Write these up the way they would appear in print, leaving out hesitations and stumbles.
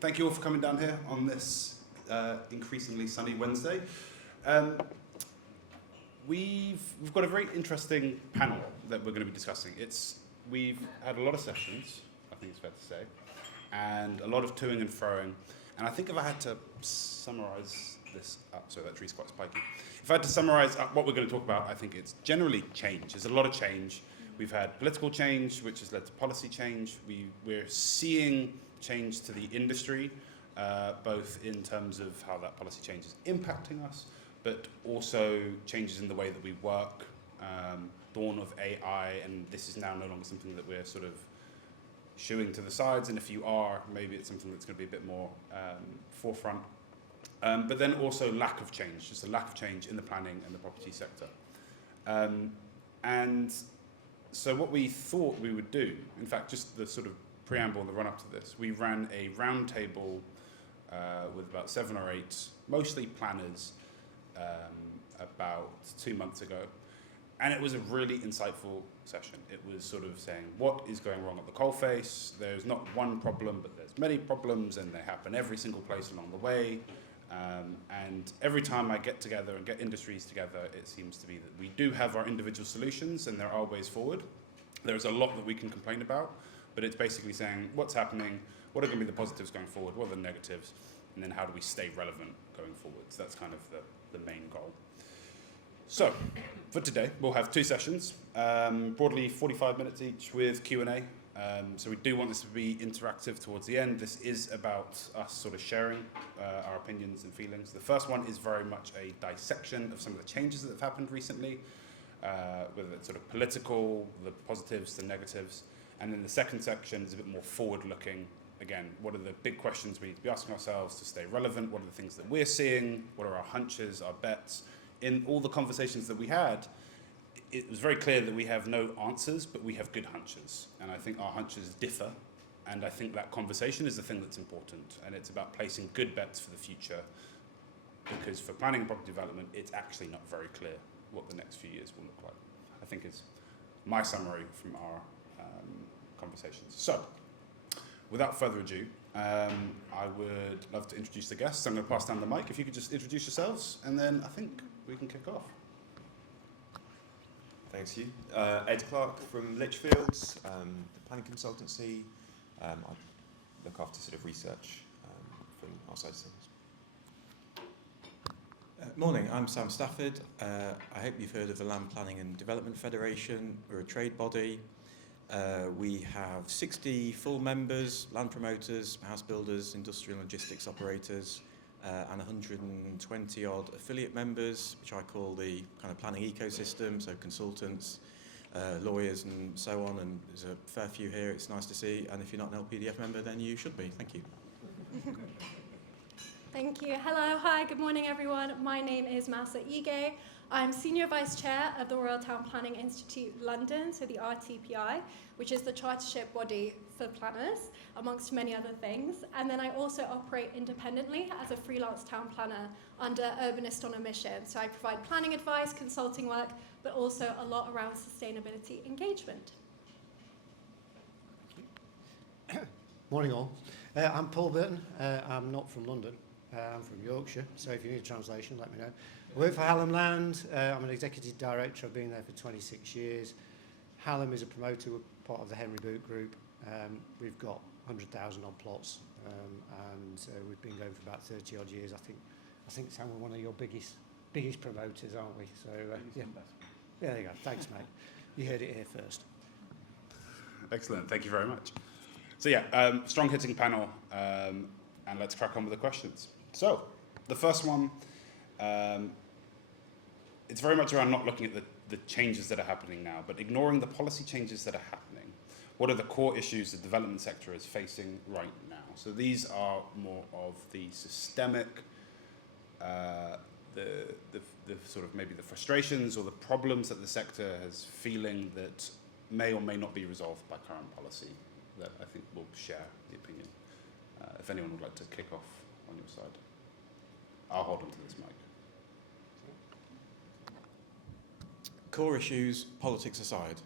Thank you all for coming down here on this increasingly sunny Wednesday. We've got a very interesting panel that we're going to be discussing. We've had a lot of sessions, I think it's fair to say, and a lot of toing and froing. And I think if I had to summarise this up, sorry, that tree's quite spiky. If I had to summarise up what we're going to talk about, I think it's generally change. There's a lot of change. We've had political change, which has led to policy change. We're seeing change to the industry, both in terms of how that policy change is impacting us, but also changes in the way that we work, dawn of AI, and this is now no longer something that we're sort of shooing to the sides, and if you are, maybe it's something that's going to be a bit more forefront. But then also lack of change, just a lack of change in the planning and the property sector. And so what we thought we would do, in fact, just the sort of preamble and the run-up to this, we ran a round table with about 7 or 8, mostly planners, about 2 months ago. And it was a really insightful session. It was sort of saying, what is going wrong at the coalface? There's not one problem, but there's many problems, and they happen every single place along the way. And every time I get together and get industries together, it seems to be that we do have our individual solutions, and there are ways forward. There's a lot that we can complain about, but it's basically saying, what's happening? What are going to be the positives going forward? What are the negatives? And then how do we stay relevant going forward? So that's kind of the main goal. So, for today, we'll have 2 sessions, broadly 45 minutes each with Q&A. So we do want this to be interactive towards the end. This is about us sort of sharing our opinions and feelings. The first one is very much a dissection of some of the changes that have happened recently, whether it's sort of political, the positives, the negatives. And then the second section is a bit more forward-looking. Again, what are the big questions we need to be asking ourselves to stay relevant? What are the things that we're seeing? What are our hunches, our bets? In all the conversations that we had, it was very clear that we have no answers, but we have good hunches. And I think our hunches differ. And I think that conversation is the thing that's important. And it's about placing good bets for the future. Because for planning and property development, it's actually not very clear what the next few years will look like. I think is my summary from our conversations. So, without further ado, I would love to introduce the guests. So I'm going to pass down the mic. If you could just introduce yourselves, and then I think we can kick off. Thanks, you. Ed Clarke from Lichfields, the planning consultancy. I look after sort of research from our side of things. Morning, I'm Sam Stafford. I hope you've heard of the Land Planning and Development Federation. We're a trade body. We have 60 full members, land promoters, house builders, industrial logistics operators, and 120 odd affiliate members, which I call the kind of planning ecosystem, so consultants, lawyers and so on, and there's a fair few here, it's nice to see, and if you're not an LPDF member, then you should be. Thank you. Thank you. Hello, hi, good morning everyone. My name is Mahsa. I'm Senior Vice Chair of the Royal Town Planning Institute London, so the RTPI, which is the chartership body for planners, amongst many other things. And then I also operate independently as a freelance town planner under Urbanist on a mission. So I provide planning advice, consulting work, but also a lot around sustainability engagement. Morning all. I'm Paul Burton. I'm not from London. I'm from Yorkshire, so if you need a translation, let me know. I work for Hallam Land. I'm an executive director. I've been there for 26 years. Hallam is a promoter. We're part of the Henry Boot Group. We've got 100,000 odd plots, and we've been going for about 30 odd years. I think Sam, we're one of your biggest promoters, aren't we? So yeah, there you go. Thanks, mate. You heard it here first. Excellent. Thank you very much. So yeah, strong hitting panel, and let's crack on with the questions. So the first one. It's very much around not looking at the changes that are happening now, but ignoring the policy changes that are happening. What are the core issues the development sector is facing right now? So these are more of the systemic, the sort of maybe the frustrations or the problems that the sector has feeling that may or may not be resolved by current policy that I think will share the opinion. If anyone would like to kick off on your side. I'll hold on to this mic. Core issues, politics aside.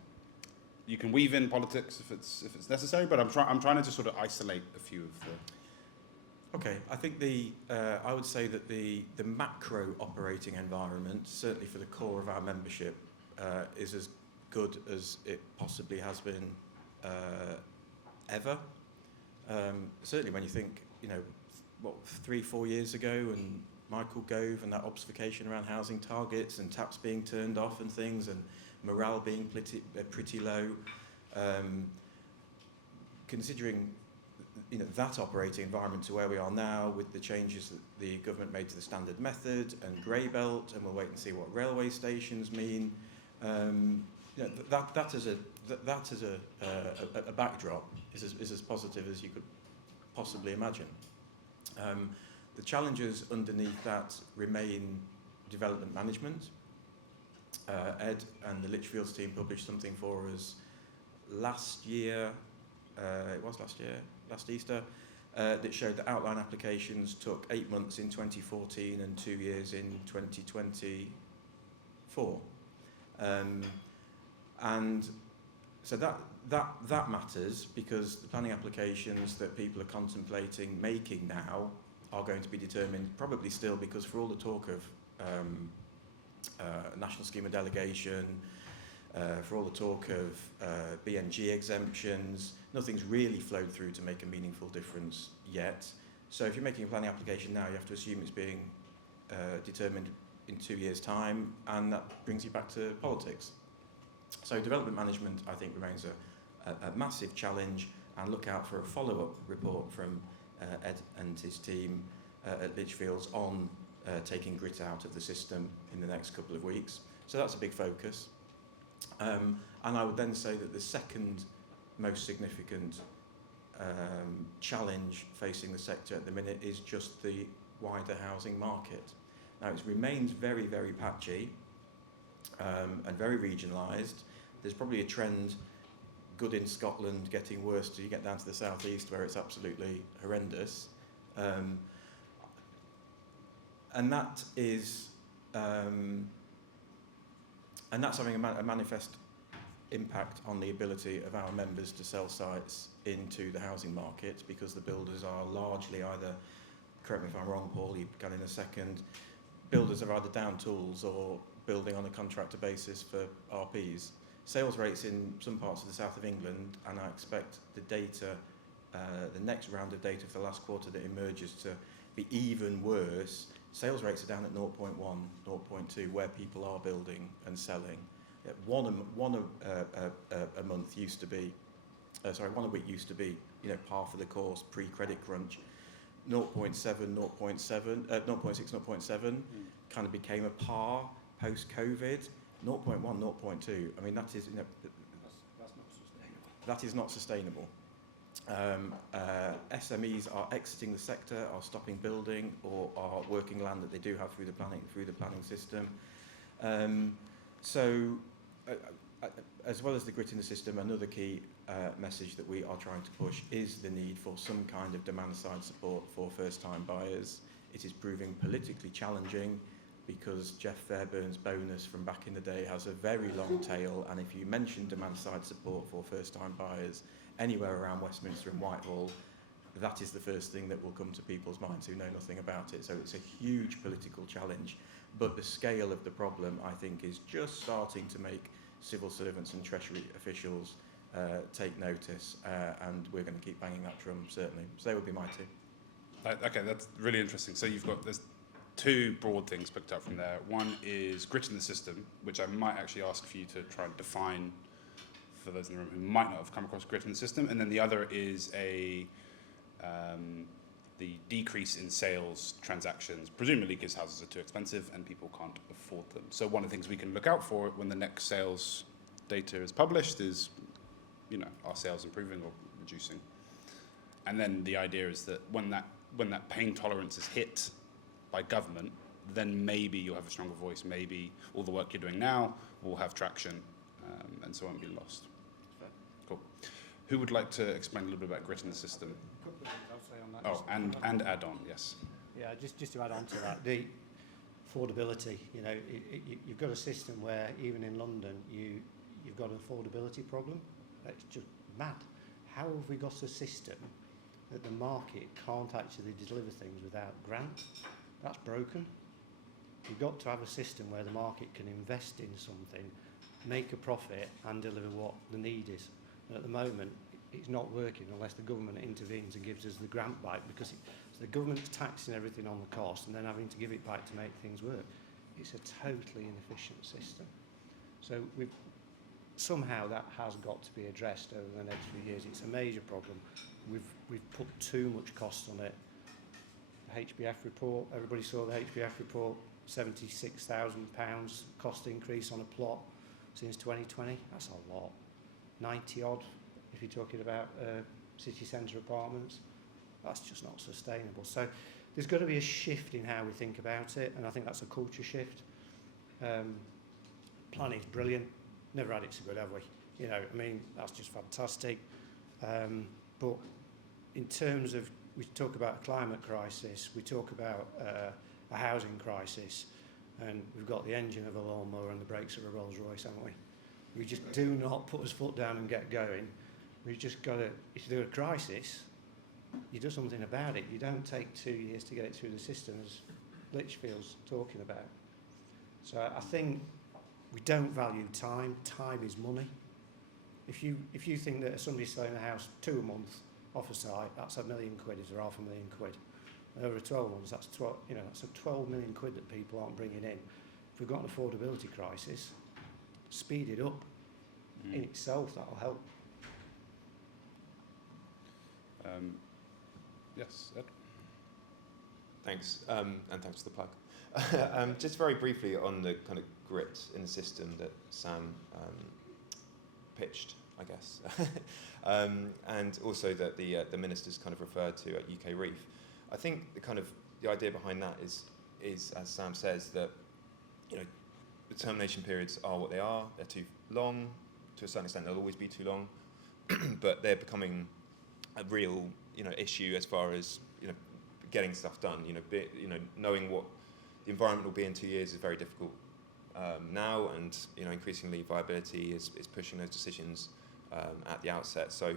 you can weave in politics if it's necessary, but I'm trying to just sort of isolate a few of the. Okay, I think I would say that the macro operating environment, certainly for the core of our membership, is as good as it possibly has been ever. Certainly when you think, 3-4 years ago, and Michael Gove and that obfuscation around housing targets and taps being turned off and things, and morale being pretty low, considering that operating environment to where we are now with the changes that the government made to the standard method and grey belt, and we'll wait and see what railway stations mean. That as a backdrop is as positive as you could possibly imagine. The challenges underneath that remain development management. Ed and the Lichfields team published something for us last year. Last Easter, that showed that outline applications took 8 months in 2014 and 2 years in 2024. And so that matters, because the planning applications that people are contemplating making now are going to be determined, probably still, because for all the talk of national scheme of delegation, for all the talk of BNG exemptions, nothing's really flowed through to make a meaningful difference yet. So if you're making a planning application now, you have to assume it's being determined in 2 years' time, and that brings you back to politics. So development management, I think, remains a massive challenge, and look out for a follow-up report from Ed and his team at Lichfields on taking grit out of the system in the next couple of weeks. So that's a big focus. And I would then say that the second most significant challenge facing the sector at the minute is just the wider housing market. Now, it remains very, very patchy and very regionalised. There's probably a trend, good in Scotland, getting worse till you get down to the southeast, where it's absolutely horrendous. And that is, and that's having a manifest impact on the ability of our members to sell sites into the housing market, because the builders are largely either, correct me if I'm wrong, Paul, you began in a second, builders are either down tools or building on a contractor basis for RPs. Sales rates in some parts of the south of England, and I expect the data, the next round of data for the last quarter that emerges, to be even worse. Sales rates are down at 0.1, 0.2, where people are building and selling. One a month used to be, one a week used to be, par for the course pre-credit crunch. 0.7, 0.6, 0.7 kind of became a par post-COVID. 0.1, 0.2. I mean, that is, that is not sustainable. SMEs are exiting the sector, are stopping building, or are working land that they do have through the planning system. As well as the grit in the system, another key message that we are trying to push is the need for some kind of demand-side support for first-time buyers. It is proving politically challenging, because Jeff Fairbairn's bonus from back in the day has a very long tail, and if you mention demand-side support for first-time buyers anywhere around Westminster and Whitehall, that is the first thing that will come to people's minds who know nothing about it. So it's a huge political challenge, but the scale of the problem, I think, is just starting to make civil servants and Treasury officials take notice, and we're going to keep banging that drum, certainly. So they would be my two. Okay, that's really interesting. So there's two broad things picked up from there. One is grit in the system, which I might actually ask for you to try and define for those in the room who might not have come across grit in the system. And then the other is the decrease in sales transactions, presumably because houses are too expensive and people can't afford them. So one of the things we can look out for when the next sales data is published is, are sales improving or reducing? And then the idea is that when that pain tolerance is hit by government, then maybe you'll have a stronger voice. Maybe all the work you're doing now will have traction, and so it won't be lost. Cool. Who would like to explain a little bit about grit in the system? A couple of things I'll say on that. Oh, and add on, yes. Yeah, just to add on to that, the affordability. You've got a system where even in London, you've got an affordability problem. It's just mad. How have we got a system that the market can't actually deliver things without grant? That's broken. You've got to have a system where the market can invest in something, make a profit and deliver what the need is. And at the moment, it's not working unless the government intervenes and gives us the grant back, because the government's taxing everything on the cost and then having to give it back to make things work. It's a totally inefficient system. So somehow that has got to be addressed over the next few years. It's a major problem. We've put too much cost on it. The HBF report, everybody saw the HBF report, £76,000 cost increase on a plot since 2020. That's a lot. 90 odd if you're talking about city centre apartments. That's just not sustainable. So there's got to be a shift in how we think about it, and I think that's a culture shift. Planning's brilliant. Never had it so good, have we? You know, I mean, that's just fantastic. But in terms of, we talk about a climate crisis, we talk about a housing crisis, and we've got the engine of a lawnmower and the brakes of a Rolls Royce, haven't we? We just do not put his foot down and get going. We've just got to, if there's a crisis, you do something about it. You don't take 2 years to get it through the system, as Lichfields talking about. So I think we don't value time. Time is money. If you think that somebody's selling a house 2 a month off a site, that's £1 million quid, is there £500,000? Over 12 months, that's that's a 12 million quid that people aren't bringing in. If we've got an affordability crisis, speed it up. In itself, that'll help. Yes, Ed? Thanks, and thanks for the plug. Just very briefly on the kind of grit in the system that Sam pitched, I guess, and also that the ministers kind of referred to at UK Reef. I think the idea behind that is as Sam says, that the termination periods are what they are. They're too long. To a certain extent, they'll always be too long, but they're becoming a real issue as far as getting stuff done. Knowing what the environment will be in 2 years is very difficult now, and increasingly viability is pushing those decisions at the outset. So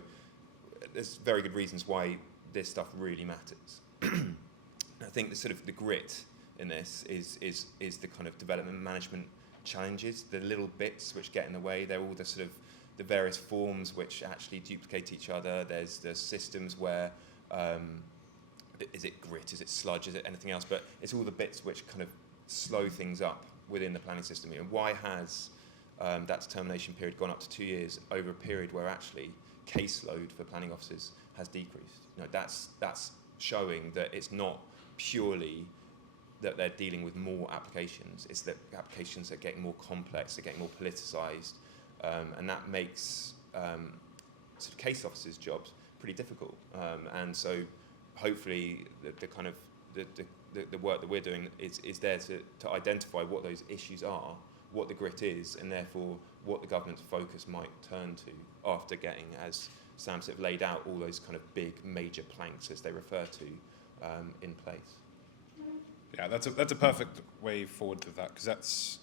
there's very good reasons why this stuff really matters. I think the grit in this is the kind of development management challenges, the little bits which get in the way. They're all the various forms which actually duplicate each other. There's systems where is it grit, is it sludge, is it anything else? But it's all the bits which kind of slow things up within the planning system. Why has that determination period gone up to 2 years over a period where actually caseload for planning officers has decreased? That's showing that it's not purely that they're dealing with more applications. It's that applications are getting more complex, they're getting more politicised, and that makes case officers' jobs pretty difficult. And so hopefully the work that we're doing is there to identify what those issues are, what the grit is, and therefore what the government's focus might turn to after getting, as Sam laid out, all those kind of big major planks, as they refer to, in place. Yeah, that's a perfect way forward with that, because that's,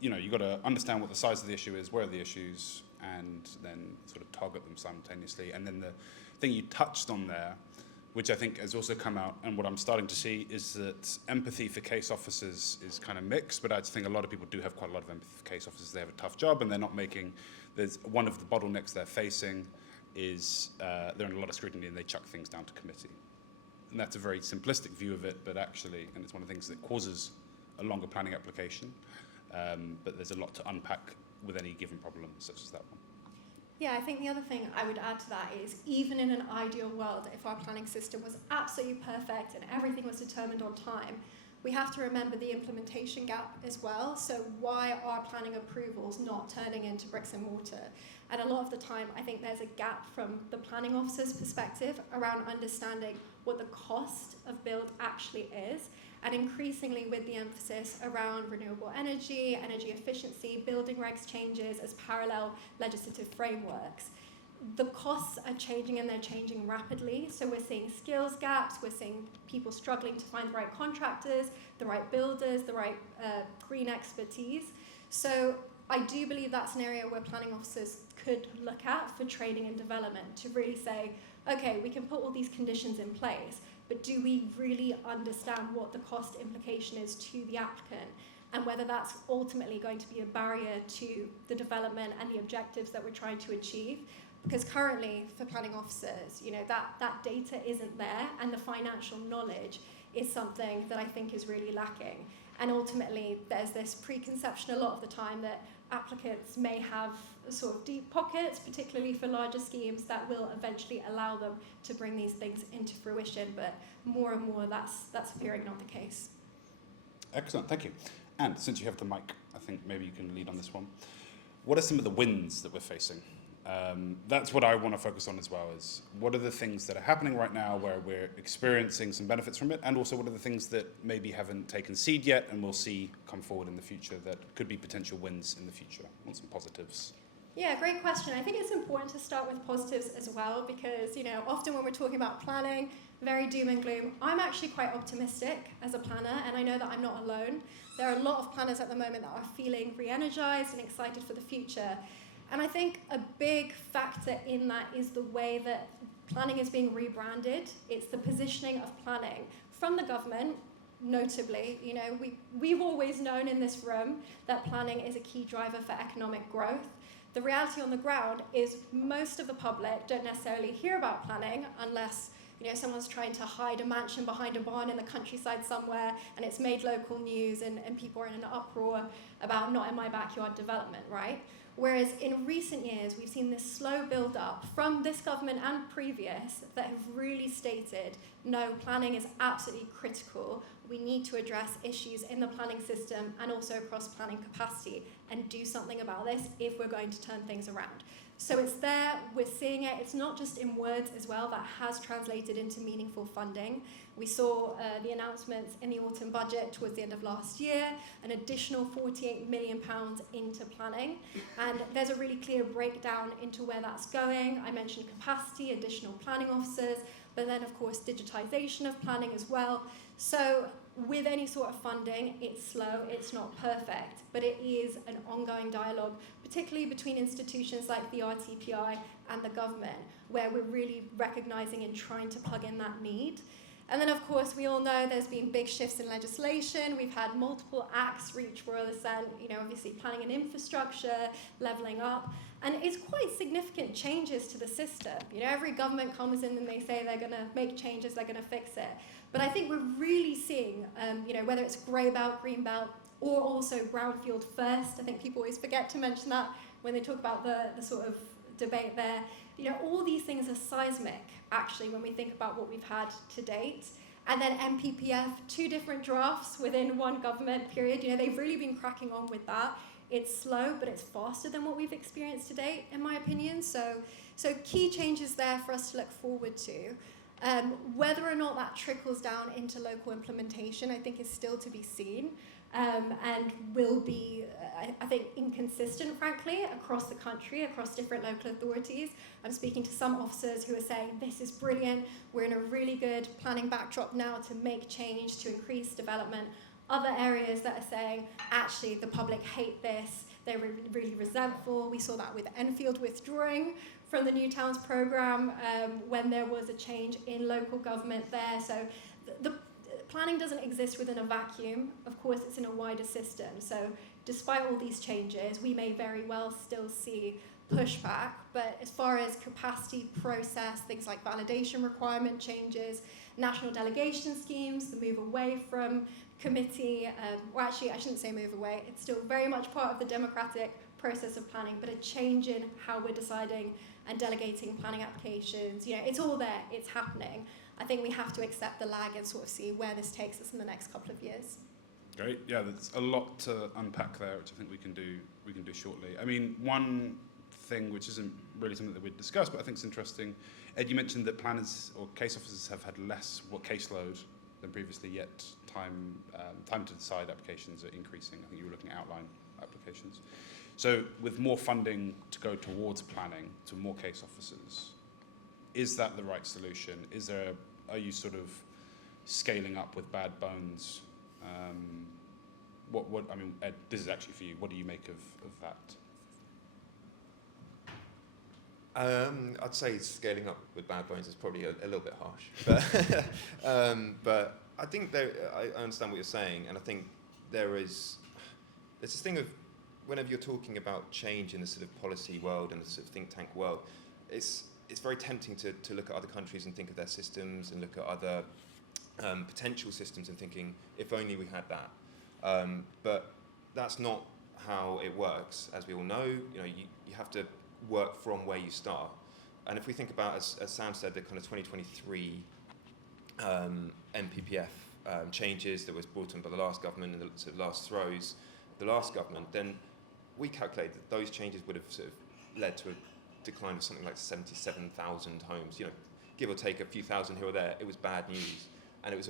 you've got to understand what the size of the issue is, where are the issues, and then sort of target them simultaneously. And then the thing you touched on there, which I think has also come out, and what I'm starting to see, is that empathy for case officers is kind of mixed, but I just think a lot of people do have quite a lot of empathy for case officers. They have a tough job, and they're not making, there's one of the bottlenecks they're facing is they're in a lot of scrutiny and they chuck things down to committee. And that's a very simplistic view of it, but actually, and it's one of the things that causes a longer planning application, but there's a lot to unpack with any given problem, such as that one. Yeah, I think the other thing I would add to that is, even in an ideal world, if our planning system was absolutely perfect and everything was determined on time, we have to remember the implementation gap as well. So why are planning approvals not turning into bricks and mortar? And a lot of the time, I think there's a gap from the planning officer's perspective around understanding what the cost of build actually is, and increasingly with the emphasis around renewable energy, energy efficiency, building regs changes as parallel legislative frameworks. The costs are changing, and they're changing rapidly. So we're seeing skills gaps, we're seeing people struggling to find the right contractors, the right builders, the right green expertise. So I do believe that's an area where planning officers could look at for training and development to really say, okay, we can put all these conditions in place, but do we really understand what the cost implication is to the applicant, and whether that's ultimately going to be a barrier to the development and the objectives that we're trying to achieve? Because currently, for planning officers, that data isn't there, and the financial knowledge is something that I think is really lacking. And ultimately, there's this preconception a lot of the time that applicants may have sort of deep pockets, particularly for larger schemes, that will eventually allow them to bring these things into fruition. But more and more, that's appearing not the case. Excellent, thank you. And since you have the mic, I think maybe you can lead on this one. What are some of the wins that we're facing? That's what I want to focus on as well, is what are the things that are happening right now where we're experiencing some benefits from it, and also what are the things that maybe haven't taken seed yet and we'll see come forward in the future that could be potential wins in the future? I want some positives. Yeah, great question. I think it's important to start with positives as well, because often when we're talking about planning, very doom and gloom. I'm actually quite optimistic as a planner, and I know that I'm not alone. There are a lot of planners at the moment that are feeling re-energized and excited for the future. And I think a big factor in that is the way that planning is being rebranded. It's the positioning of planning from the government, notably. We've always known in this room that planning is a key driver for economic growth. The reality on the ground is most of the public don't necessarily hear about planning unless someone's trying to hide a mansion behind a barn in the countryside somewhere, and it's made local news, and people are in an uproar about not in my backyard development, right? Whereas in recent years, we've seen this slow build-up from this government and previous that have really stated, no, planning is absolutely critical. We need to address issues in the planning system and also across planning capacity and do something about this if we're going to turn things around. So it's there, we're seeing it. It's not just in words as well, that has translated into meaningful funding. We saw the announcements in the autumn budget towards the end of last year, an additional £48 million into planning. And there's a really clear breakdown into where that's going. I mentioned capacity, additional planning officers, but then of course digitisation of planning as well. So with any sort of funding, it's slow, it's not perfect, but it is an ongoing dialogue, particularly between institutions like the RTPI and the government, where we're really recognising and trying to plug in that need. And then, of course, we all know there's been big shifts in legislation. We've had multiple acts reach royal assent, obviously planning and infrastructure, levelling up. And it's quite significant changes to the system. Every government comes in and they say they're going to make changes, they're going to fix it. But I think we're really seeing, whether it's grey belt, green belt, or also brownfield first. I think people always forget to mention that when they talk about the sort of debate there. All these things are seismic, actually, when we think about what we've had to date. And then NPPF, 2 different drafts within one government period. They've really been cracking on with that. It's slow, but it's faster than what we've experienced to date, in my opinion. So key changes there for us to look forward to. Whether or not that trickles down into local implementation, I think is still to be seen. And will be, I think, inconsistent, frankly, across the country, across different local authorities. I'm speaking to some officers who are saying, this is brilliant, we're in a really good planning backdrop now to make change, to increase development. Other areas that are saying, actually, the public hate this, they're really resentful. We saw that with Enfield withdrawing from the New Towns programme when there was a change in local government there. So the planning doesn't exist within a vacuum. Of course, it's in a wider system. So despite all these changes, we may very well still see pushback. But as far as capacity, process, things like validation requirement changes, national delegation schemes, the move away from committee, well, actually, I shouldn't say move away. It's still very much part of the democratic process of planning, but a change in how we're deciding and delegating planning applications. It's all there. It's happening. I think we have to accept the lag and sort of see where this takes us in the next couple of years. Great. Yeah, there's a lot to unpack there, which I think we can do shortly. I mean, one thing which isn't really something that we'd discuss, but I think it's interesting. Ed, you mentioned that planners or case officers have had less caseload than previously, yet time to decide applications are increasing. I think you were looking at outline applications. So with more funding to go towards planning, to more case officers, is that the right solution? Are you sort of scaling up with bad bones? What I mean, Ed, this is actually for you. What do you make of that? I'd say scaling up with bad bones is probably a little bit harsh, but I think I understand what you're saying, and I think there's this thing of whenever you're talking about change in the sort of policy world and the sort of think tank world, it's very tempting to look at other countries and think of their systems and look at other potential systems and thinking, if only we had that. But that's not how it works, as we all know. You know, you have to work from where you start. And if we think about, as Sam said, the kind of 2023 NPPF changes that was brought in by the last government in the sort of last throes, the last government, then we calculate that those changes would have sort of led to a decline of something like 77,000 homes. You know, give or take a few thousand here or there. It was bad news, and it was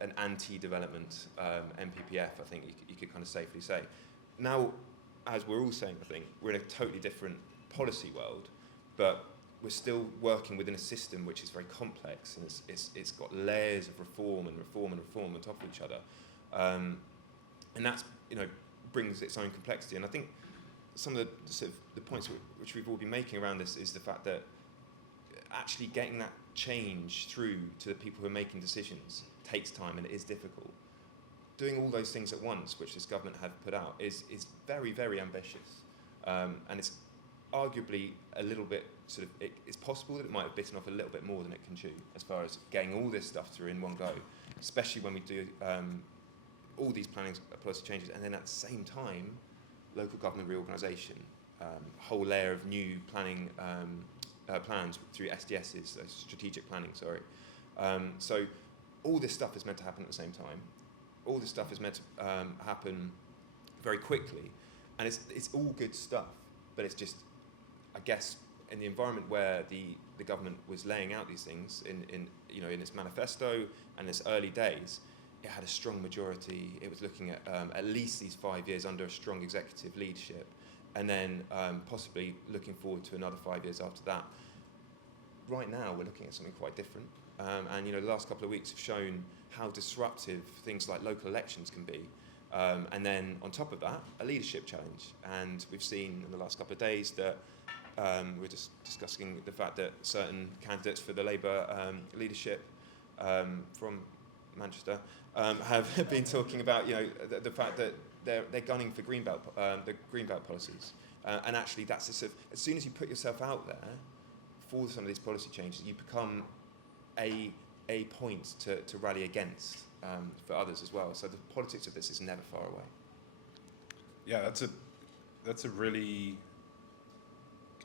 an anti-development NPPF. I think you could kind of safely say. Now, as we're all saying, I think we're in a totally different policy world, but we're still working within a system which is very complex, and it's got layers of reform on top of each other, and that's, you know, brings its own complexity. And I think some of the sort of the points which we've all been making around this is the fact that actually getting that change through to the people who are making decisions takes time, and it is difficult. Doing all those things at once, which this government have put out, is very, very ambitious, and it's arguably a little bit sort of, it's possible that it might have bitten off a little bit more than it can chew as far as getting all this stuff through in one go, especially when we do all these planning policy changes, and then at the same time local government reorganisation, whole layer of new planning plans through SDSs, strategic planning, sorry. So all this stuff is meant to happen at the same time. All this stuff is meant to happen very quickly, and it's all good stuff, but it's just, I guess, in the environment where the government was laying out these things in its manifesto and its early days, it had a strong majority. It was looking at least these 5 years under a strong executive leadership, and then possibly looking forward to another 5 years after that. Right now, we're looking at something quite different, and the last couple of weeks have shown how disruptive things like local elections can be. And then on top of that, a leadership challenge. And we've seen in the last couple of days that we're just discussing the fact that certain candidates for the Labour leadership from Manchester have been talking about the fact that they're gunning for the Greenbelt policies. And actually, that's as soon as you put yourself out there for some of these policy changes, you become a point to rally against for others as well. So the politics of this is never far away. Yeah, that's a really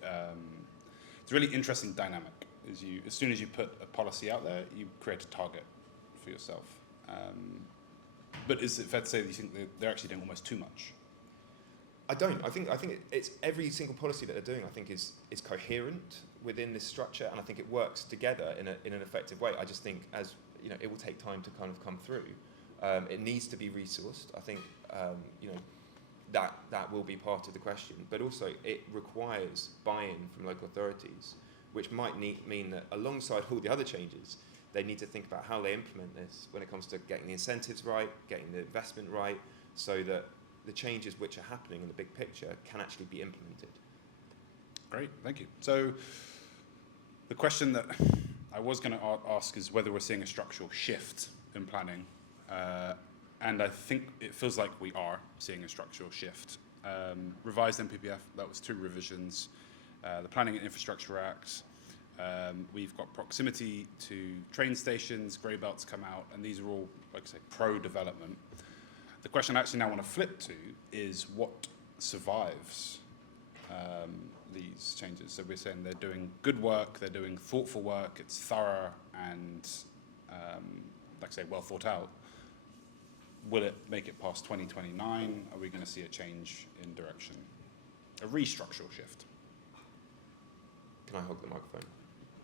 it's a really interesting dynamic. As soon as you put a policy out there, you create a target for yourself. But is it fair to say that you think they're actually doing almost too much? I don't. I think it's every single policy that they're doing, I think, is coherent within this structure, and I think it works together in an effective way. I just think, as it will take time to kind of come through. It needs to be resourced. I think that will be part of the question, but also it requires buy-in from local authorities, which might mean that alongside all the other changes, they need to think about how they implement this when it comes to getting the incentives right, getting the investment right, so that the changes which are happening in the big picture can actually be implemented. Great, thank you. So the question that I was going to ask is whether we're seeing a structural shift in planning, and I think it feels like we are seeing a structural shift. Revised NPPF, that was 2 revisions. The Planning and Infrastructure Act, we've got proximity to train stations, grey belts come out, and these are all, like I say, pro-development. The question I actually now want to flip to is what survives these changes. So we're saying they're doing good work, they're doing thoughtful work, it's thorough and, like I say, well thought out. Will it make it past 2029? Are we going to see a change in direction? A restructural shift? Can I hog the microphone?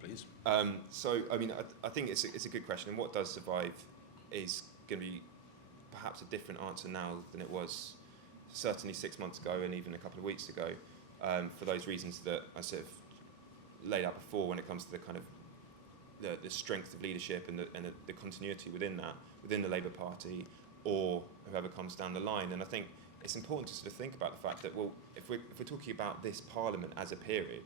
Please. So, I mean, I think it's a good question, and what does survive is going to be perhaps a different answer now than it was certainly 6 months ago and even a couple of weeks ago, for those reasons that I sort of laid out before when it comes to the kind of the strength of leadership and the continuity within that, within the Labour Party, or whoever comes down the line. And I think it's important to sort of think about the fact that, well, if we're talking about this Parliament as a period,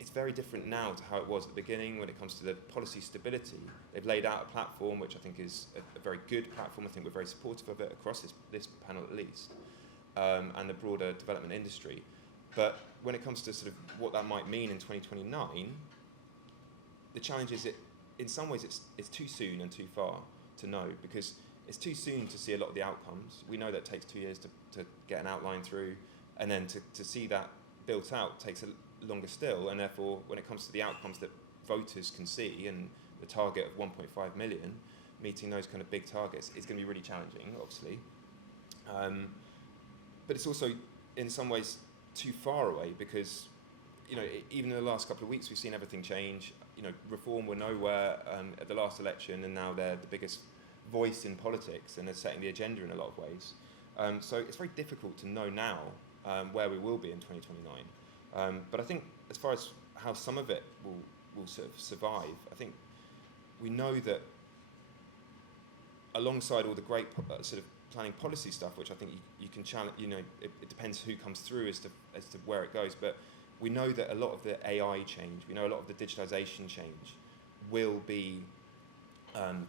it's very different now to how it was at the beginning when it comes to the policy stability. They've laid out a platform which I think is a very good platform. I think we're very supportive of it across this panel at least, and the broader development industry. But when it comes to sort of what that might mean in 2029, the challenge is in some ways it's too soon and too far to know, because it's too soon to see a lot of the outcomes. We know that it takes 2 years to get an outline through, and then to see that built out takes a longer still, and therefore when it comes to the outcomes that voters can see and the target of 1.5 million, meeting those kind of big targets is going to be really challenging, obviously. But it's also in some ways too far away, because even in the last couple of weeks we've seen everything change. Reform were nowhere at the last election, and now they're the biggest voice in politics and they're setting the agenda in a lot of ways. So it's very difficult to know now where we will be in 2029. But I think as far as how some of it will sort of survive, I think we know that alongside all the great sort of planning policy stuff, which I think you can challenge, it depends who comes through as to where it goes, but we know that a lot of the AI change, we know a lot of the digitalisation change will be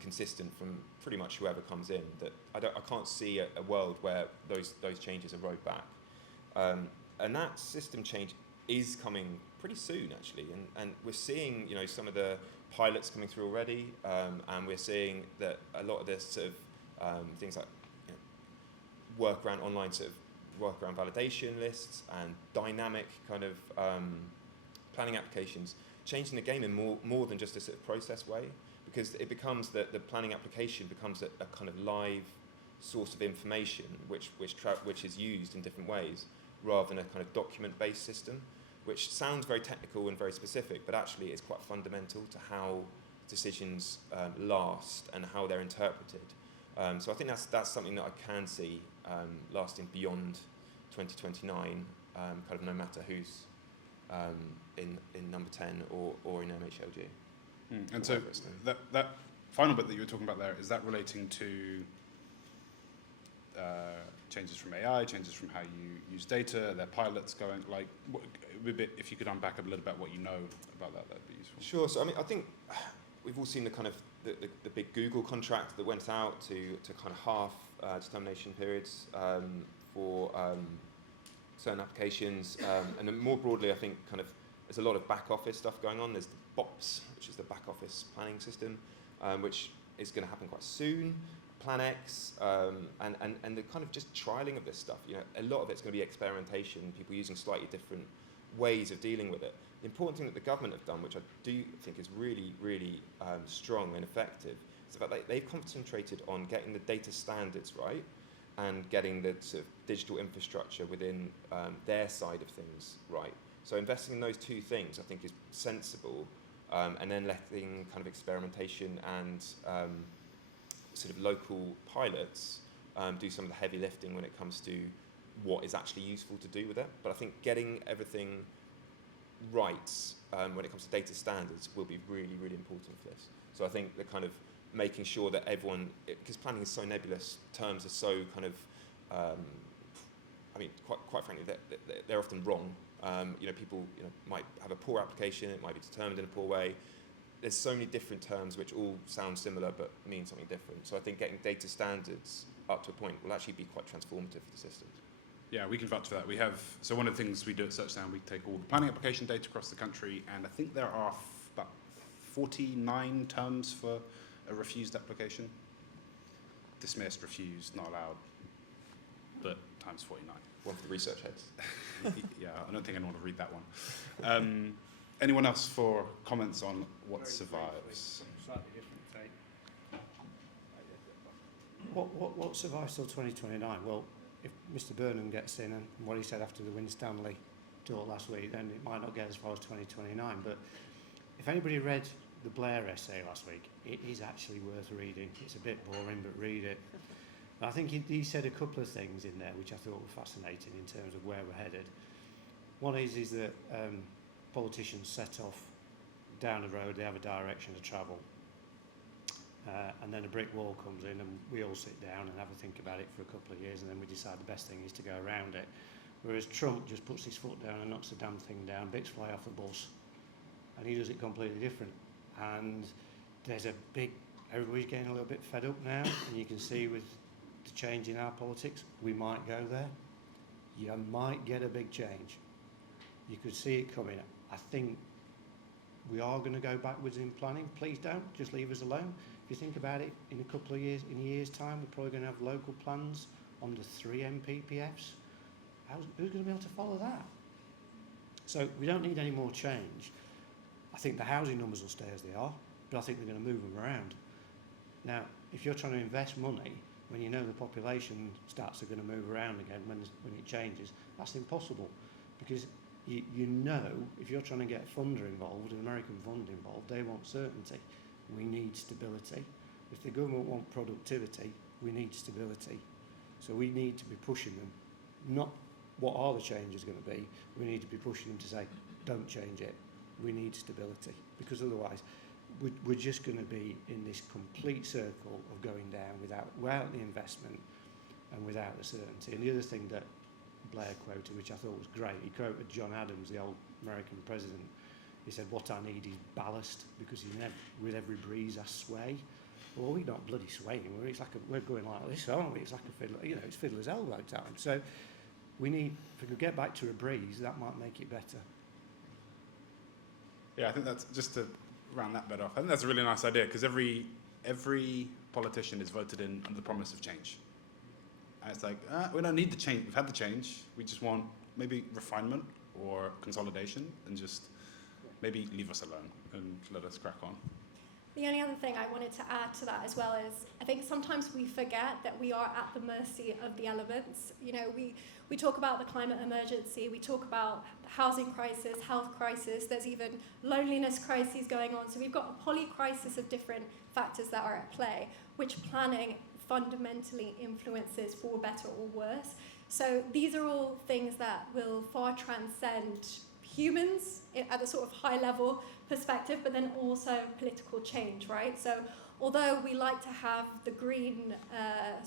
consistent from pretty much whoever comes in. That I can't see a world where those changes are rolled back, and that system change is coming pretty soon actually, and we're seeing some of the pilots coming through already, and we're seeing that a lot of this sort of things like work around online sort of work around validation lists and dynamic kind of planning applications changing the game in more than just a sort of process way, because it becomes that the planning application becomes a kind of live source of information which is used in different ways rather than a kind of document-based system, which sounds very technical and very specific, but actually is quite fundamental to how decisions last and how they're interpreted. So I think that's something that I can see lasting beyond 2029, kind of no matter who's in number 10 or in MHCLG. And so that final bit that you were talking about there, is that relating to changes from AI, changes from how you use data, their pilots going, like, if you could unpack a little bit what you know about that, that'd be useful. Sure. So I think we've all seen the kind of the big Google contract that went out to kind of half determination periods for certain applications, and then more broadly, I think kind of there's a lot of back office stuff going on. There's the BOPS, which is the back office planning system, which is going to happen quite soon. PlanX, and the kind of just trialing of this stuff. A lot of it's going to be experimentation, people using slightly different ways of dealing with it. The important thing that the government have done, which I do think is really, really strong and effective, is the fact that they've concentrated on getting the data standards right and getting the sort of digital infrastructure within their side of things right. So investing in those two things, I think, is sensible, and then letting kind of experimentation and sort of local pilots do some of the heavy lifting when it comes to what is actually useful to do with it. But I think getting everything right when it comes to data standards will be really, really important for this. So I think the kind of making sure that everyone, because planning is so nebulous, terms are so kind of, I mean, quite frankly, they're often wrong. People might have a poor application, it might be determined in a poor way. There's so many different terms which all sound similar but mean something different. So I think getting data standards up to a point will actually be quite transformative for the systems. Yeah, we can vouch for that. We have, so one of the things we do at Searchland, we take all the planning application data across the country, and I think there are about 49 terms for a refused application. Dismissed, refused, not allowed, but times 49. One for the research heads. Yeah, I don't think anyone will read that one. Anyone else for comments on what survives? Slightly different take. What survives till 2029? Well, if Mr. Burton gets in and what he said after the Winstanley talk last week, then it might not get as far as 2029. But if anybody read the Blair essay last week, it is actually worth reading. It's a bit boring, but read it. I think he said a couple of things in there which I thought were fascinating in terms of where we're headed. One is that politicians set off down the road, they have a direction to travel. and then a brick wall comes in, and we all sit down and have a think about it for a couple of years, and then we decide the best thing is to go around it. Whereas Trump just puts his foot down and knocks the damn thing down, bits fly off the bus, and he does it completely different. And there's a big, everybody's getting a little bit fed up now, and you can see with the change in our politics, we might go there. You might get a big change. You could see it coming. I think we are going to go backwards in planning. Please don't, just leave us alone. If you think about it, in a couple of years, in a year's time, we're probably going to have local plans under 3 NPPFs. Who's going to be able to follow that? So we don't need any more change. I think the housing numbers will stay as they are, but I think they're going to move them around. Now, if you're trying to invest money when you know the population stats are going to move around again when it changes, that's impossible, because you know if you're trying to get a funder involved, an American fund involved, they want certainty. We need stability. If the government want productivity, we need stability. So we need to be pushing them, not what are the changes going to be, we need to be pushing them to say, don't change it, we need stability, because otherwise we're just going to be in this complete circle of going down without the investment and without the certainty. And the other thing that Blair quoted, which I thought was great, he quoted John Adams, the old American president. He said, what I need is ballast, because with every breeze I sway. Well, we're not bloody swaying, we're going like this, aren't we? It's like a fiddler, it's fiddler's elbow time. So we need, if we could get back to a breeze, that might make it better. Yeah, I think that's, just to round that bit off, I think that's a really nice idea, because every politician is voted in under the promise of change. And it's like, we don't need the change, we've had the change, we just want maybe refinement or consolidation, and just maybe leave us alone and let us crack on. The only other thing I wanted to add to that as well is I think sometimes we forget that we are at the mercy of the elements. You know, we talk about the climate emergency, we talk about the housing crisis, health crisis, there's even loneliness crises going on. So we've got a poly-crisis of different factors that are at play, which planning fundamentally influences for better or worse. So these are all things that will far transcend humans at a sort of high level perspective, but then also political change, right? So although we like to have the green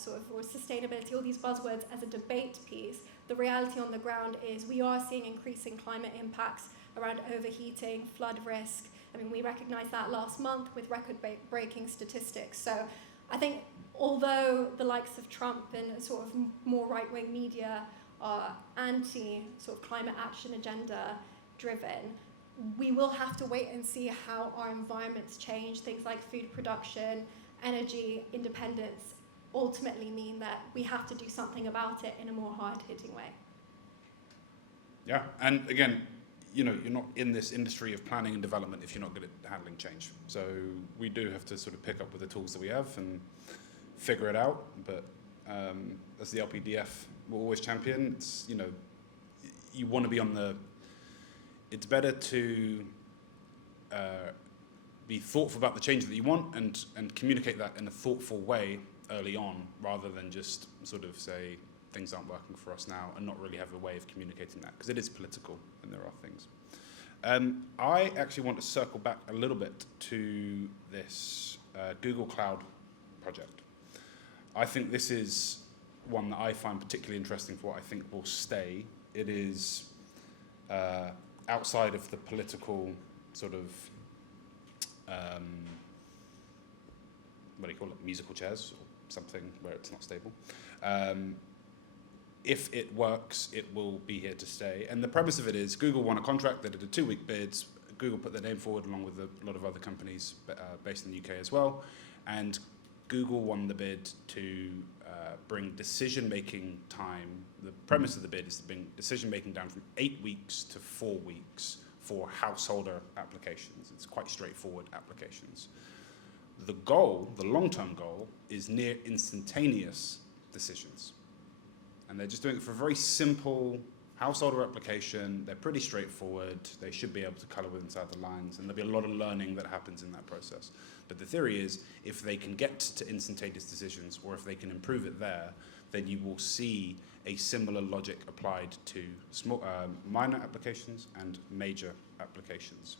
or sustainability, all these buzzwords as a debate piece, the reality on the ground is we are seeing increasing climate impacts around overheating, flood risk. I mean, we recognized that last month with record-breaking statistics. So I think although the likes of Trump and sort of more right-wing media are anti sort of climate action agenda driven, we will have to wait and see how our environments change. Things like food production, energy independence ultimately mean that we have to do something about it in a more hard-hitting way. Yeah, and again, you're not in this industry of planning and development if you're not good at handling change. So we do have to sort of pick up with the tools that we have and figure it out. But as the LPDF will always champion, it's, you want to be on the. It's better to be thoughtful about the change that you want and communicate that in a thoughtful way early on, rather than just sort of say things aren't working for us now and not really have a way of communicating that, because it is political and there are things. I actually want to circle back a little bit to this Google Cloud project. I think this is one that I find particularly interesting for what I think will stay. It is outside of the political sort of, what do you call it, musical chairs or something where it's not stable. If it works, it will be here to stay. And the premise of it is Google won a contract. They did a 2-week bids. Google put their name forward along with a lot of other companies based in the UK as well. And Google won the bid to bring decision-making time. The premise of the bid is to bring decision-making down from 8 weeks to 4 weeks for householder applications. It's quite straightforward applications. The goal, the long-term goal, is near instantaneous decisions. And they're just doing it for a very simple householder application. They're pretty straightforward. They should be able to color with inside the lines, and there'll be a lot of learning that happens in that process. But the theory is, if they can get to instantaneous decisions, or if they can improve it there, then you will see a similar logic applied to small, minor applications and major applications.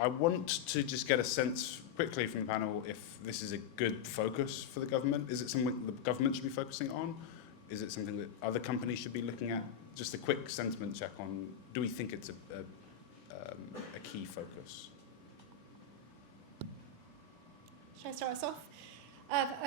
I want to just get a sense quickly from the panel if this is a good focus for the government. Is it something the government should be focusing on? Is it something that other companies should be looking at? Just a quick sentiment check on, do we think it's a key focus? Should I start us off?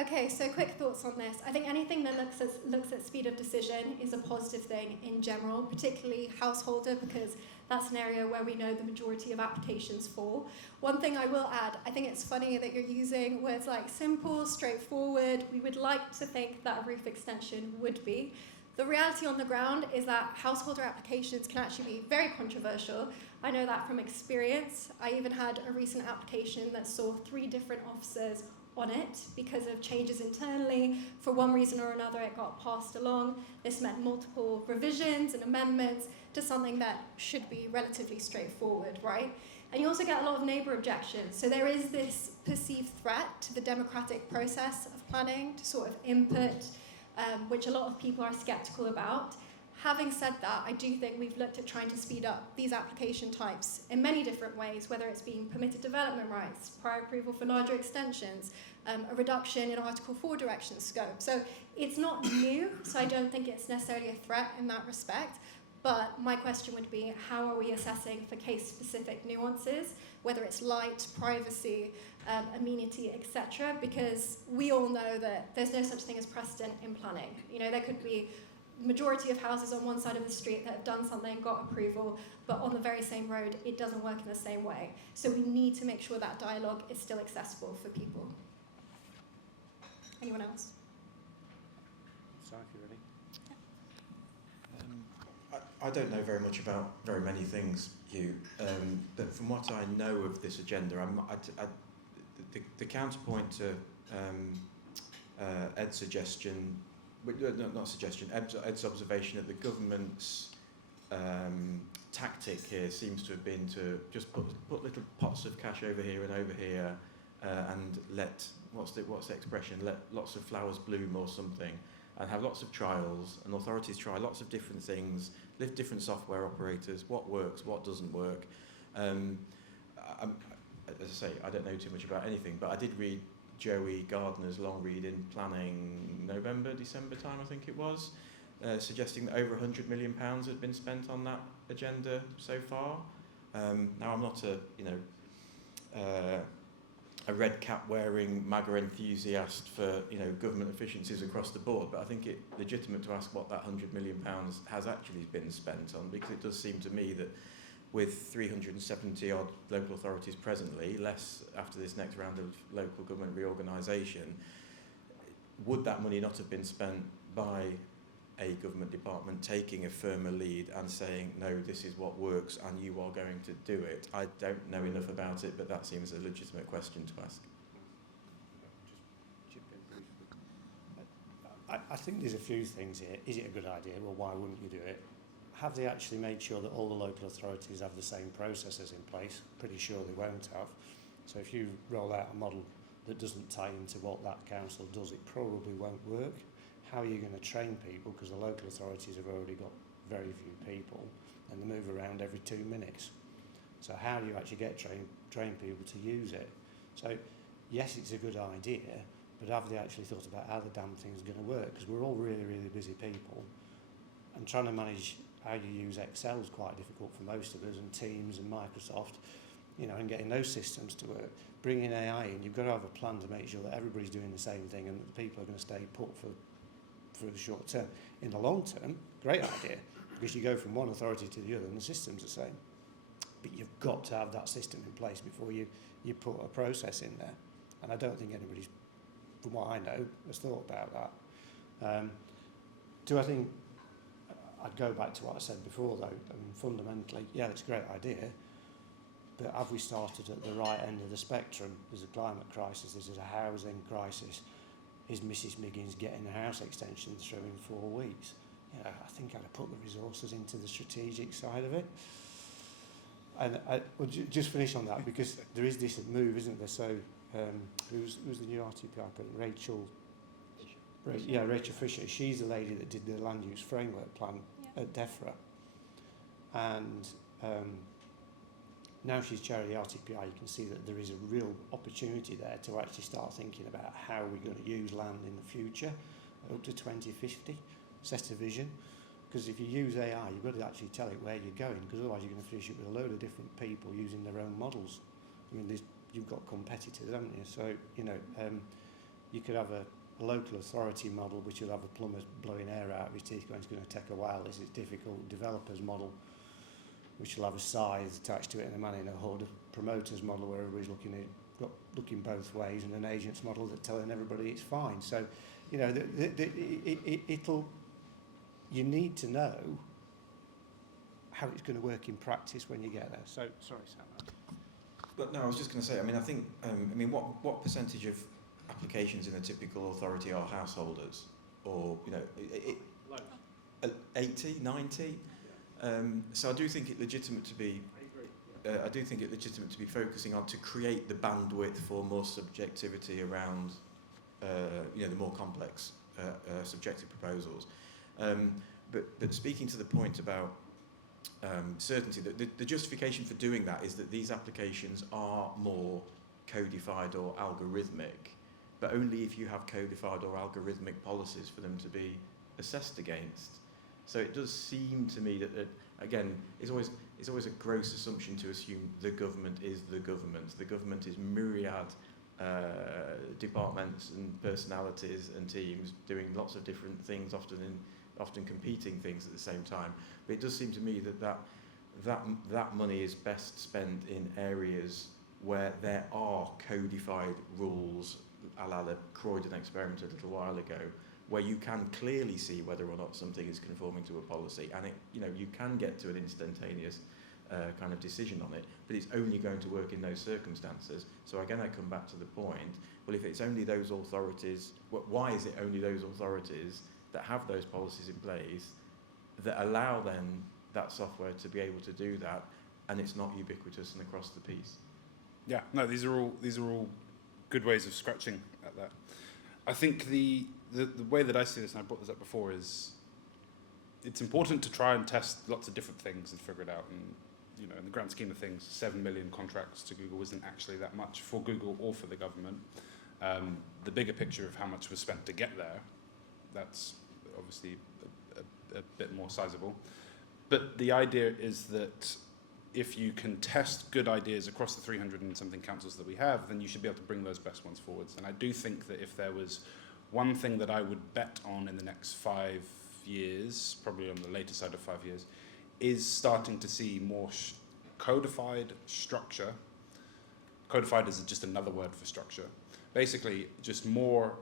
Okay, so quick thoughts on this. I think anything that looks at speed of decision is a positive thing in general, particularly householder, because that's an area where we know the majority of applications fall. One thing I will add, I think it's funny that you're using words like simple, straightforward. We would like to think that a roof extension would be. The reality on the ground is that householder applications can actually be very controversial. I know that from experience. I even had a recent application that saw 3 different officers on it because of changes internally. For one reason or another, it got passed along. This meant multiple revisions and amendments to something that should be relatively straightforward, right? And you also get a lot of neighbour objections. So there is this perceived threat to the democratic process of planning, to sort of input, which a lot of people are sceptical about. Having said that, I do think we've looked at trying to speed up these application types in many different ways, whether it's being permitted development rights, prior approval for larger extensions, a reduction in Article 4 direction scope. So it's not new, so I don't think it's necessarily a threat in that respect. But my question would be, how are we assessing for case-specific nuances, whether it's light, privacy, amenity, etc.? Because we all know that there's no such thing as precedent in planning. You know, there could be majority of houses on one side of the street that have done something, got approval, but on the very same road, it doesn't work in the same way. So we need to make sure that dialogue is still accessible for people. Anyone else? Sorry, if you're ready. I don't know very much about very many things, Hugh, but from what I know of this agenda, the counterpoint to Ed's suggestion, Ed's observation that the government's tactic here seems to have been to just put little pots of cash over here and over here, and let what's the expression? Let lots of flowers bloom or something, and have lots of trials, and authorities try lots of different things, live different software operators, what works, what doesn't work. As I say, I don't know too much about anything, but I did read Joey Gardner's long read in planning November, December time, I think it was, suggesting that over £100 million had been spent on that agenda so far. Now, I'm not a red cap wearing MAGA enthusiast for government efficiencies across the board, but I think it's legitimate to ask what that £100 million has actually been spent on, because it does seem to me that with 370 odd local authorities presently, less after this next round of local government reorganisation, would that money not have been spent by a government department taking a firmer lead and saying, no, this is what works and you are going to do it? I don't know enough about it, but that seems a legitimate question to ask. I think there's a few things here. Is it a good idea? Well, why wouldn't you do it? Have they actually made sure that all the local authorities have the same processes in place? Pretty sure they won't have. So if you roll out a model that doesn't tie into what that council does, it probably won't work. How are you going to train people? Because the local authorities have already got very few people and they move around every 2 minutes. So how do you actually get train people to use it? So yes, it's a good idea, but have they actually thought about how the damn thing's going to work? Because we're all really, really busy people, and trying to manage how you use Excel is quite difficult for most of us, and Teams and Microsoft, and getting those systems to work. Bringing AI in, you've got to have a plan to make sure that everybody's doing the same thing and that the people are going to stay put for the short term. In the long term, great idea, because you go from one authority to the other and the system's the same. But you've got to have that system in place before you put a process in there. And I don't think anybody's, from what I know, has thought about that. Do I think, I'd go back to what I said before though, fundamentally, yeah, it's a great idea, but have we started at the right end of the spectrum? There's a climate crisis, there's a housing crisis. Is Mrs. Miggins getting a house extension through in 4 weeks? I think I'd have put the resources into the strategic side of it. And we'll just finish on that, because there is this move, isn't there? So who's the new RTPI? Rachel Fisher. She's the lady that did the land use framework plan at DEFRA. And now she's chair of the RTPI, you can see that there is a real opportunity there to actually start thinking about how we're going to use land in the future up to 2050, set a vision. Because if you use AI, you've got to actually tell it where you're going, because otherwise you're going to finish it with a load of different people using their own models. I mean, you've got competitors, haven't you? So, you could have a local authority model which will have a plumber blowing air out of his teeth going, it's going to take a while, this is difficult. Developers model which will have a scythe attached to it and a man in a hood. A promoters model where everybody's looking both ways, and an agent's model that's telling everybody it's fine. So, you need to know how it's going to work in practice when you get there. So, sorry, Sam. But no, I was just going to say, I think, what percentage of applications in a typical authority are householders? Or, 80, 90? So I do think it legitimate to be. I do think it legitimate to be focusing on to create the bandwidth for more subjectivity around, the more complex subjective proposals. But speaking to the point about certainty, the justification for doing that is that these applications are more codified or algorithmic, but only if you have codified or algorithmic policies for them to be assessed against. So it does seem to me that again, it's always a gross assumption to assume the government is the government. The government is myriad departments and personalities and teams doing lots of different things, often competing things at the same time. But it does seem to me that money is best spent in areas where there are codified rules, a la the Croydon experiment a little while ago, where you can clearly see whether or not something is conforming to a policy, and you can get to an instantaneous kind of decision on it, but it's only going to work in those circumstances. So again, I come back to the point, well, if it's only those authorities, why is it only those authorities that have those policies in place that allow then that software to be able to do that, and it's not ubiquitous and across the piece? Yeah, no, these are all good ways of scratching at that. I think the way that I see this, and I brought this up before, is it's important to try and test lots of different things and figure it out. And in the grand scheme of things, 7 million contracts to Google isn't actually that much for Google or for the government. The bigger picture of how much was spent to get there, that's obviously a bit more sizable. But the idea is that if you can test good ideas across the 300 and something councils that we have, then you should be able to bring those best ones forwards. And I do think that if there was one thing that I would bet on in the next 5 years, probably on the later side of 5 years, is starting to see more codified structure. Codified is just another word for structure. Basically, just more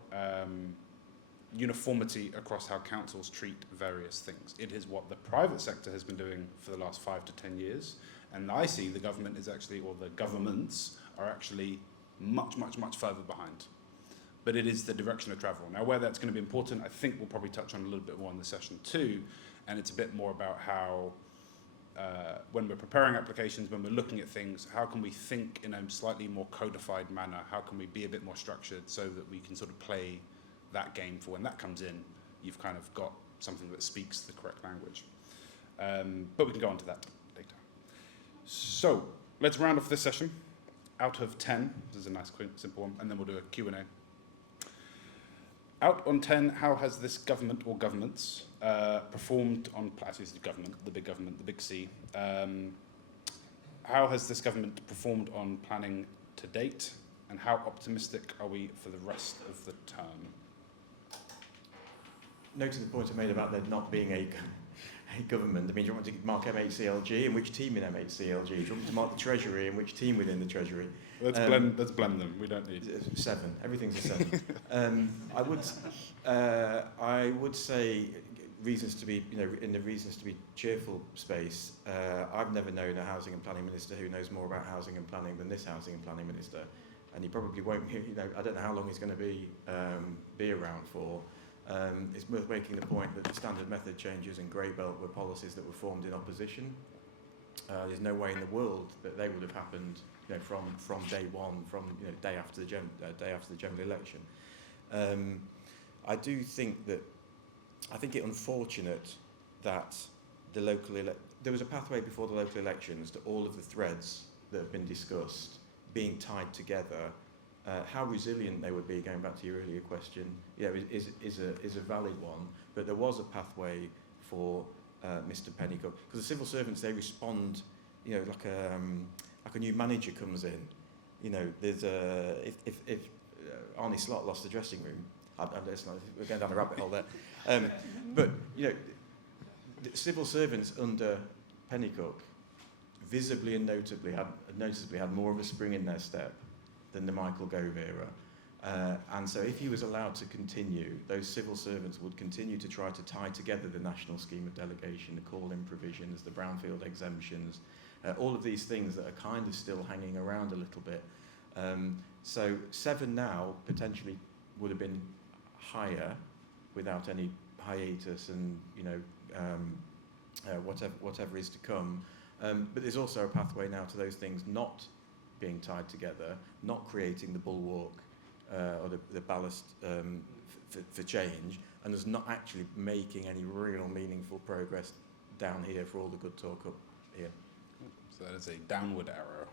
uniformity across how councils treat various things. It is what the private sector has been doing for the last 5 to 10 years. And I see the government is actually, or the governments are actually much, much, much further behind. But it is the direction of travel. Now, where that's going to be important, I think we'll probably touch on a little bit more in the session too. And it's a bit more about how, when we're preparing applications, when we're looking at things, how can we think in a slightly more codified manner? How can we be a bit more structured so that we can sort of play that game for when that comes in, you've kind of got something that speaks the correct language. But we can go on to that later. So let's round off this session. Out of 10, this is a nice, quick, simple one, and then we'll do a Q&A. Out on 10, how has this government or governments performed on, actually it's the government, the big C. How has this government performed on planning to date, and how optimistic are we for the rest of the term? Noting the point I made about there not being a government, I mean, do you want to mark MHCLG, and which team in MHCLG? Do you want to mark the Treasury, and which team within the Treasury? Let's blend them. We don't need 7. Everything's a 7. I would say reasons to be, in the reasons to be cheerful space. I've never known a housing and planning minister who knows more about housing and planning than this housing and planning minister, and he probably won't. I don't know how long he's going to be around for. It's worth making the point that the standard method changes and grey belt were policies that were formed in opposition. There's no way in the world that they would have happened, from day one, from day after the general election. I think it unfortunate that there was a pathway before the local elections to all of the threads that have been discussed being tied together, how resilient they would be, going back to your earlier question, is a valid one. But there was a pathway for Mr. Pennycook, because the civil servants, they respond, like a new manager comes in. There's if Arnie Slot lost the dressing room, we're going down a rabbit hole there. But the civil servants under Pennycook visibly and noticeably had more of a spring in their step than the Michael Gove era. And so if he was allowed to continue, those civil servants would continue to try to tie together the national scheme of delegation, the call-in provisions, the brownfield exemptions, all of these things that are kind of still hanging around a little bit. So 7 now potentially would have been higher without any hiatus and whatever is to come. But there's also a pathway now to those things not being tied together, not creating the bulwark or the ballast for change, and there's not actually making any real meaningful progress down here for all the good talk up here. So that is a downward arrow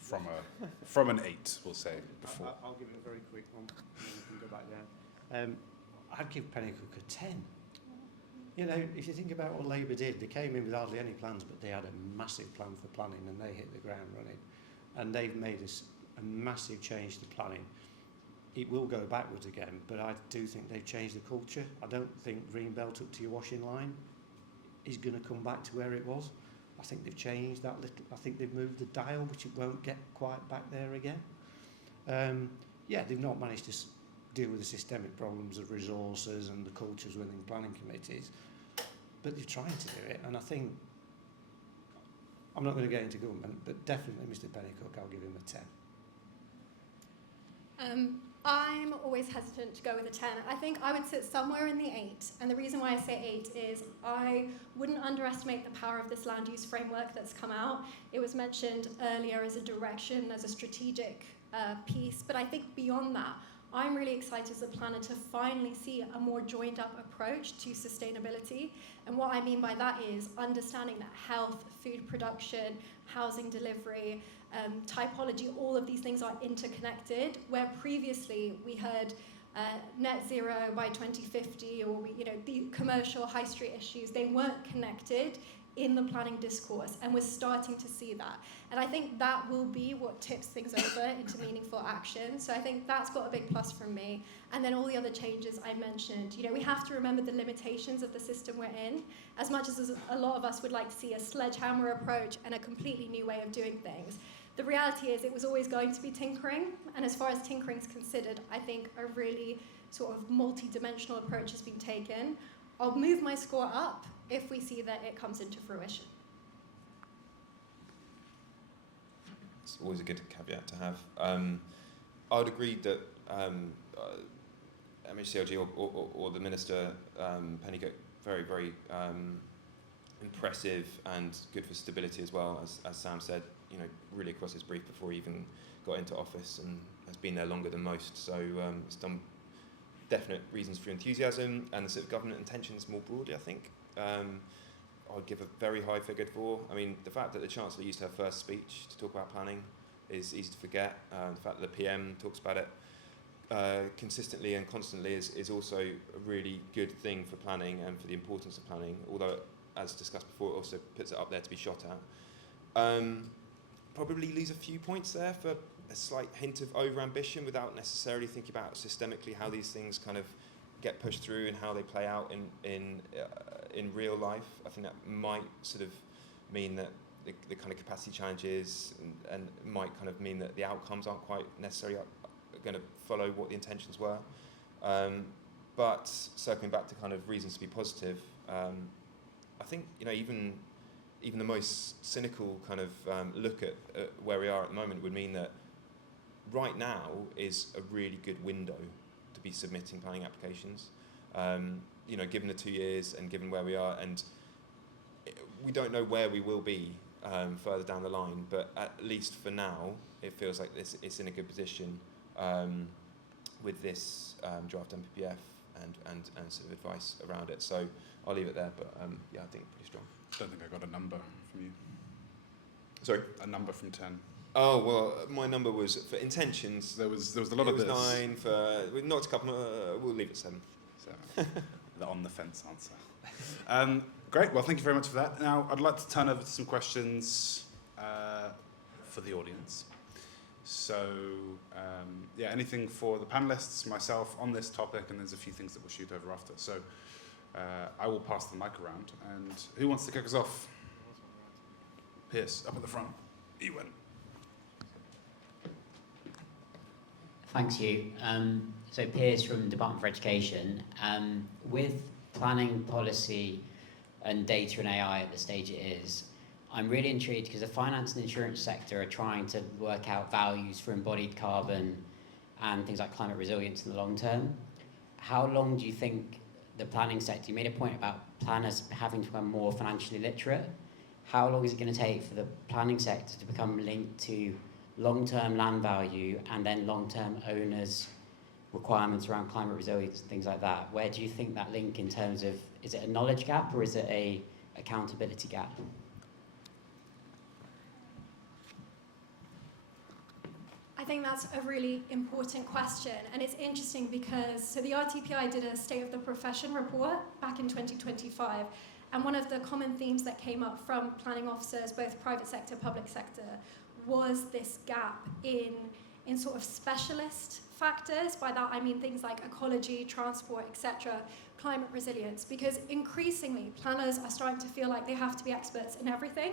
from an 8, we'll say, before. I'll give it a very quick one, and then we can go back down. I'd give Pennycook a 10. If you think about what Labour did, they came in with hardly any plans, but they had a massive plan for planning, and they hit the ground running. And they've made a massive change to planning. It will go backwards again, but I do think they've changed the culture. I don't think Greenbelt up to your washing line is going to come back to where it was. I think they've changed that little. I think they've moved the dial, which it won't get quite back there again. They've not managed to deal with the systemic problems of resources and the cultures within planning committees, but they're trying to do it. And I think, I'm not going to get into government, but definitely Mr. Pennycook, I'll give him a 10. I'm always hesitant to go with a 10. I think I would sit somewhere in the 8. And the reason why I say 8 is I wouldn't underestimate the power of this land use framework that's come out. It was mentioned earlier as a direction, as a strategic piece. But I think beyond that, I'm really excited as a planner to finally see a more joined up approach to sustainability. And what I mean by that is understanding that health, food production, housing delivery, typology, all of these things are interconnected, where previously we heard net zero by 2050, or the commercial high street issues, they weren't connected in the planning discourse, and we're starting to see that. And I think that will be what tips things over into meaningful action. So I think that's got a big plus from me. And then all the other changes I mentioned, we have to remember the limitations of the system we're in. As much as a lot of us would like to see a sledgehammer approach and a completely new way of doing things, the reality is it was always going to be tinkering. And as far as tinkering is considered, I think a really sort of multi-dimensional approach has been taken. I'll move my score up if we see that it comes into fruition. It's always a good caveat to have. I would agree that MHCLG or the Minister, Pennycook, very, very impressive and good for stability as well, as Sam said, really across his brief before he even got into office, and has been there longer than most. So it's done definite reasons for enthusiasm, and the sort of government intentions more broadly, I think. I'd give a very high figure for. I mean, the fact that the Chancellor used her first speech to talk about planning is easy to forget. The fact that the PM talks about it consistently and constantly is also a really good thing for planning and for the importance of planning, although, as discussed before, it also puts it up there to be shot at. Probably leaves a few points there for a slight hint of over-ambition without necessarily thinking about systemically how these things kind of get pushed through and how they play out in real life. I think that might sort of mean that the kind of capacity challenges and might kind of mean that the outcomes aren't quite necessarily going to follow what the intentions were. But circling back to kind of reasons to be positive, I think even the most cynical kind of look at where we are at the moment would mean that right now is a really good window to be submitting planning applications. Given the 2 years and given where we are, and we don't know where we will be further down the line, but at least for now, it feels like it's in a good position with this draft NPPF and sort of advice around it. So I'll leave it there, but I think pretty strong. I don't think I got a number from you. Sorry? A number from 10. Oh, well, my number was, for intentions, There was a lot it of was this. 9, for, not a couple, we'll leave it 7. So, the on the fence answer. Great. Well, thank you very much for that. Now, I'd like to turn over to some questions for the audience. So, yeah, anything for the panelists, myself, on this topic, and there's a few things that we'll shoot over after. So, I will pass the mic around. And who wants to kick us off? Pierce, up at the front. You win. Thanks, Hugh. So Piers from Department for Education. With planning policy and data and AI at the stage it is, I'm really intrigued because the finance and insurance sector are trying to work out values for embodied carbon and things like climate resilience in the long term. How long do you think the planning sector, you made a point about planners having to become more financially literate. How long is it going to take for the planning sector to become linked to long-term land value and then long-term owners' requirements around climate resilience and things like that? Where do you think that link in terms of, is it a knowledge gap or is it a accountability gap? I think that's a really important question, and it's interesting because the RTPI did a State of the Profession report back in 2025, and one of the common themes that came up from planning officers, both private sector, public sector, was this gap in sort of specialist factors. By that I mean things like ecology, transport, etc., climate resilience, because increasingly planners are starting to feel like they have to be experts in everything.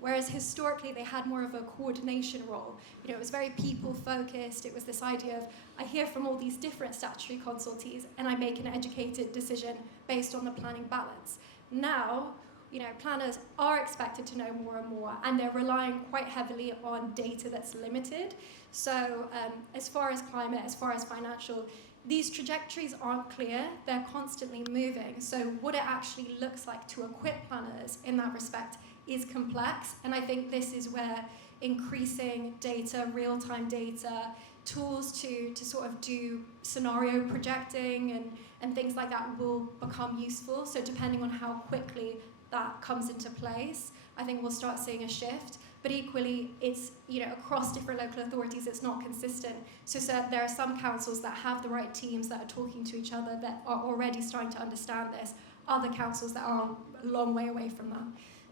Whereas historically they had more of a coordination role. You know, it was very people-focused. It was this idea of, I hear from all these different statutory consultees and I make an educated decision based on the planning balance. Now, you know, planners are expected to know more and more, and they're relying quite heavily on data that's limited. So as far as climate, as far as financial, these trajectories aren't clear. They're constantly moving. So what it actually looks like to equip planners in that respect is complex, and I think this is where increasing data, real-time data, tools to sort of do scenario projecting and things like that will become useful. So depending on how quickly that comes into place, I think we'll start seeing a shift. But equally, it's, you know, across different local authorities, it's not consistent. So there are some councils that have the right teams that are talking to each other that are already starting to understand this. Other councils that are a long way away from that.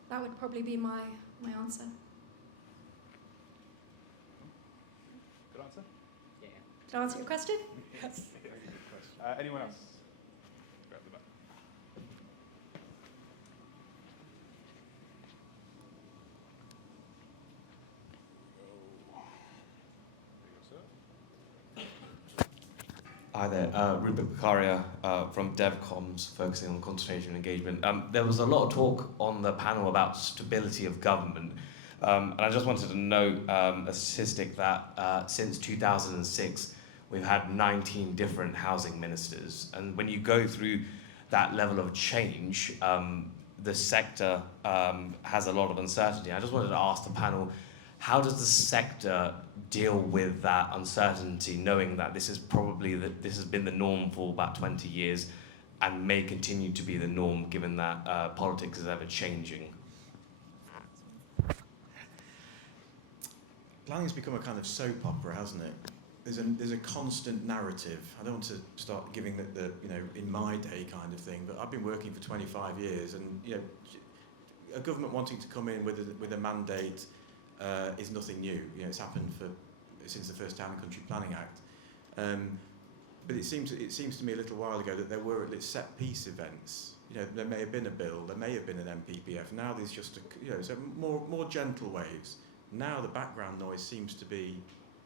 That would probably be my answer. Good answer? Yeah. Did I answer your question? Yes. Very good question. Anyone else? Grab the back. Hi there, Rupert Beccaria from DevComs, focusing on consultation and engagement. There was a lot of talk on the panel about stability of government, and I just wanted to note a statistic that since 2006, we've had 19 different housing ministers, and when you go through that level of change, the sector has a lot of uncertainty. I just wanted to ask the panel, how does the sector deal with that uncertainty, knowing that this is probably this has been the norm for about 20 years and may continue to be the norm given that politics is ever changing? Planning's become a kind of soap opera, hasn't it? There's a constant narrative. I don't want to start giving the you know, in my day kind of thing, but I've been working for 25 years, and you know, a government wanting to come in with a mandate is nothing new. You know, it's happened since the first Town and Country Planning Act. But it seems to me a little while ago that there were at least set piece events. You know, there may have been a bill, there may have been an NPPF. Now there's just so more gentle waves. Now the background noise seems to be,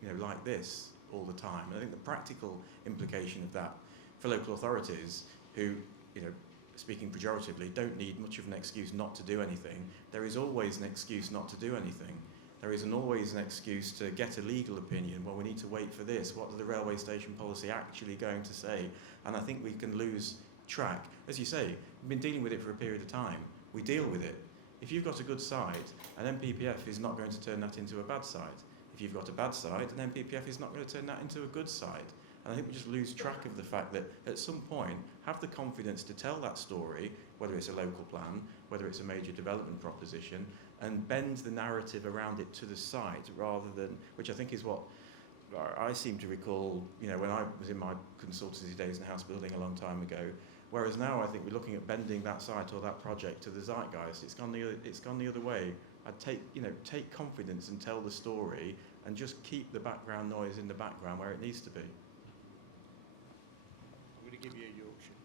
you know, like this all the time. And I think the practical implication of that for local authorities who, you know, speaking pejoratively, don't need much of an excuse not to do anything. There is always an excuse not to do anything. There isn't always an excuse to get a legal opinion. Well, we need to wait for this. What is the railway station policy actually going to say? And I think we can lose track. As you say, we've been dealing with it for a period of time. We deal with it. If you've got a good side, an NPPF is not going to turn that into a bad side. If you've got a bad side, an NPPF is not going to turn that into a good side. And I think we just lose track of the fact that at some point, have the confidence to tell that story, whether it's a local plan, whether it's a major development proposition, and bend the narrative around it to the site rather than, which I think is what I seem to recall, when I was in my consultancy days in house building a long time ago. Whereas now I think we're looking at bending that site or that project to the zeitgeist. It's gone the other way. I'd take confidence and tell the story and just keep the background noise in the background where it needs to be. I'm going to give you a Yorkshire.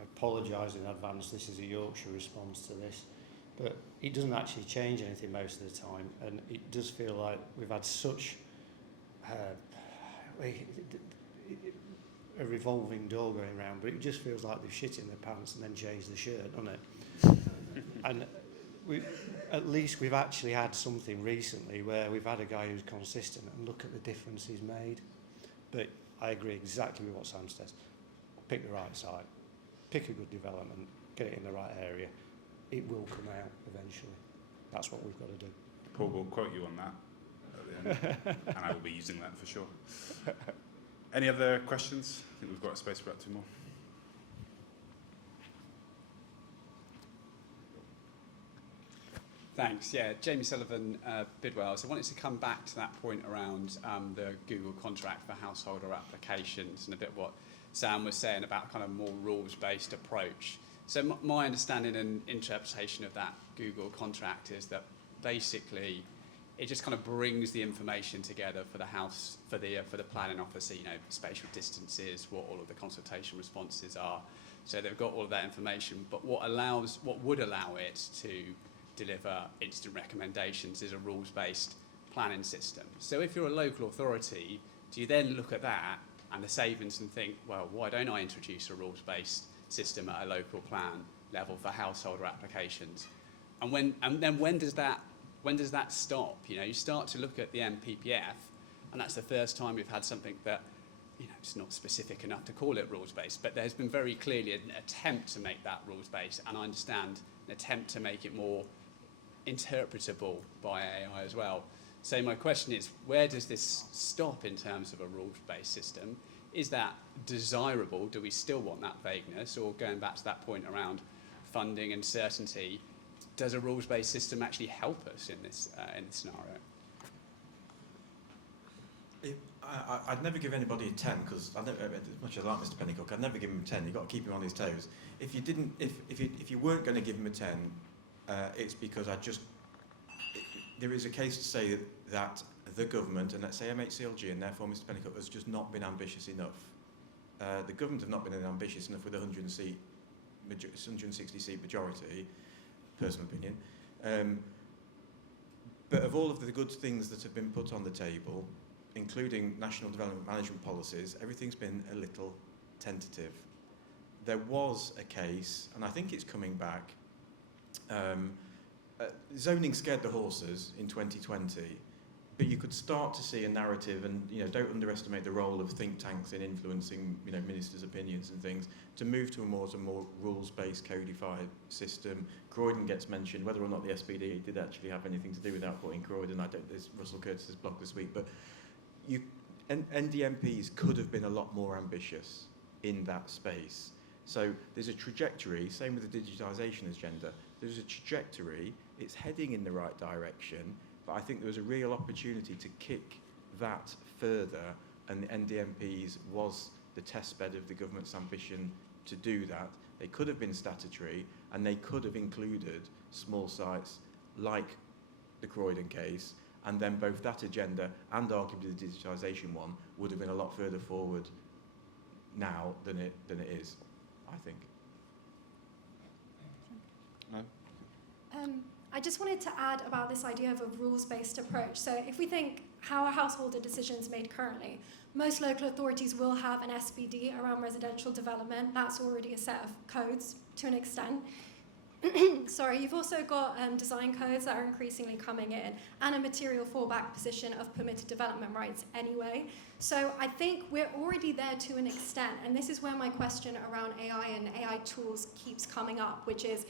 I apologise in advance, this is a Yorkshire response to this, but it doesn't actually change anything most of the time, and it does feel like we've had such a revolving door going round, but it just feels like they've shit in their pants and then changed the shirt, doesn't it? And at least we've actually had something recently where we've had a guy who's consistent and look at the difference he's made. But I agree exactly with what Sam says. Pick the right site, pick a good development, get it in the right area. It will come out eventually. That's what we've got to do. Paul will quote you on that at the end, and I will be using that for sure. Any other questions? I think we've got space for about 2 more. Thanks. Yeah, Jamie Sullivan, Bidwell. So I wanted to come back to that point around the Google contract for householder applications and a bit what Sam was saying about kind of more rules-based approach. So my understanding and interpretation of that Google contract is that basically it just kind of brings the information together for the house, for the planning officer, spatial distances, what all of the consultation responses are. So they've got all of that information, but what would allow it to deliver instant recommendations is a rules-based planning system. So if you're a local authority, do you then look at that and the savings and think, well, why don't I introduce a rules-based system at a local plan level for householder applications? And then when does that stop? You start to look at the NPPF, and that's the first time we've had something that, it's not specific enough to call it rules-based, but there's been very clearly an attempt to make that rules-based, and I understand an attempt to make it more interpretable by AI as well. So my question is, where does this stop in terms of a rules-based system? Is that desirable? Do we still want that vagueness? Or going back to that point around funding and certainty, does a rules-based system actually help us in this scenario? I'd never give anybody a 10 because as much as I like Mr. Pennycook, I'd never give him a 10. You've got to keep him on his toes. If you weren't going to give him a 10, it's because there is a case to say that the government, and let's say MHCLG, and therefore Mr. Pennycook, has just not been ambitious enough. The government have not been ambitious enough with a 160 seat majority, personal opinion. But of all of the good things that have been put on the table, including national development management policies, everything's been a little tentative. There was a case, and I think it's coming back, zoning scared the horses in 2020, but you could start to see a narrative, and don't underestimate the role of think tanks in influencing ministers' opinions and things, to move to a more rules-based codified system. Croydon gets mentioned. Whether or not the SPD did actually have anything to do with outputting Croydon, I don't. There's Russell Curtis's blog this week, but NDMPs could have been a lot more ambitious in that space. So there's a trajectory, same with the digitisation agenda, there's a trajectory, it's heading in the right direction, but I think there was a real opportunity to kick that further, and the NDMPs was the testbed of the government's ambition to do that. They could have been statutory, and they could have included small sites like the Croydon case, and then both that agenda and arguably the digitisation one would have been a lot further forward now than it is, I think. No? I just wanted to add about this idea of a rules-based approach. So if we think how are householder decisions made currently, most local authorities will have an SPD around residential development. That's already a set of codes to an extent. Sorry, you've also got design codes that are increasingly coming in, and a material fallback position of permitted development rights anyway. So I think we're already there to an extent, and this is where my question around AI and AI tools keeps coming up, which is,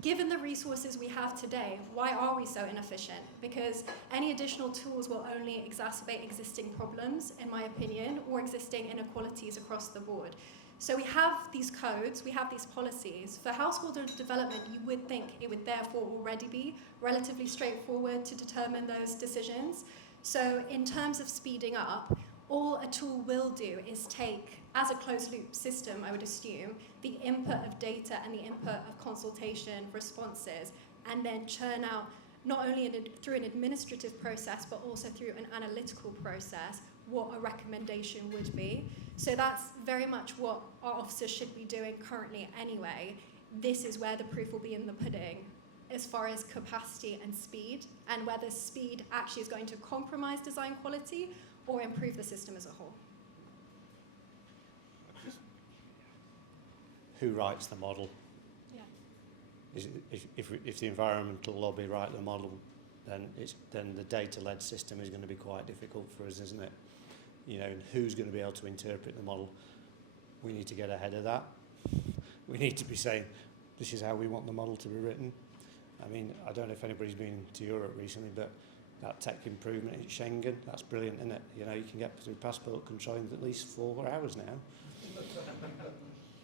given the resources we have today, why are we so inefficient? Because any additional tools will only exacerbate existing problems, in my opinion, or existing inequalities across the board. So we have these codes, we have these policies. For household development, you would think it would therefore already be relatively straightforward to determine those decisions. So in terms of speeding up, all a tool will do is take, as a closed-loop system, I would assume, the input of data and the input of consultation responses, and then churn out, not only through an administrative process, but also through an analytical process, what a recommendation would be. So that's very much what our officers should be doing currently anyway. This is where the proof will be in the pudding, as far as capacity and speed, and whether speed actually is going to compromise design quality or improve the system as a whole. Who writes the model? Yeah. If the environmental lobby write the model, then the data-led system is going to be quite difficult for us, isn't it? You know, and who's going to be able to interpret the model? We need to get ahead of that. We need to be saying, this is how we want the model to be written. I mean, I don't know if anybody's been to Europe recently, but that tech improvement in Schengen, that's brilliant, isn't it? You know, you can get through passport control in at least 4 hours now.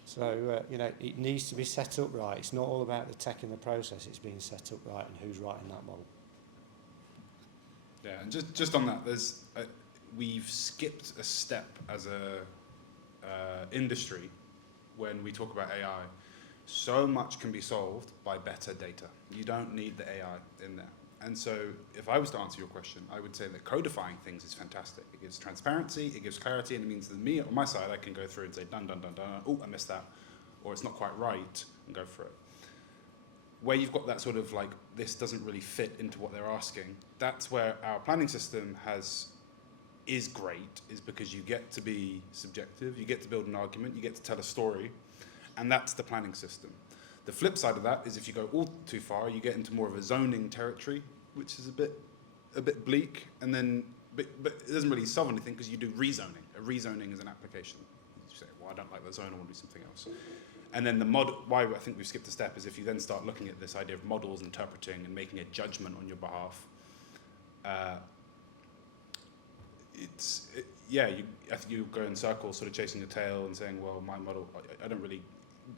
So, you know, it needs to be set up right. It's not all about the tech and the process, it's being set up right and who's writing that model. Yeah, and just on that, we've skipped a step as a industry when we talk about AI. So much can be solved by better data. You don't need the AI in there. And so if I was to answer your question, I would say that codifying things is fantastic. It gives transparency, it gives clarity, and it means that me, on my side, I can go through and say, done, done, done, done, oh, I missed that, or it's not quite right, and go for it. Where you've got that sort of like, this doesn't really fit into what they're asking, that's where our planning system is great, is because you get to be subjective, you get to build an argument, you get to tell a story, and that's the planning system. The flip side of that is if you go all too far, you get into more of a zoning territory, which is a bit bleak, and then but it doesn't really solve anything because you do rezoning. A rezoning is an application. You say, well, I don't like the zone, I want to do something else. And then the model, why I think we've skipped a step is if you then start looking at this idea of models interpreting and making a judgment on your behalf, I think you go in circles, sort of chasing your tail and saying, well, my model, I don't really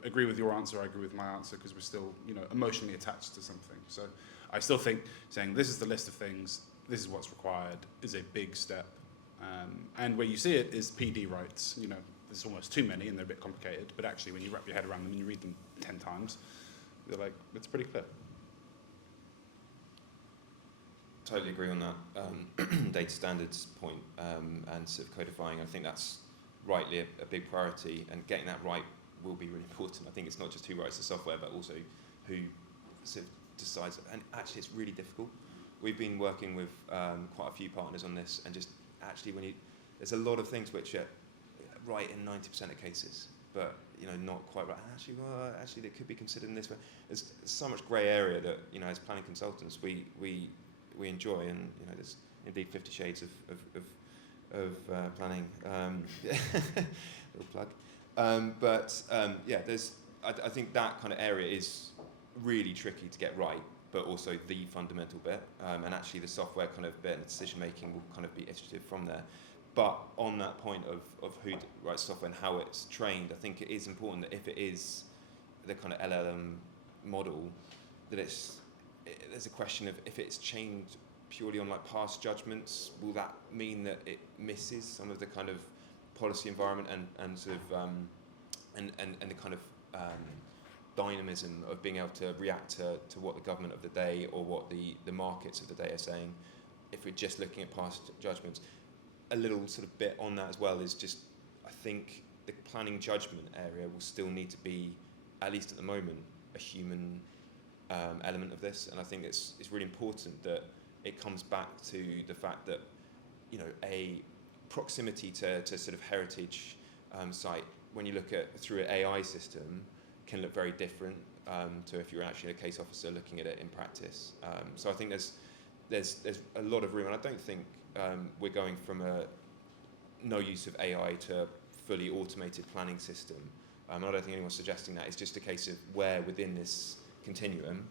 agree with your answer, I agree with my answer, because we're still, you know, emotionally attached to something. So I still think saying this is the list of things, this is what's required, is a big step. And where you see it is PD rights. You know, there's almost too many and they're a bit complicated, but actually when you wrap your head around them and you read them 10 times, they're like, it's pretty clear. Totally agree on that data standards point and sort of codifying. I think that's rightly a big priority, and getting that right will be really important. I think it's not just who writes the software, but also who sort of decides. And actually, it's really difficult. We've been working with quite a few partners on this, and just actually, there's a lot of things which are right in 90% of cases, but you know, not quite right. Actually, they could be considered in this way. There's so much grey area that, you know, as planning consultants, we enjoy, and you know, there's indeed 50 shades of planning. Little plug. I think that kind of area is really tricky to get right, but also the fundamental bit, and actually the software kind of bit and decision making will kind of be iterative from there. But on that point of who writes software and how it's trained, I think it is important that if it is the kind of LLM model, that there's a question of if it's trained purely on like past judgments, will that mean that it misses some of the kind of policy environment and sort of and the kind of dynamism of being able to react to what the government of the day or what the markets of the day are saying, if we're just looking at past judgments. A little sort of bit on that as well is just, I think the planning judgment area will still need to be, at least at the moment, a human element of this, and I think it's really important that it comes back to the fact that, you know, a proximity to sort of heritage site, when you look at through an AI system, can look very different to if you're actually a case officer looking at it in practice. So I think there's a lot of room, and I don't think we're going from a no use of AI to fully automated planning system. I don't think anyone's suggesting that. It's just a case of where within this continuum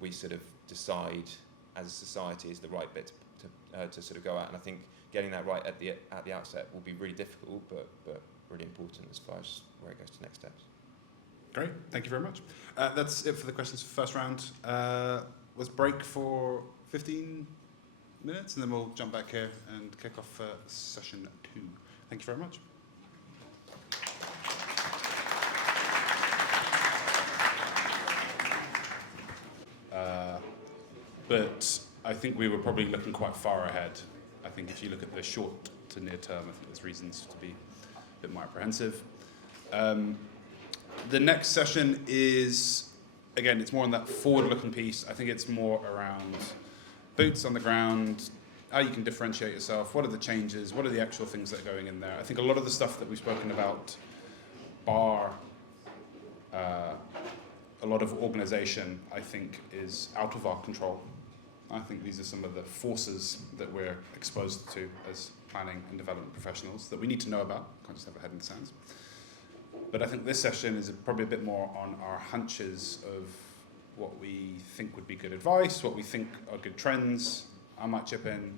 we sort of decide as a society is the right bit to sort of go at. And I think getting that right at the outset will be really difficult, but really important as far as where it goes to next steps. Great, thank you very much. That's it for the questions for the first round. Let's break for 15 minutes and then we'll jump back here and kick off session 2. Thank you very much. But I think we were probably looking quite far ahead. I think if you look at the short to near term, I think there's reasons to be a bit more apprehensive. The next session is, again, it's more on that forward-looking piece. I think it's more around boots on the ground, how you can differentiate yourself, what are the changes, what are the actual things that are going in there. I think a lot of the stuff that we've spoken about, bar a lot of organisation, I think, is out of our control. I think these are some of the forces that we're exposed to as planning and development professionals that we need to know about. Can't just have a head in the sands. But I think this session is probably a bit more on our hunches of what we think would be good advice, what we think are good trends. I might chip in.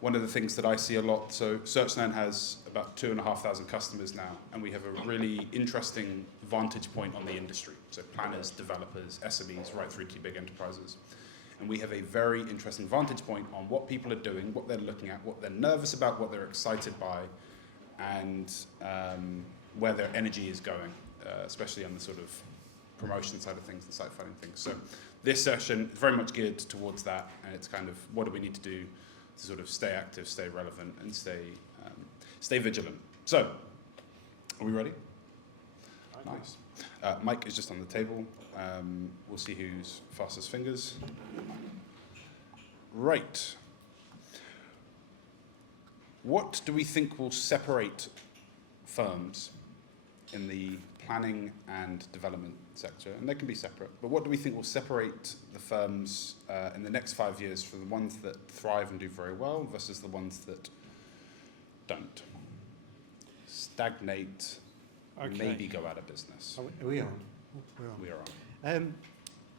One of the things that I see a lot, so Searchland has about 2,500 customers now, and we have a really interesting vantage point on the industry. So planners, developers, SMEs, right through to big enterprises. And we have a very interesting vantage point on what people are doing, what they're looking at, what they're nervous about, what they're excited by, and where their energy is going, especially on the sort of promotion side of things, the site funding things. So this session is very much geared towards that, and it's kind of what do we need to do to sort of stay active, stay relevant, and stay vigilant. So, are we ready? Nice. Mic is just on the table. We'll see who's fastest fingers. Right. What do we think will separate firms in the planning and development sector? And they can be separate, but what do we think will separate the firms in the next 5 years from the ones that thrive and do very well versus the ones that don't? Stagnate, maybe go out of business. Are we on? We're on. We are on.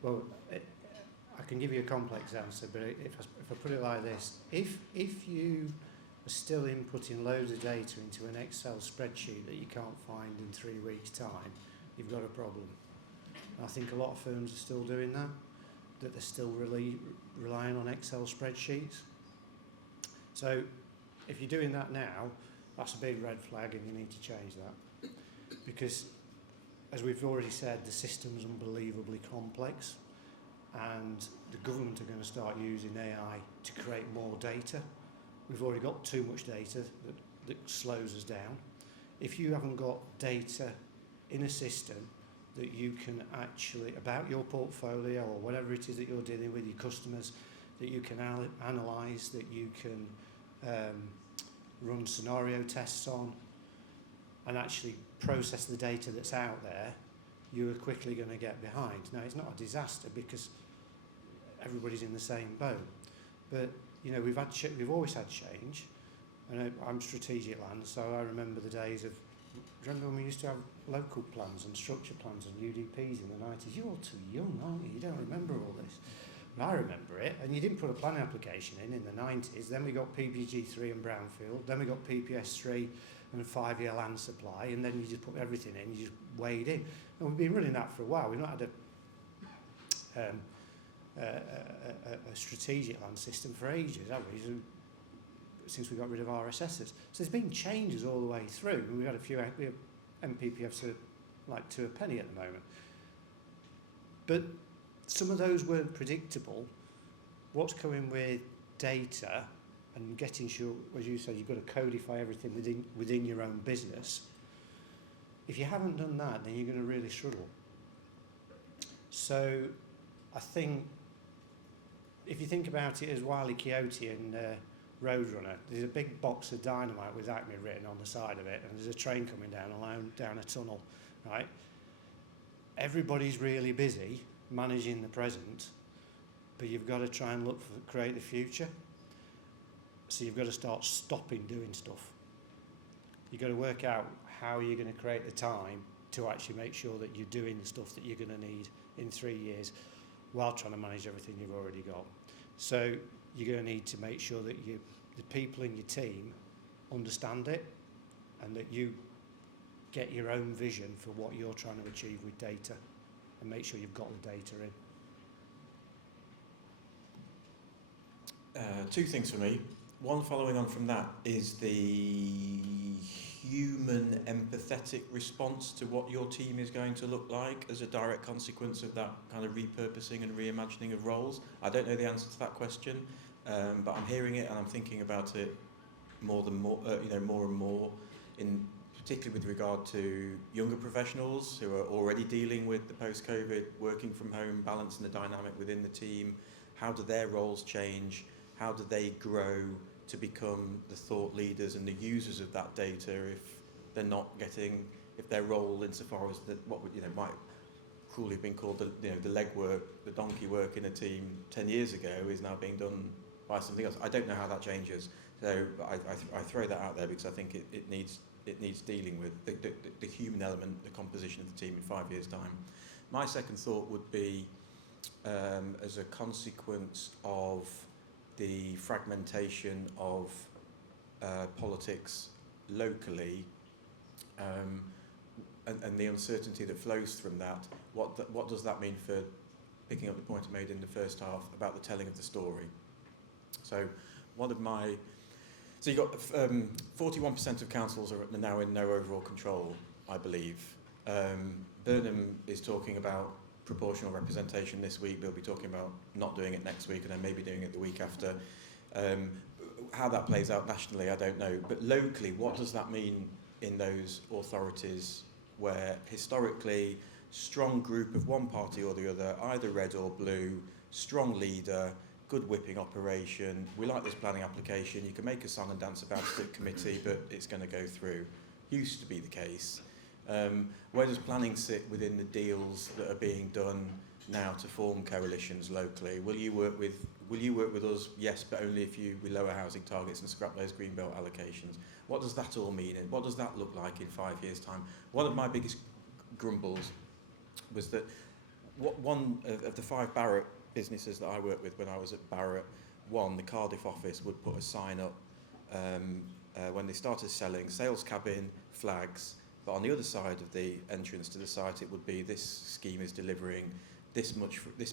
Well, I can give you a complex answer, but if I put it like this, if you are still inputting loads of data into an Excel spreadsheet that you can't find in 3 weeks' time, you've got a problem. I think a lot of firms are still doing that they're still relying on Excel spreadsheets. So if you're doing that now, that's a big red flag and you need to change that. Because, as we've already said, the system's unbelievably complex and the government are going to start using AI to create more data. We've already got too much data that slows us down. If you haven't got data in a system that you can actually, about your portfolio or whatever it is that you're dealing with, your customers, that you can analyse, that you can run scenario tests on and actually process the data that's out there, you are quickly going to get behind. Now, it's not a disaster because everybody's in the same boat. But, you know, we've always had change. And I'm strategic land, so I remember the days of, remember when we used to have local plans and structure plans and UDPs in the 90s? You're too young, aren't you? You don't remember all this. But I remember it, and you didn't put a planning application in the 90s. Then we got PPG3 and Brownfield. Then we got PPS3 and a 5-year land supply, and then you just put everything in, you just weighed in. And we've been running that for a while. We've not had a strategic land system for ages, have we? Since we got rid of RSSs. So there's been changes all the way through. We've had we have MPPFs are like 2 a penny at the moment. But some of those weren't predictable. What's coming with data and getting sure, as you said, you've got to codify everything within your own business. If you haven't done that, then you're going to really struggle. So I think if you think about it as Wile E. Coyote and Roadrunner, there's a big box of dynamite with Acme written on the side of it, and there's a train coming down a tunnel, right? Everybody's really busy managing the present, but you've got to try and create the future. So you've got to start stopping doing stuff. You've got to work out how you're going to create the time to actually make sure that you're doing the stuff that you're going to need in 3 years while trying to manage everything you've already got. So you're going to need to make sure that the people in your team understand it and that you get your own vision for what you're trying to achieve with data, and make sure you've got the data in. Two things for me. One, following on from that, is the human empathetic response to what your team is going to look like as a direct consequence of that kind of repurposing and reimagining of roles. I don't know the answer to that question, but I'm hearing it and I'm thinking about it more and more, in particularly with regard to younger professionals who are already dealing with the post-COVID working from home balance and the dynamic within the team. How do their roles change? How do they grow to become the thought leaders and the users of that data if they're not getting, if their role insofar as what would, might cruelly have been called the legwork, the donkey work in a team 10 years ago is now being done by something else. I don't know how that changes. So I throw that out there because I think it needs dealing with the human element, the composition of the team in 5 years' time. My second thought would be as a consequence of the fragmentation of politics locally and the uncertainty that flows from that, what does that mean for, picking up the point I made in the first half about the telling of the story? So you've got 41% of councils are now in no overall control, I believe. Burnham is talking about proportional representation this week. They'll be talking about not doing it next week and then maybe doing it the week after. How that plays out nationally, I don't know. But locally, what does that mean in those authorities where historically strong group of one party or the other, either red or blue, strong leader, good whipping operation, we like this planning application, you can make a song and dance about it at committee, but it's going to go through. Used to be the case. Where does planning sit within the deals that are being done now to form coalitions locally? Will you work with us? Yes, but only if we lower housing targets and scrap those greenbelt allocations. What does that all mean? And what does that look like in 5 years' time? One of my biggest grumbles was that one of the 5 Barratt businesses that I worked with when I was at Barratt, the Cardiff office would put a sign up when they started selling sales cabin, flags, but on the other side of the entrance to the site it would be this scheme is delivering this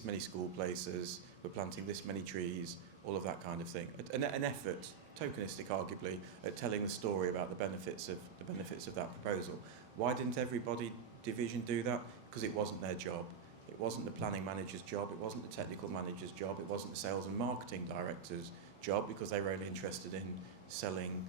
many school places, we're planting this many trees, all of that kind of thing. An effort, tokenistic arguably, at telling the story about the benefits of that proposal. Why didn't everybody division do that? Because it wasn't their job. It wasn't the planning manager's job, it wasn't the technical manager's job, it wasn't the sales and marketing director's job, because they were only interested in selling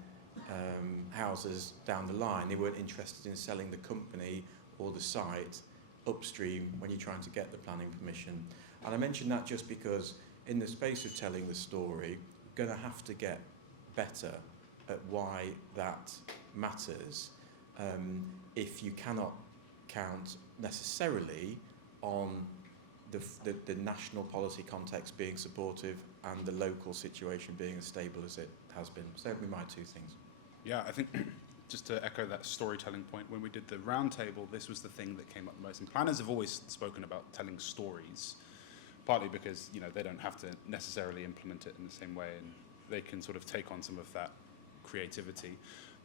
houses down the line. They weren't interested in selling the company or the site upstream when you're trying to get the planning permission. And I mention that just because in the space of telling the story, we're going to have to get better at why that matters if you cannot count necessarily on the national policy context being supportive and the local situation being as stable as it has been. So that would be my 2 things. Yeah, I think just to echo that storytelling point, when we did the roundtable, this was the thing that came up the most. And planners have always spoken about telling stories, partly because they don't have to necessarily implement it in the same way, and they can sort of take on some of that creativity.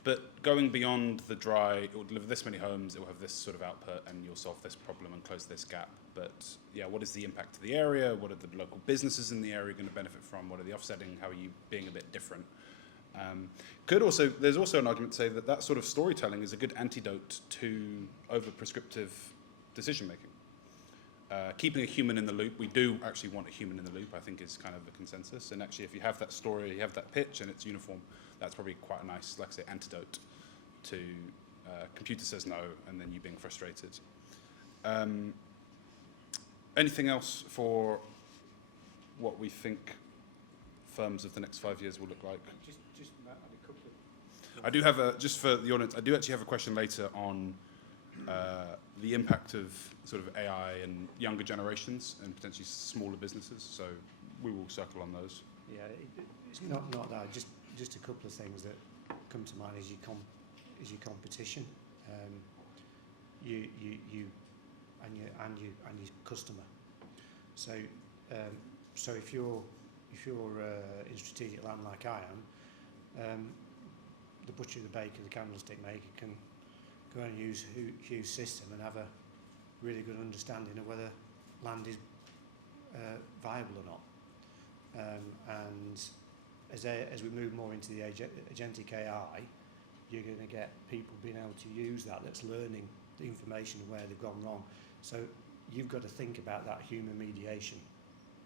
But going beyond the dry, it will deliver this many homes, it will have this sort of output, and you'll solve this problem and close this gap. But yeah, what is the impact to the area? What are the local businesses in the area going to benefit from? What are the offsetting? How are you being a bit different? There's also an argument to say that sort of storytelling is a good antidote to over-prescriptive decision-making. Keeping a human in the loop, we do actually want a human in the loop, I think is kind of a consensus. And actually, if you have that story, you have that pitch, and it's uniform, that's probably quite a nice, like I say, antidote to computer says no, and then you being frustrated. Anything else for what we think firms of the next 5 years will look like? Just a couple of... I do have just for the audience, I do actually have a question later on the impact of sort of AI and younger generations and potentially smaller businesses. So we will circle on those. Yeah, it's not that. Just a couple of things that come to mind is your competition, you and your customer. So if you're in strategic land like I am, the butcher, the baker, the candlestick maker can go and use Hugh's system and have a really good understanding of whether land is viable or not. And as we move more into the agentic AI, you're going to get people being able to use that, that's learning the information of where they've gone wrong. So you've got to think about that human mediation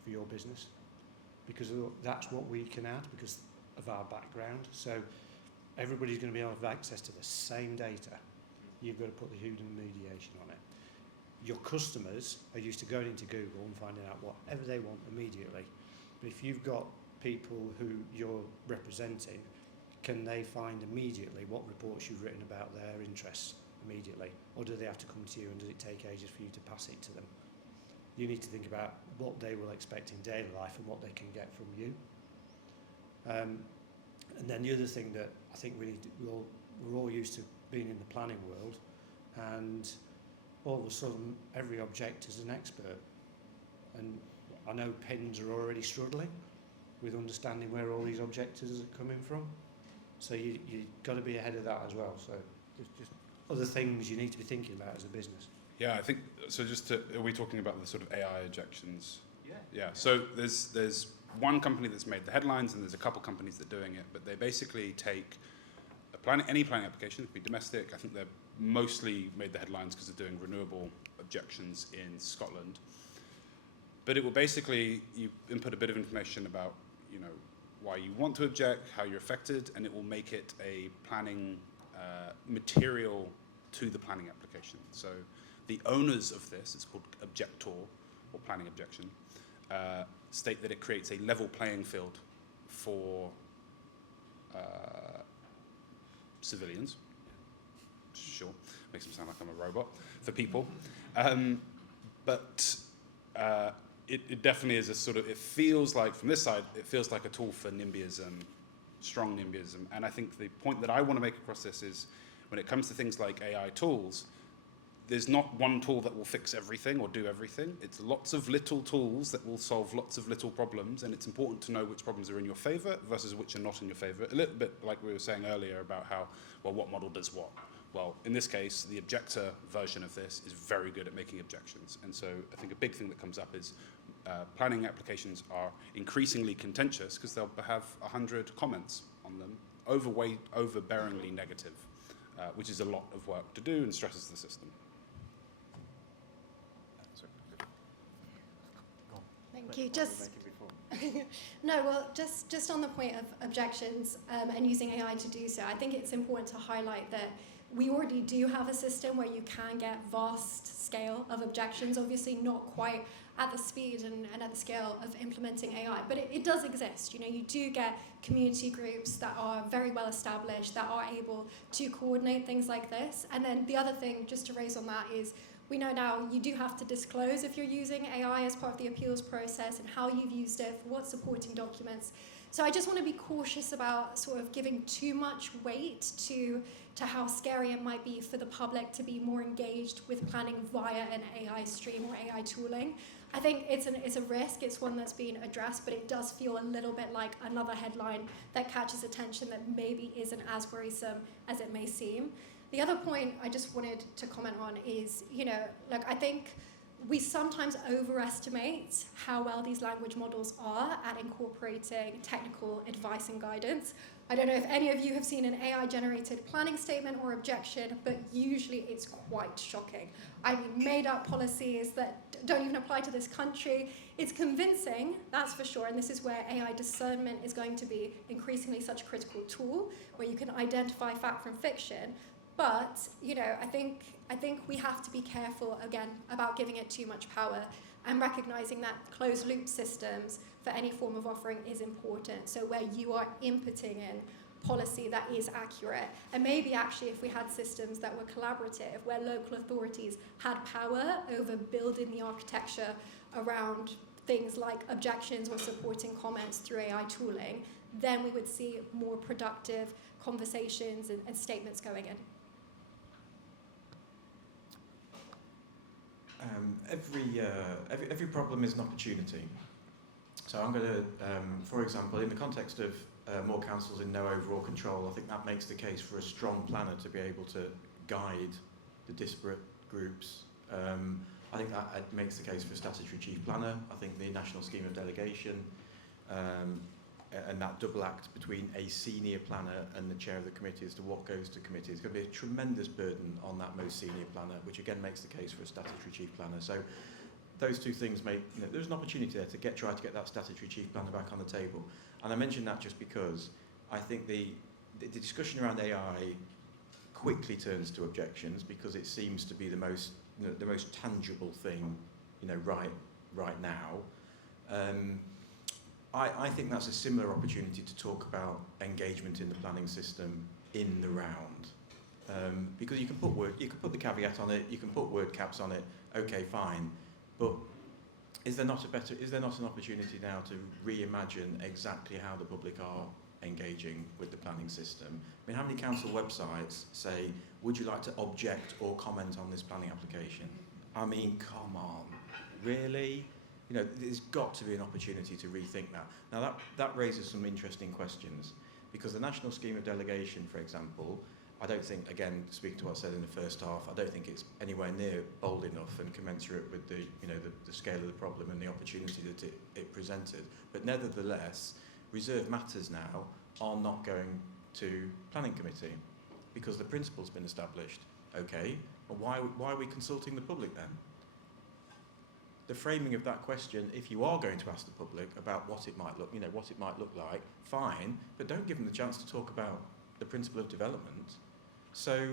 for your business, because that's what we can add because of our background. So everybody's going to be able to have access to the same data. You've got to put the human mediation on it. Your customers are used to going into Google and finding out whatever they want immediately. But if you've got people who you're representing, can they find immediately what reports you've written about their interests immediately? Or do they have to come to you, and does it take ages for you to pass it to them? You need to think about what they will expect in daily life and what they can get from you. And then the other thing that I think we're all used to being in the planning world, and all of a sudden every object is an expert. And I know PINs are already struggling with understanding where all these objects are coming from. So you've got to be ahead of that as well. So there's just other things you need to be thinking about as a business. Yeah, I think so. Are we talking about the sort of AI ejections? Yeah. So there's one company that's made the headlines, and there's a couple companies that are doing it. But they basically take any planning application, it could be domestic. I think they're mostly made the headlines because they're doing renewable objections in Scotland. But it will basically, you input a bit of information about, why you want to object, how you're affected, and it will make it a planning material to the planning application. So the owners of this, it's called objector or planning objection, state that it creates a level playing field for civilians. Sure, makes them sound like I'm a robot, for people. But it definitely is a sort of, it feels like, from this side, it feels like a tool for NIMBYism, strong NIMBYism. And I think the point that I want to make across this is, when it comes to things like AI tools, there's not one tool that will fix everything or do everything. It's lots of little tools that will solve lots of little problems, and it's important to know which problems are in your favor versus which are not in your favor. A little bit like we were saying earlier about how, well, what model does what? Well, in this case, the objector version of this is very good at making objections. And so I think a big thing that comes up is planning applications are increasingly contentious because they'll have 100 comments on them, overbearingly negative, which is a lot of work to do and stresses the system. Thank you. Just on the point of objections and using AI to do so, I think it's important to highlight that we already do have a system where you can get vast scale of objections, obviously not quite at the speed and at the scale of implementing AI, but it does exist. You do get community groups that are very well established, that are able to coordinate things like this. And then the other thing, just to raise on that, is we know now you do have to disclose if you're using AI as part of the appeals process and how you've used it, for what supporting documents. So I just want to be cautious about sort of giving too much weight to how scary it might be for the public to be more engaged with planning via an AI stream or AI tooling. I think it's a risk, it's one that's being addressed, but it does feel a little bit like another headline that catches attention that maybe isn't as worrisome as it may seem. The other point I just wanted to comment on is, I think we sometimes overestimate how well these language models are at incorporating technical advice and guidance. I don't know if any of you have seen an AI-generated planning statement or objection, but usually it's quite shocking. I mean, made-up policies that don't even apply to this country. It's convincing, that's for sure, and this is where AI discernment is going to be increasingly such a critical tool, where you can identify fact from fiction. But, I think we have to be careful, again, about giving it too much power and recognizing that closed-loop systems for any form of offering is important. So where you are inputting in policy that is accurate, and maybe actually if we had systems that were collaborative, where local authorities had power over building the architecture around things like objections or supporting comments through AI tooling, then we would see more productive conversations and statements going in. Every problem is an opportunity. So I'm going to, for example, in the context of more councils in no overall control, I think that makes the case for a strong planner to be able to guide the disparate groups. I think that makes the case for a statutory chief planner. I think the national scheme of delegation and that double act between a senior planner and the chair of the committee as to what goes to committee is going to be a tremendous burden on that most senior planner, which again makes the case for a statutory chief planner. So those two things make, there's an opportunity there to try to get that statutory chief planner back on the table. And I mention that just because I think the discussion around AI quickly turns to objections because it seems to be the most tangible thing, right now. I think that's a similar opportunity to talk about engagement in the planning system in the round, because you can put the caveat on it, you can put word caps on it. Okay, fine, but is there not an opportunity now to reimagine exactly how the public are engaging with the planning system? I mean, how many council websites say, would you like to object or comment on this planning application? I mean, come on, really? There's got to be an opportunity to rethink that. Now, that raises some interesting questions, because the national scheme of delegation, for example, I don't think, again, speaking to what I said in the first half, I don't think it's anywhere near bold enough and commensurate with the scale of the problem and the opportunity that it presented. But nevertheless, reserved matters now are not going to planning committee because the principle's been established. Okay, well, why are we consulting the public then? The framing of that question, if you are going to ask the public about what it might look like, fine, but don't give them the chance to talk about the principle of development. So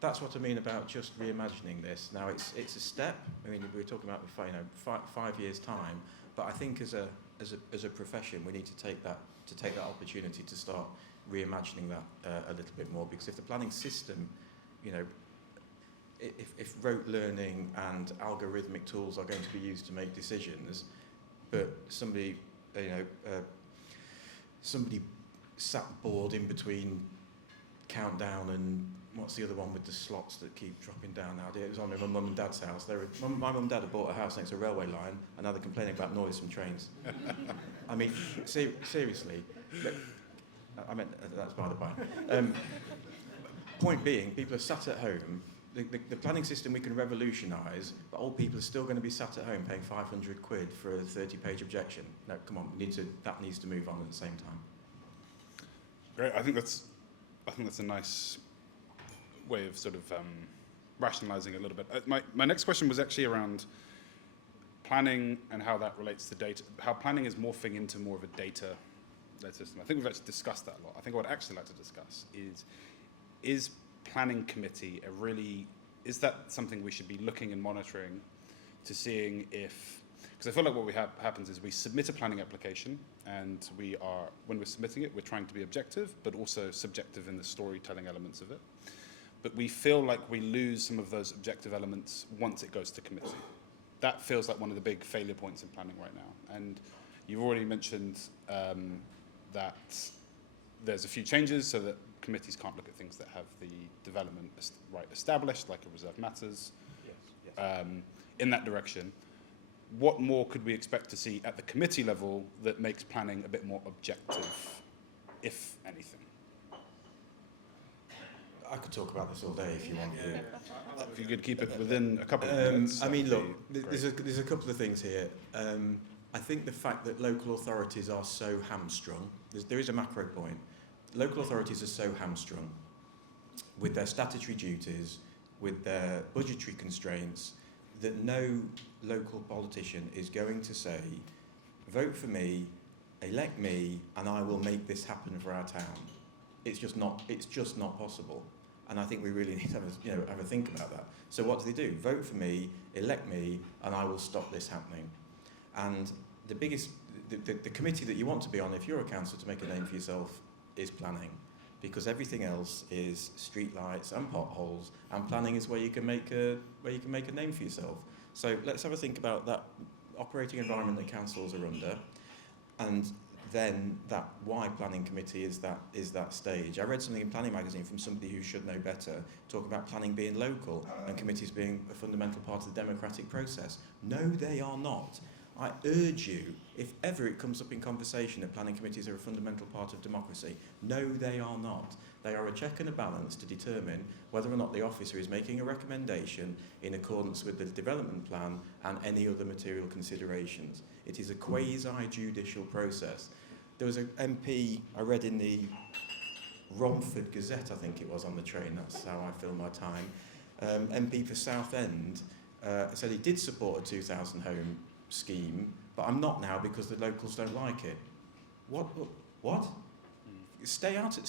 that's what I mean about just reimagining this. Now it's a step. I mean, we're talking about 5 years' time, but I think as a profession, we need to take that opportunity to start reimagining that a little bit more, because if the planning system, if rote learning and algorithmic tools are going to be used to make decisions, but somebody sat bored in between Countdown and what's the other one with the slots that keep dropping down now? It was on my mum and dad's house. My mum and dad had bought a house next to a railway line, and now they're complaining about noise from trains. I mean, seriously. I meant, that's by the by. Point being, people are sat at home. The planning system we can revolutionise, but old people are still going to be sat at home paying 500 quid for a 30-page objection. No, come on, that needs to move on at the same time. Great, I think that's a nice way of sort of rationalising a little bit. My next question was actually around planning and how that relates to data, how planning is morphing into more of a data-led system. I think we've actually discussed that a lot. I think what I'd actually like to discuss is planning committee is that something we should be looking and monitoring to seeing if, because I feel like what happens is we submit a planning application, and when we're submitting it, we're trying to be objective, but also subjective in the storytelling elements of it. But we feel like we lose some of those objective elements once it goes to committee. That feels like one of the big failure points in planning right now. And you've already mentioned that there's a few changes so that committees can't look at things that have the development right established, like a reserved matters. Yes. In that direction. What more could we expect to see at the committee level that makes planning a bit more objective, if anything? I could talk about this all day if you want to. If you could keep it within a couple of minutes. I mean, look, there's a couple of things here. I think the fact that local authorities are so hamstrung, there is a macro point. Local authorities are so hamstrung with their statutory duties, with their budgetary constraints, that no local politician is going to say, vote for me, elect me, and I will make this happen for our town. It's just not possible. And I think we really need to have a think about that. So what do? Vote for me, elect me, and I will stop this happening. And the committee that you want to be on, if you're a councillor, to make a name for yourself, is planning, because everything else is streetlights and potholes, and planning is where you can make a name for yourself. So let's have a think about that operating environment that councils are under, and then that why planning committee is that stage. I read something in Planning Magazine from somebody who should know better, talking about planning being local and committees being a fundamental part of the democratic process. No, they are not. I urge you, if ever it comes up in conversation that planning committees are a fundamental part of democracy, no, they are not. They are a check and a balance to determine whether or not the officer is making a recommendation in accordance with the development plan and any other material considerations. It is a quasi-judicial process. There was an MP I read in the Romford Gazette, I think it was, on the train, that's how I fill my time. MP for Southend said he did support a 2,000 home scheme, but I'm not now because the locals don't like it. What? Stay out of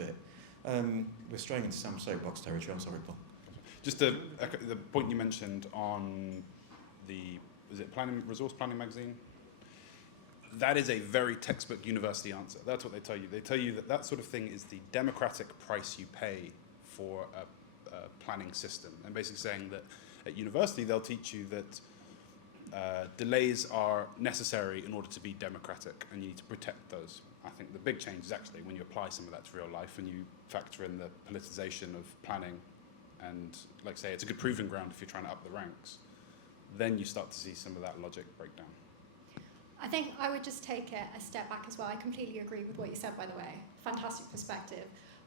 it. We're straying into Sam's soapbox territory. I'm sorry, Paul. Just the point you mentioned on Resource Planning magazine. That is a very textbook university answer. That's what they tell you. They tell you that sort of thing is the democratic price you pay for a planning system. And basically saying that at university they'll teach you that delays are necessary in order to be democratic, and you need to protect those. I think the big change is actually when you apply some of that to real life and you factor in the politicization of planning, and like say it's a good proving ground if you're trying to up the ranks, then you start to see some of that logic break down. I think I would just take it a step back as well. I completely agree with what you said, by the way. Fantastic perspective.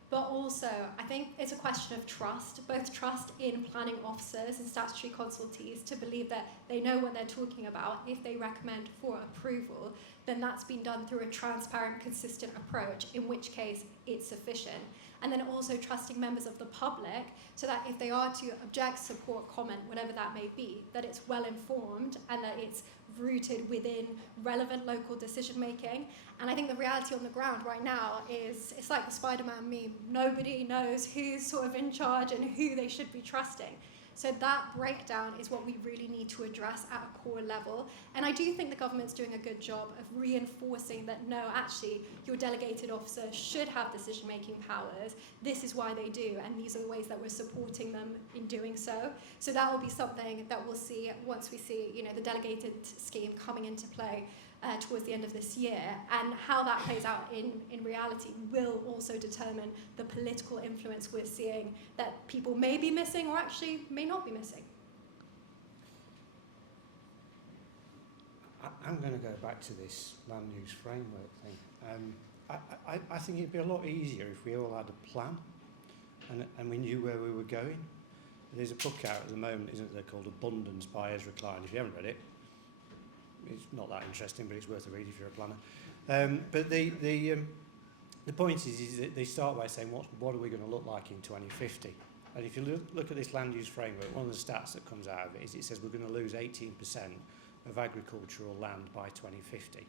But also, I think it's a question of trust, both trust in planning officers and statutory consultees to believe that they know what they're talking about. If they recommend for approval, then that's been done through a transparent, consistent approach, in which case it's sufficient. And then also trusting members of the public so that if they are to object, support, comment, whatever that may be, that it's well informed and that it's rooted within relevant local decision making. And I think the reality on the ground right now is it's like the Spider-Man meme. Nobody knows who's sort of in charge and who they should be trusting. So that breakdown is what we really need to address at a core level. And I do think the government's doing a good job of reinforcing that, no, actually, your delegated officer should have decision-making powers. This is why they do, and these are the ways that we're supporting them in doing so. So that will be something that we'll see once we see, the delegated scheme coming into play towards the end of this year, and how that plays out in reality will also determine the political influence we're seeing that people may be missing or actually may not be missing. I'm going to go back to this land use framework thing. I think it'd be a lot easier if we all had a plan and we knew where we were going. There's a book out at the moment, isn't there, called Abundance by Ezra Klein. If you haven't read it, it's not that interesting, but it's worth a read if you're a planner. But the point is that they start by saying, what are we going to look like in 2050? And if you look at this land use framework, one of the stats that comes out of it is it says we're going to lose 18% of agricultural land by 2050.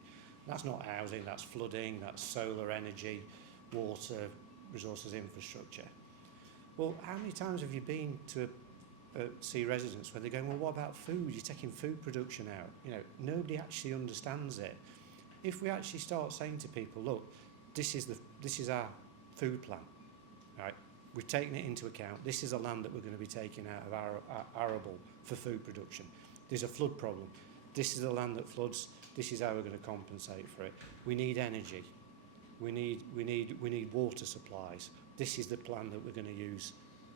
That's not housing, that's flooding, that's solar energy, water, resources infrastructure. Well, how many times have you been to see residents where they're going, well, what about food? You're taking food production out. Nobody actually understands it. If we actually start saying to people, look, this is our food plan, right? We've taken it into account. This is a land that we're going to be taking out of our arable for food production. There's a flood problem. This is the land that floods. This is how we're going to compensate for it. We need energy. We need water supplies. This is the plan that we're going to use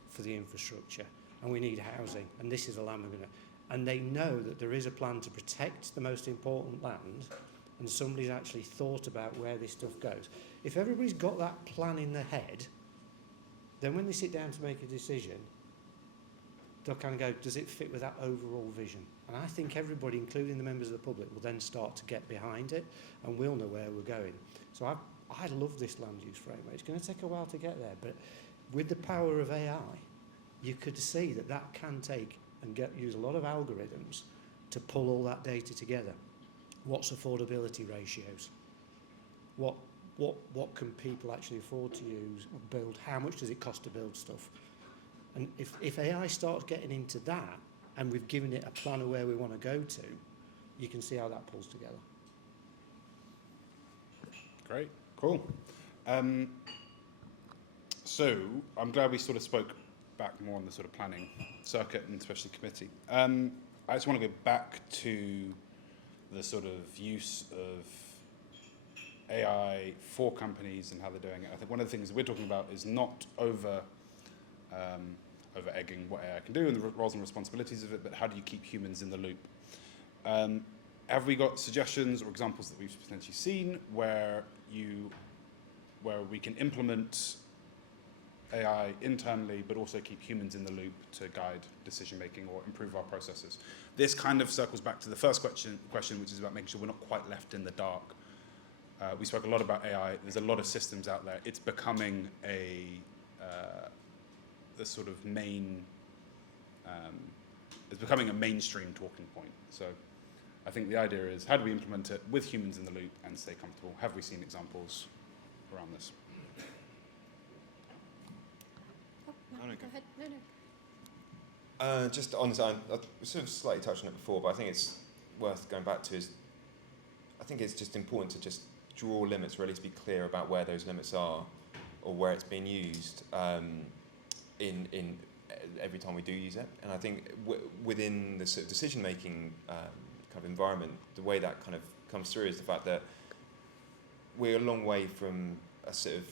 for the infrastructure. And we need housing, and this is the land we're going to... And they know that there is a plan to protect the most important land, and somebody's actually thought about where this stuff goes. If everybody's got that plan in their head, then when they sit down to make a decision, they'll kind of go, does it fit with that overall vision? And I think everybody, including the members of the public, will then start to get behind it, and we'll know where we're going. So I love this land use framework. It's going to take a while to get there, but with the power of AI, you could see that can take and use a lot of algorithms to pull all that data together. What's affordability ratios? What can people actually afford to use or build? How much does it cost to build stuff? And if AI starts getting into that, and we've given it a plan of where we want to go to, you can see how that pulls together. Great, cool. So I'm glad we sort of spoke back more on the sort of planning circuit and especially committee. I just want to go back to the sort of use of AI for companies and how they're doing it. I think one of the things we're talking about is not over over-egging what AI can do and the roles and responsibilities of it, but how do you keep humans in the loop? Have we got suggestions or examples that we've potentially seen where we can implement AI internally, but also keep humans in the loop to guide decision-making or improve our processes? This kind of circles back to the first question, which is about making sure we're not quite left in the dark. We spoke a lot about AI. There's a lot of systems out there. It's becoming the sort of main, it's becoming a mainstream talking point. So I think the idea is, how do we implement it with humans in the loop and stay comfortable? Have we seen examples around this? Go ahead. Just on design, I sort of slightly touched on it before, but I think it's worth going back to I think it's just important to just draw limits, or at least be clear about where those limits are or where it's being used in every time we do use it. And I think within the sort of decision-making kind of environment, the way that kind of comes through is the fact that we're a long way from a sort of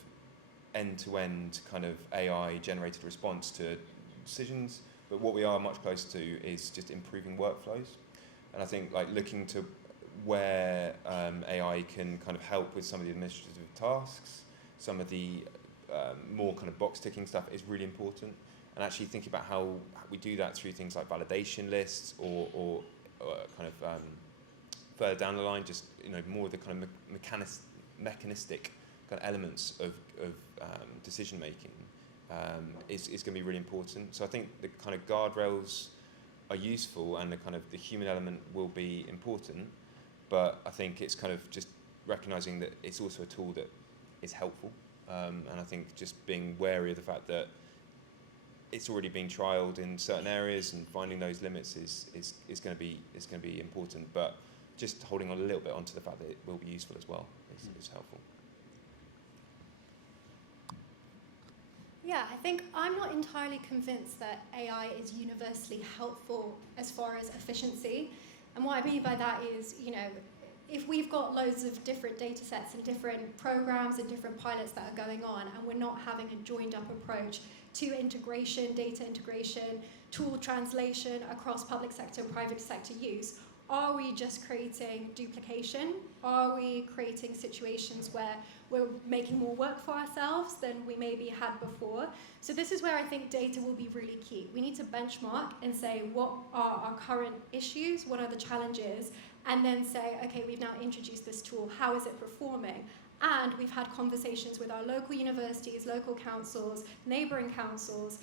end-to-end kind of AI-generated response to decisions, but what we are much closer to is just improving workflows. And I think like looking to where AI can kind of help with some of the administrative tasks, some of the more kind of box-ticking stuff is really important. And actually thinking about how we do that through things like validation lists or kind of further down the line, just more of the kind of mechanistic kind of elements of decision making is going to be really important. So I think the kind of guardrails are useful, and the human element will be important. But I think it's kind of just recognizing that it's also a tool that is helpful, and I think just being wary of the fact that it's already being trialed in certain areas, and finding those limits is going to be important. But just holding on a little bit onto the fact that it will be useful as well is helpful. Yeah, I think I'm not entirely convinced that AI is universally helpful as far as efficiency. And what I mean by that is, if we've got loads of different data sets and different programs and different pilots that are going on, and we're not having a joined up approach to integration, data integration, tool translation across public sector and private sector use, are we just creating duplication? Are we creating situations where we're making more work for ourselves than we maybe had before? So this is where I think data will be really key. We need to benchmark and say, what are our current issues? What are the challenges? And then say, okay, we've now introduced this tool. How is it performing? And we've had conversations with our local universities, local councils, neighbouring councils,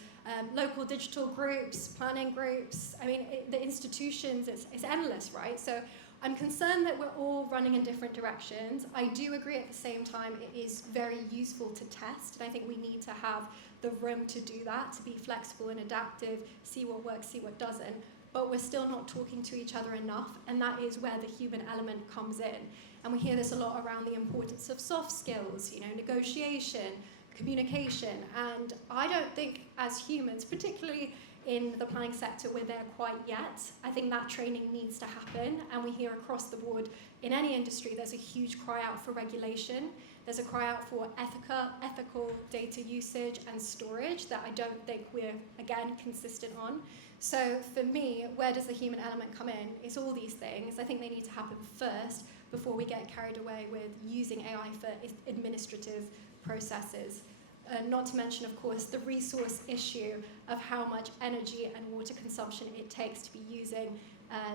local digital groups, planning groups. I mean, the institutions, it's endless, right? So I'm concerned that we're all running in different directions. I do agree at the same time it is very useful to test, and I think we need to have the room to do that, to be flexible and adaptive, see what works, see what doesn't. But we're still not talking to each other enough, and that is where the human element comes in. And we hear this a lot around the importance of soft skills, negotiation, communication. And I don't think as humans, particularly in the planning sector, we're there quite yet. I think that training needs to happen. And we hear across the board, in any industry, there's a huge cry out for regulation. There's a cry out for ethical data usage and storage that I don't think we're, again, consistent on. So for me, where does the human element come in? It's all these things. I think they need to happen first before we get carried away with using AI for administrative processes. Not to mention, of course, the resource issue of how much energy and water consumption it takes to be using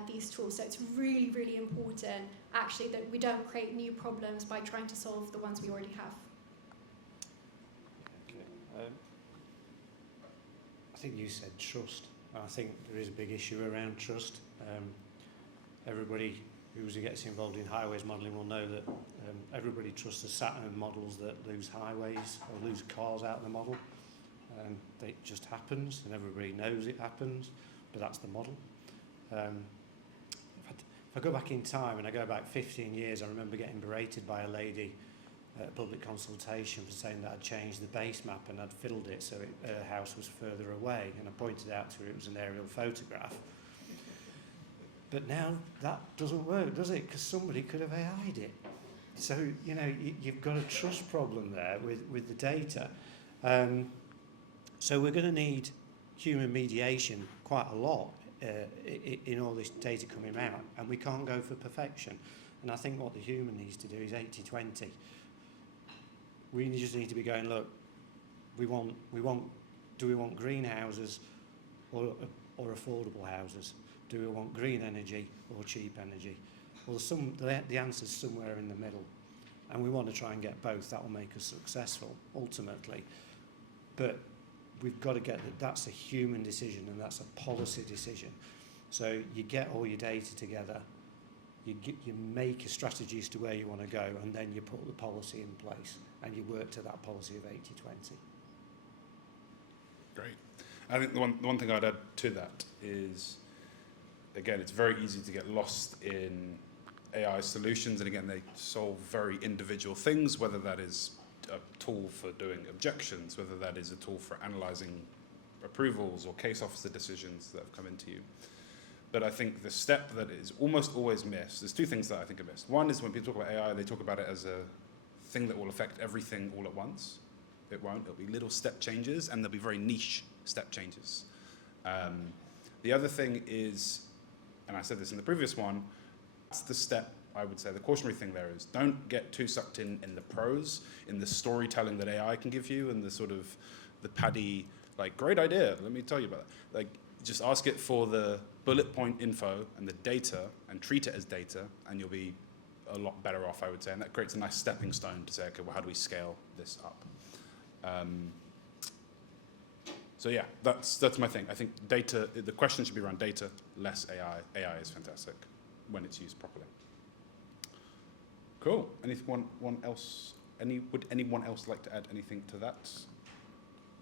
these tools. So it's really, really important, actually, that we don't create new problems by trying to solve the ones we already have. Okay. I think you said trust. I think there is a big issue around trust. Everybody who gets involved in highways modelling will know that everybody trusts the Saturn models that lose highways or lose cars out of the model. It just happens, and everybody knows it happens, but that's the model. If I go back in time, and I go back 15 years, I remember getting berated by a lady at a public consultation for saying that I'd changed the base map and I'd filled it so her house was further away, and I pointed out to her it was an aerial photograph. But now that doesn't work, does it? Because somebody could have AI'd it. So, you've got a trust problem there with the data. So we're going to need human mediation quite a lot in all this data coming out, and we can't go for perfection. And I think what the human needs to do is 80-20. We just need to be going, look, do we want greenhouses or affordable houses? Do we want green energy or cheap energy? Well, the answer's somewhere in the middle, and we want to try and get both. That will make us successful ultimately. But we've got to get that's a human decision, and that's a policy decision. So you get all your data together, you make a strategy as to where you want to go, and then you put the policy in place, and you work to that policy of 80-20. Great. I think the one thing I'd add to that is, again, it's very easy to get lost in AI solutions, and again, they solve very individual things, whether that is a tool for doing objections, whether that is a tool for analysing approvals or case officer decisions that have come into you. But I think the step that is almost always missed, there's two things that I think are missed. One is when people talk about AI, they talk about it as a thing that will affect everything all at once. It won't. It'll be little step changes, and they'll be very niche step changes. The other thing is, and I said this in the previous one, that's the step, I would say, the cautionary thing there is don't get too sucked in the prose, in the storytelling that AI can give you, and the sort of the paddy, like, great idea, let me tell you about it. Like, just ask it for the bullet point info and the data and treat it as data, and you'll be a lot better off, I would say. And that creates a nice stepping stone to say, okay, well, how do we scale this up? So yeah, that's my thing. I think data, the question should be around data, less AI. AI is fantastic when it's used properly. Cool. Anyone else? Would anyone else like to add anything to that?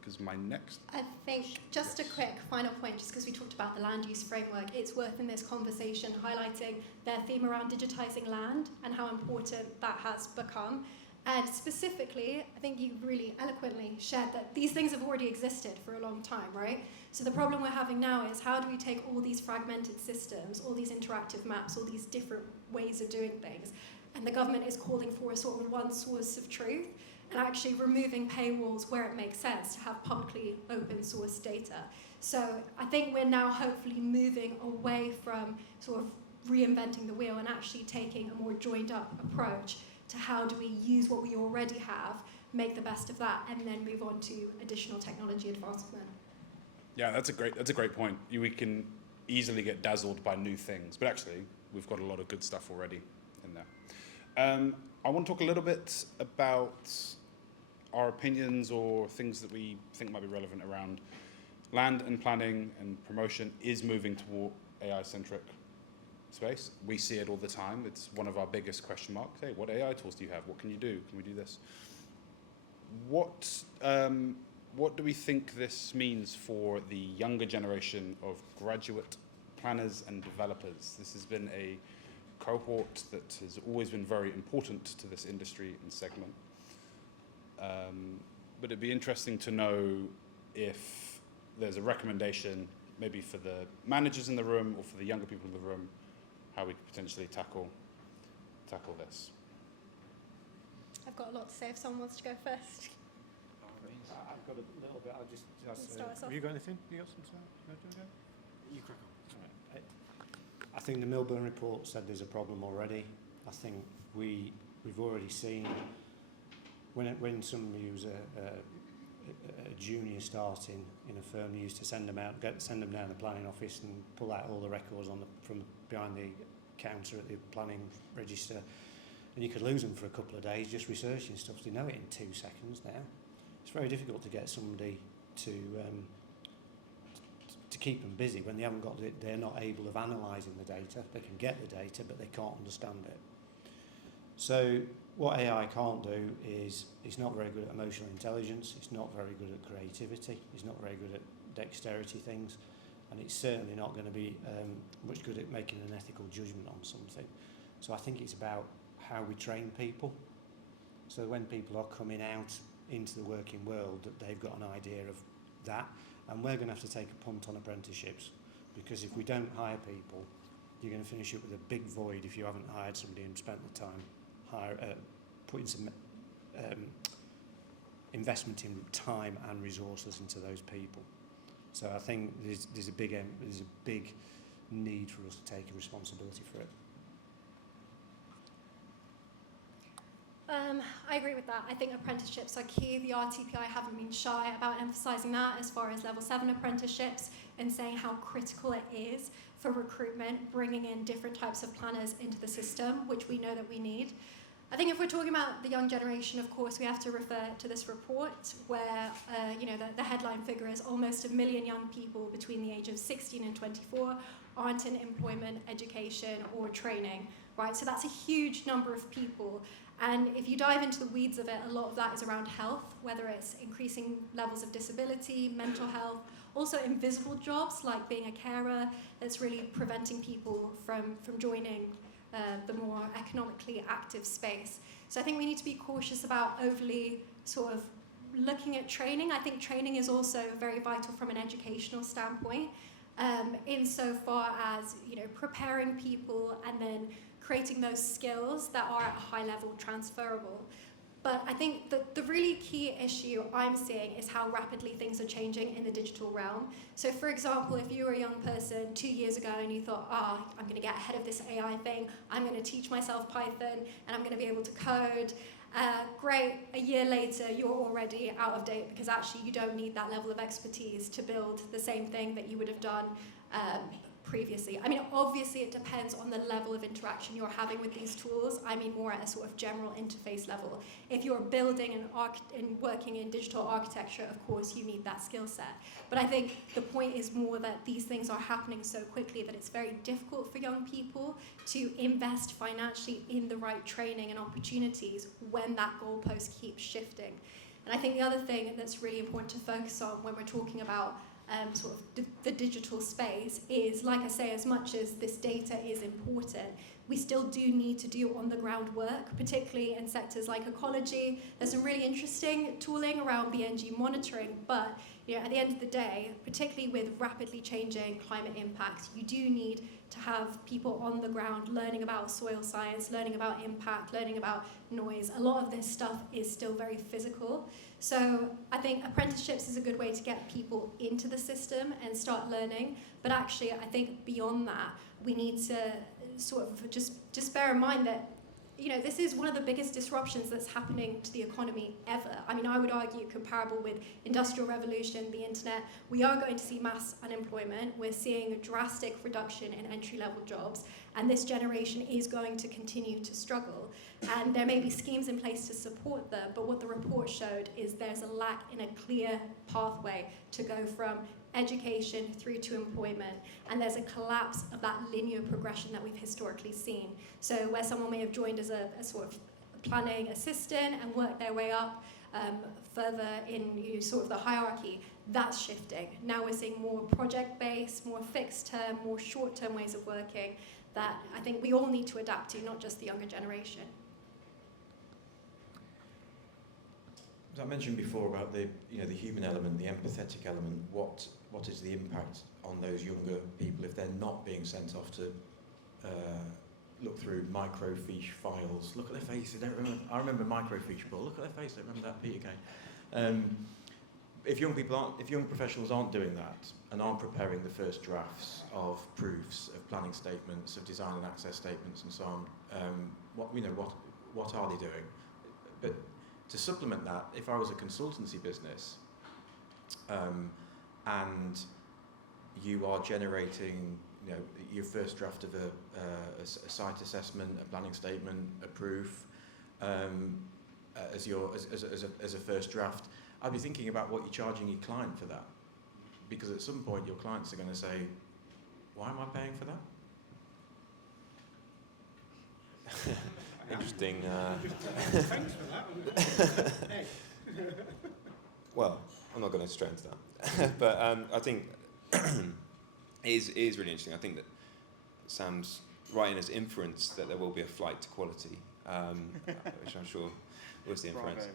Because my next... I think just a quick final point, just because we talked about the land use framework, it's worth in this conversation highlighting their theme around digitising land and how important that has become. And specifically, I think you really eloquently shared that these things have already existed for a long time, right? So the problem we're having now is how do we take all these fragmented systems, all these interactive maps, all these different ways of doing things, and the government is calling for a sort of one source of truth, and actually removing paywalls where it makes sense to have publicly open source data. So I think we're now hopefully moving away from sort of reinventing the wheel and actually taking a more joined up approach to how do we use what we already have, make the best of that, and then move on to additional technology advancement. Yeah, that's a great point. We can easily get dazzled by new things, but actually we've got a lot of good stuff already in there. I want to talk a little bit about our opinions or things that we think might be relevant around land and planning and promotion is moving toward AI-centric space. We see it all the time. It's one of our biggest question marks. Hey, what AI tools do you have? What can you do? Can we do this? What do we think this means for the younger generation of graduate planners and developers? This has been a cohort that has always been very important to this industry and segment. But it'd be interesting to know if there's a recommendation maybe for the managers in the room or for the younger people in the room, how we could potentially tackle this. I've got a lot to say if someone wants to go first. I've got a little bit. I'll just Start us off. have you got anything? You got some stuff? You crack on. All right. I think the Milburn report said there's a problem already. I think we've already seen when somebody who's a junior starting in a firm used to send them down the planning office and pull out all the records from behind the counter at the planning register, and you could lose them for a couple of days just researching stuff. They know it in 2 seconds now. It's very difficult to get somebody to keep them busy when they haven't got they're not able of analysing the data. They can get the data, but they can't understand it. So what AI can't do is it's not very good at emotional intelligence, it's not very good at creativity, it's not very good at dexterity things, and it's certainly not going to be much good at making an ethical judgment on something. So I think it's about how we train people, so when people are coming out into the working world that they've got an idea of that. And we're going to have to take a punt on apprenticeships, because if we don't hire people, you're going to finish up with a big void if you haven't hired somebody and spent the time putting some investment in time and resources into those people. So I think there's a big need for us to take a responsibility for it. I agree with that. I think apprenticeships are key. The RTPI haven't been shy about emphasising that as far as level 7 apprenticeships and saying how critical it is for recruitment, bringing in different types of planners into the system, which we know that we need. I think if we're talking about the young generation, of course, we have to refer to this report where, the headline figure is almost 1 million young people between the age of 16 and 24 aren't in employment, education, or training, right? So that's a huge number of people. And if you dive into the weeds of it, a lot of that is around health, whether it's increasing levels of disability, mental health, also invisible jobs like being a carer that's really preventing people from joining the more economically active space. So I think we need to be cautious about overly sort of looking at training. I think training is also very vital from an educational standpoint, insofar as preparing people and then creating those skills that are at a high level transferable. But I think that the really key issue I'm seeing is how rapidly things are changing in the digital realm. So for example, if you were a young person 2 years ago and you thought, I'm going to get ahead of this AI thing, I'm going to teach myself Python and I'm going to be able to code, great, a year later you're already out of date because actually you don't need that level of expertise to build the same thing that you would have done previously. I mean, obviously it depends on the level of interaction you're having with these tools. I mean more at a sort of general interface level. If you're building and working in digital architecture, of course you need that skill set. But I think the point is more that these things are happening so quickly that it's very difficult for young people to invest financially in the right training and opportunities when that goalpost keeps shifting. And I think the other thing that's really important to focus on when we're talking about sort of the digital space is, like I say, as much as this data is important, we still do need to do on-the-ground work, particularly in sectors like ecology. There's some really interesting tooling around BNG monitoring, but at the end of the day, particularly with rapidly changing climate impacts, you do need to have people on the ground learning about soil science, learning about impact, learning about noise. A lot of this stuff is still very physical. So I think apprenticeships is a good way to get people into the system and start learning. But actually, I think beyond that, we need to sort of just bear in mind that this is one of the biggest disruptions that's happening to the economy ever. I mean, I would argue comparable with Industrial Revolution, the internet. We are going to see mass unemployment. We're seeing a drastic reduction in entry-level jobs, and this generation is going to continue to struggle. And there may be schemes in place to support them, but what the report showed is there's a lack in a clear pathway to go from education through to employment, and there's a collapse of that linear progression that we've historically seen. So where someone may have joined as a sort of planning assistant and worked their way up further in sort of the hierarchy, that's shifting. Now we're seeing more project-based, more fixed-term, more short-term ways of working that I think we all need to adapt to, not just the younger generation. As I mentioned before about the human element, the empathetic element, what is the impact on those younger people if they're not being sent off to look through microfiche files? Look at their face. I remember microfiche, but look at their face. I remember that Peter Kay. If young professionals aren't doing that and aren't preparing the first drafts of proofs, of planning statements, of design and access statements, and so on, what are they doing? But to supplement that, if I was a consultancy business and you are generating your first draft of a site assessment, a planning statement, a proof as a first draft, I'd be thinking about what you're charging your client for that, because at some point your clients are going to say, why am I paying for that? Interesting. Thanks for that. Well, I'm not going to stray into that, but I think it is really interesting. I think that Sam's right in his inference that there will be a flight to quality, which I'm sure was the inference.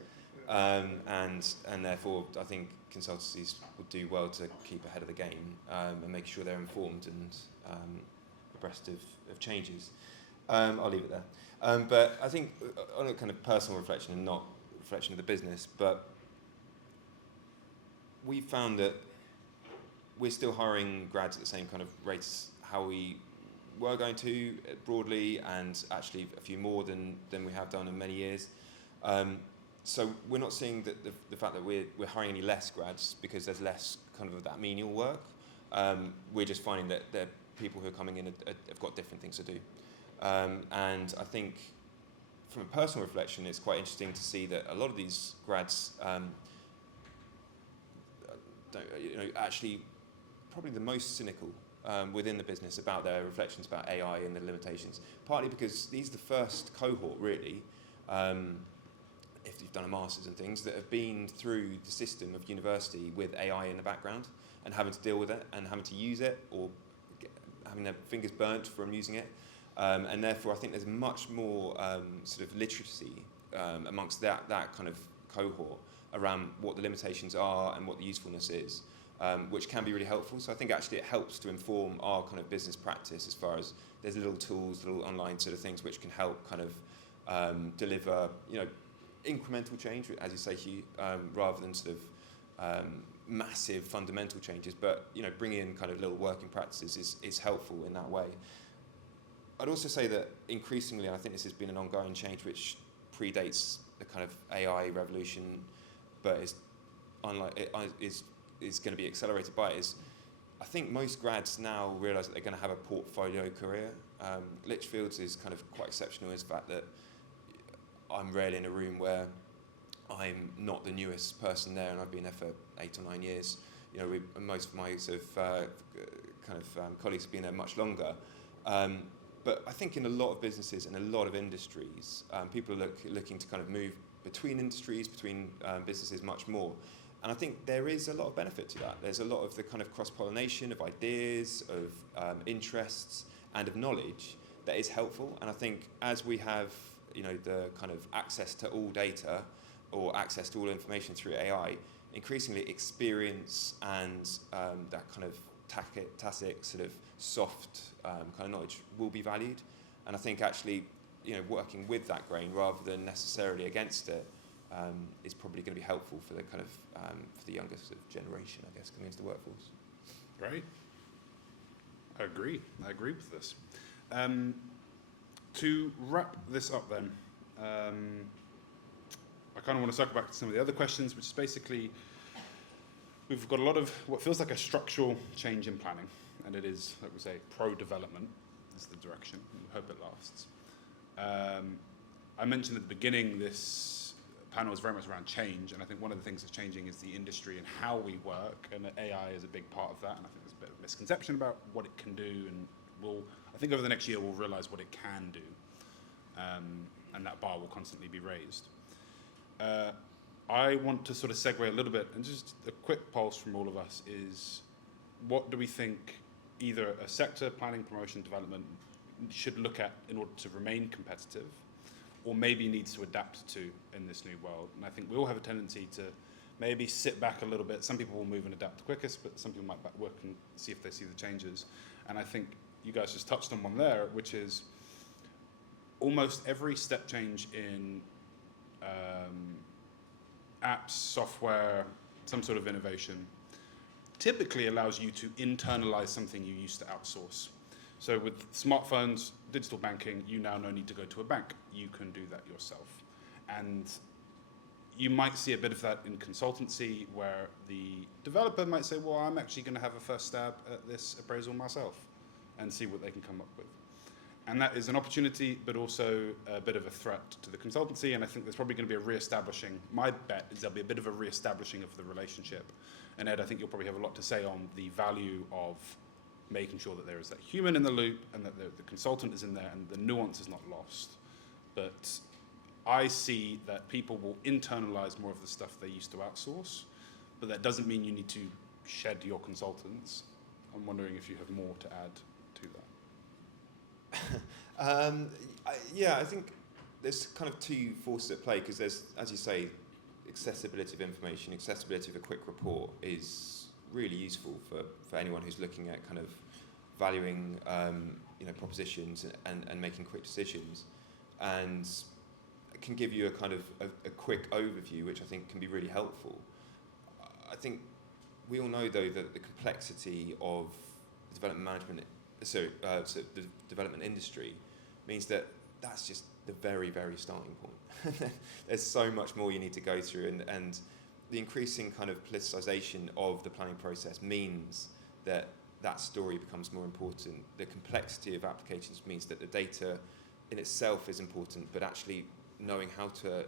And therefore, I think consultancies would do well to keep ahead of the game and make sure they're informed and abreast of changes. I'll leave it there. But I think on a kind of personal reflection and not reflection of the business, but we found that we're still hiring grads at the same kind of rates how we were going to broadly, and actually a few more than we have done in many years. So we're not seeing that the fact that we're hiring any less grads because there's less kind of that menial work. We're just finding that the people who are coming in have got different things to do. And I think from a personal reflection, it's quite interesting to see that a lot of these grads actually probably the most cynical within the business about their reflections about AI and the limitations, partly because these are the first cohort really, if you've done a master's and things, that have been through the system of university with AI in the background and having to deal with it and having to use it, or having their fingers burnt from using it. And therefore I think there's much more sort of literacy amongst that kind of cohort around what the limitations are and what the usefulness is, which can be really helpful. So I think actually it helps to inform our kind of business practice, as far as there's little tools, little online sort of things which can help kind of deliver, incremental change, as you say, Hugh, rather than sort of massive fundamental changes. But bringing in kind of little working practices is helpful in that way. I'd also say that increasingly, I think this has been an ongoing change which predates the kind of AI revolution, but is going to be accelerated by it. Is I think most grads now realise that they're going to have a portfolio career. Lichfields is kind of quite exceptional in the fact that I'm rarely in a room where I'm not the newest person there, and I've been there for 8 or 9 years. Most of my sort of colleagues have been there much longer. But I think in a lot of businesses and a lot of industries, people are looking to kind of move between industries, between businesses much more. And I think there is a lot of benefit to that. There's a lot of the kind of cross-pollination of ideas, of interests, and of knowledge that is helpful. And I think as we have, the kind of access to all data or access to all information through AI, increasingly experience and that kind of tacit sort of soft kind of knowledge will be valued. And I think actually, working with that grain rather than necessarily against it is probably going to be helpful for the kind of for the younger sort of generation, I guess, coming into the workforce. Great. I agree with this. To wrap this up then, I kind of want to circle back to some of the other questions, which is basically, we've got a lot of what feels like a structural change in planning, and it is, like we say, pro-development is the direction, and we hope it lasts. I mentioned at the beginning this panel is very much around change, and I think one of the things that's changing is the industry and how we work, and AI is a big part of that, and I think there's a bit of misconception about what it can do, and I think over the next year we'll realise what it can do, and that bar will constantly be raised. I want to sort of segue a little bit, and just a quick pulse from all of us is, what do we think either a sector, planning, promotion, development, should look at in order to remain competitive, or maybe needs to adapt to in this new world? And I think we all have a tendency to maybe sit back a little bit. Some people will move and adapt the quickest, but some people might work and see if they see the changes. And I think you guys just touched on one there, which is almost every step change in apps, software, some sort of innovation, typically allows you to internalize something you used to outsource. So with smartphones, digital banking, you now no need to go to a bank. You can do that yourself. And you might see a bit of that in consultancy, where the developer might say, well, I'm actually going to have a first stab at this appraisal myself and see what they can come up with. And that is an opportunity, but also a bit of a threat to the consultancy. And I think there's probably going to be a re-establishing. My bet is there'll be a bit of a re-establishing of the relationship. And Ed, I think you'll probably have a lot to say on the value of making sure that there is that human in the loop, and that the consultant is in there, and the nuance is not lost. But I see that people will internalize more of the stuff they used to outsource, but that doesn't mean you need to shed your consultants. I'm wondering if you have more to add to that. I think there's kind of two forces at play, because there's, as you say, accessibility of information, accessibility of a quick report is really useful for anyone who's looking at kind of valuing propositions and making quick decisions, and it can give you a kind of a quick overview, which I think can be really helpful. I think we all know, though, that the complexity of the development management, so the development industry, means that that's just the very, very starting point. There's so much more you need to go through, and the increasing kind of politicisation of the planning process means that that story becomes more important. The complexity of applications means that the data in itself is important, but actually knowing how to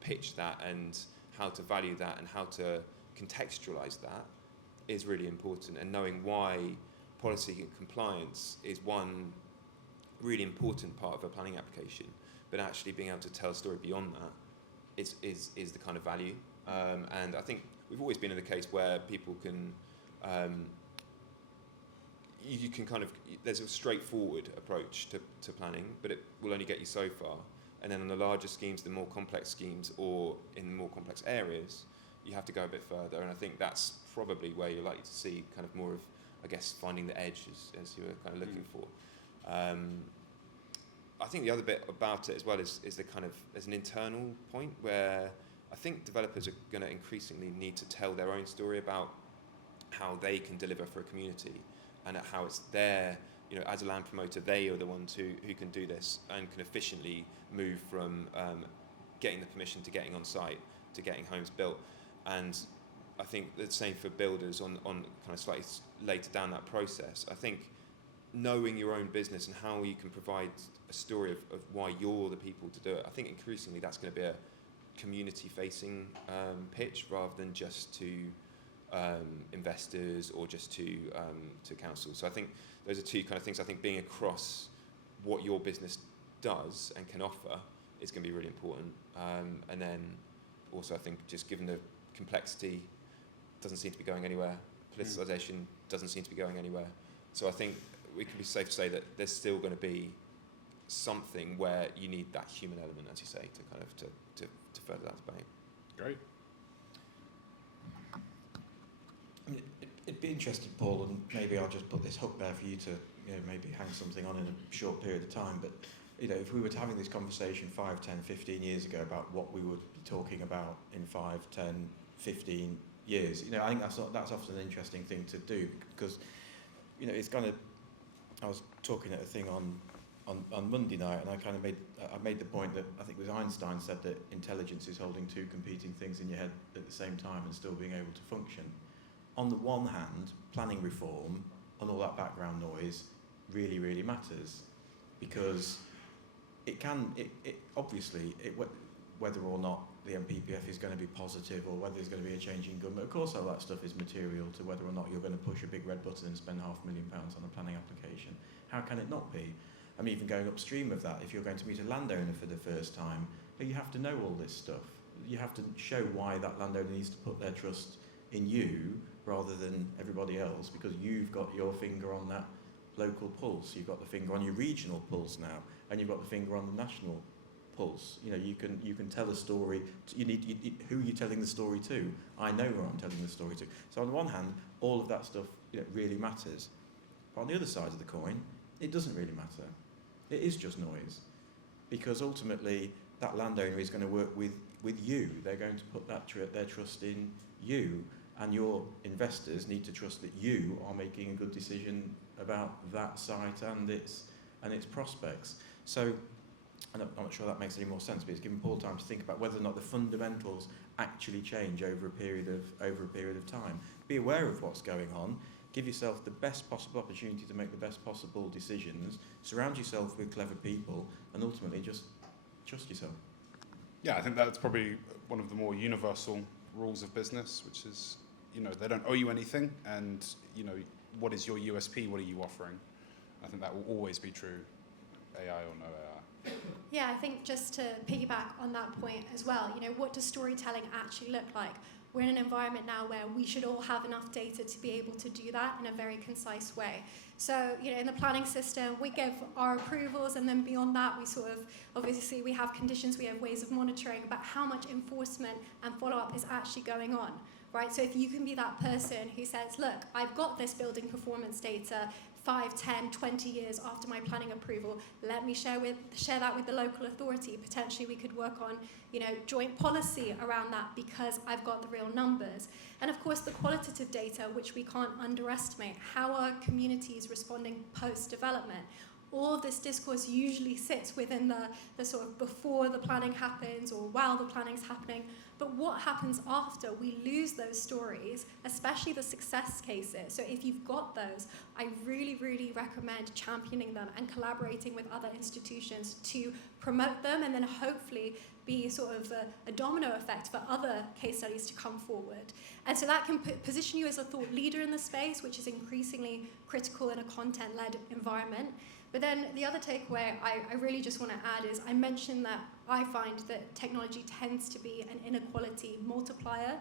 pitch that and how to value that and how to contextualise that is really important, and knowing why policy and compliance is one really important part of a planning application, but actually being able to tell a story beyond that is the kind of value. And I think we've always been in the case where people can, you can kind of, there's a straightforward approach to planning, but it will only get you so far. And then on the larger schemes, the more complex schemes, or in more complex areas, you have to go a bit further. And I think that's probably where you're likely to see kind of more of, I guess, finding the edge as you were kind of looking for. I think the other bit about it as well is the kind of, there's an internal point where I think developers are going to increasingly need to tell their own story about how they can deliver for a community, and how it's their, as a land promoter, they are the ones who can do this and can efficiently move from getting the permission to getting on site to getting homes built. And I think the same for builders on kind of slightly later down that process. I think knowing your own business and how you can provide a story of why you're the people to do it, I think increasingly that's going to be a community-facing pitch rather than just to investors or just to councils. So I think those are two kind of things. I think being across what your business does and can offer is going to be really important. And then also I think just given the complexity, doesn't seem to be going anywhere. Politicisation doesn't seem to be going anywhere. So I think we can be safe to say that there's still going to be something where you need that human element, as you say, to kind of to further that debate. Great. I mean, it'd be interesting, Paul, and maybe I'll just put this hook there for you to, maybe hang something on in a short period of time. But, if we were having this conversation 5, 10, 15 years ago about what we would be talking about in 5, 10, 15 years, I think that's often an interesting thing to do, because, it's kind of, I was talking at a thing on Monday night, and I made the point that I think it was Einstein said that intelligence is holding two competing things in your head at the same time and still being able to function. On the one hand, planning reform and all that background noise really, really matters, because obviously, whether or not the NPPF is going to be positive or whether there's going to be a change in government, of course all that stuff is material to whether or not you're going to push a big red button and spend £500,000 on a planning application. How can it not be? I mean, even going upstream of that, if you're going to meet a landowner for the first time, you have to know all this stuff. You have to show why that landowner needs to put their trust in you rather than everybody else, because you've got your finger on that local pulse. You've got the finger on your regional pulse now, and you've got the finger on the national pulse. You can tell a story. Who are you telling the story to? I know who I'm telling the story to. So on the one hand, all of that stuff really matters. But on the other side of the coin, it doesn't really matter. It is just noise, because ultimately that landowner is going to work with you. They're going to put their trust in you, and your investors need to trust that you are making a good decision about that site and its prospects. So I'm not sure that makes any more sense, but it's given Paul time to think about whether or not the fundamentals actually change over a period of time. Be aware of what's going on. Give yourself the best possible opportunity to make the best possible decisions. Surround yourself with clever people, and ultimately just trust yourself. Yeah, I think that's probably one of the more universal rules of business, which is, they don't owe you anything, and, what is your USP? What are you offering? I think that will always be true, AI or no AI. Yeah, I think just to piggyback on that point as well, what does storytelling actually look like? We're in an environment now where we should all have enough data to be able to do that in a very concise way. So, in the planning system, we give our approvals, and then beyond that, obviously we have conditions, we have ways of monitoring about how much enforcement and follow-up is actually going on, right? So if you can be that person who says, look, I've got this building performance data, 5, 10, 20 years after my planning approval. Let me share that with the local authority. Potentially we could work on, joint policy around that because I've got the real numbers. And of course the qualitative data, which we can't underestimate. How are communities responding post-development? All of this discourse usually sits within the sort of before the planning happens or while the planning's happening. But what happens after? We lose those stories, especially the success cases. So if you've got those, I really, really recommend championing them and collaborating with other institutions to promote them and then hopefully be sort of a domino effect for other case studies to come forward. And so that can position you as a thought leader in the space, which is increasingly critical in a content-led environment. But then the other takeaway I really just want to add is I mentioned that I find that technology tends to be an inequality multiplier.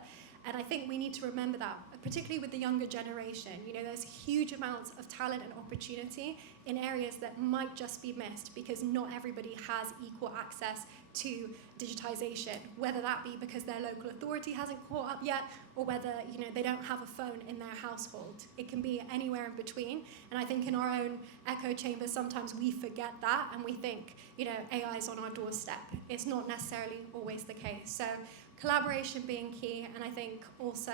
And I think we need to remember that, particularly with the younger generation. There's huge amounts of talent and opportunity in areas that might just be missed because not everybody has equal access to digitization, whether that be because their local authority hasn't caught up yet or whether they don't have a phone in their household. It can be anywhere in between. And I think in our own echo chamber, sometimes we forget that and we think, AI is on our doorstep. It's not necessarily always the case. So collaboration being key, and I think also,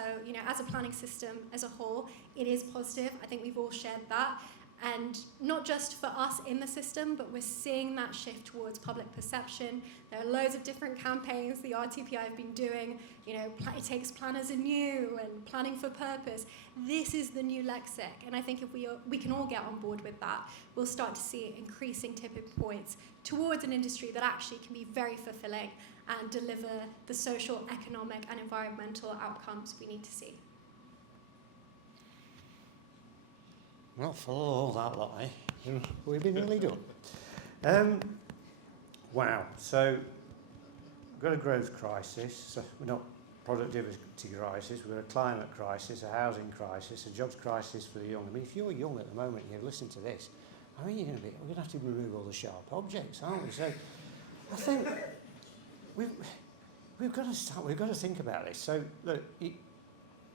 as a planning system as a whole, it is positive. I think we've all shared that. And not just for us in the system, but we're seeing that shift towards public perception. There are loads of different campaigns the RTPI have been doing. It takes planners anew and planning for purpose. This is the new lexic. And I think if we can all get on board with that, we'll start to see increasing tipping points towards an industry that actually can be very fulfilling and deliver the social, economic, and environmental outcomes we need to see. Well, for all that lot, we've been nearly done. Wow, so we've got a growth crisis, we're not productivity crisis, we've got a climate crisis, a housing crisis, a jobs crisis for the young. I mean, if you're young at the moment and you're listening to this, we're going to have to remove all the sharp objects, aren't we? So I think we've got to think about this. So look,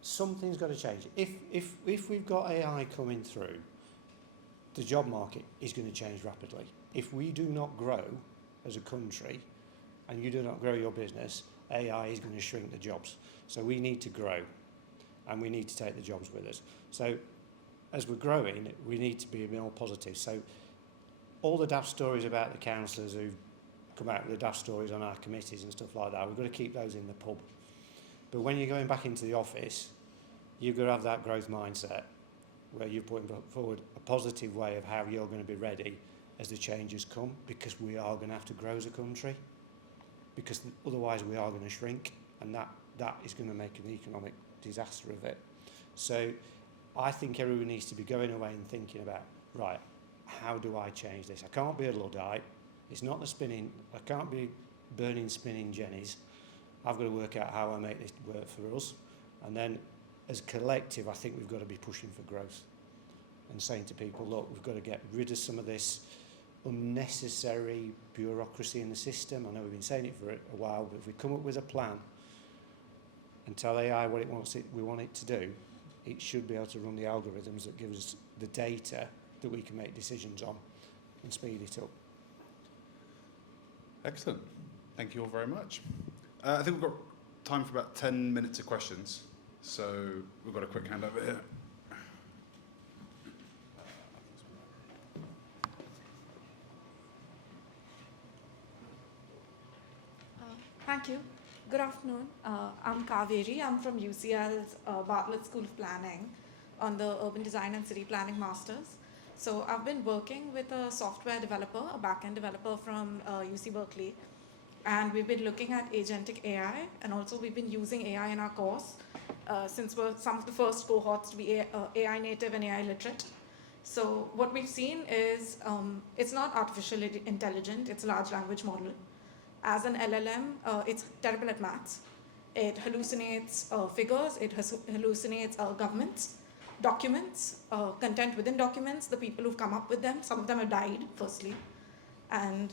something's got to change. If we've got AI coming through, the job market is going to change rapidly. If we do not grow as a country and you do not grow your business, AI is going to shrink the jobs. So we need to grow and we need to take the jobs with us. So as we're growing, we need to be more positive. So all the daft stories about the councillors who've come out with the daft stories on our committees and stuff like that, we've got to keep those in the pub. But when you're going back into the office, you've got to have that growth mindset where you're putting forward a positive way of how you're going to be ready as the changes come, because we are going to have to grow as a country, because otherwise we are going to shrink, and that is going to make an economic disaster of it. So I think everyone needs to be going away and thinking about, right, how do I change this? I can't be a Luddite. It's not the spinning. I can't be burning spinning jennies. I've got to work out how I make this work for us. And then as a collective, I think we've got to be pushing for growth and saying to people, look, we've got to get rid of some of this unnecessary bureaucracy in the system. I know we've been saying it for a while, but if we come up with a plan and tell AI what we want it to do, it should be able to run the algorithms that give us the data that we can make decisions on and speed it up. Excellent. Thank you all very much. I think we've got time for about 10 minutes of questions. So we've got a quick hand over here. Thank you. Good afternoon. I'm Kaveri. I'm from UCL's Bartlett School of Planning on the Urban Design and City Planning Masters. So I've been working with a software developer, a backend developer from UC Berkeley. And we've been looking at agentic AI, and also we've been using AI in our course since we're some of the first cohorts to be AI native and AI literate. So what we've seen is it's not artificially intelligent, it's a large language model. As an LLM, it's terrible at maths. It hallucinates figures, it hallucinates governments, documents, content within documents, the people who've come up with them. Some of them have died, firstly. And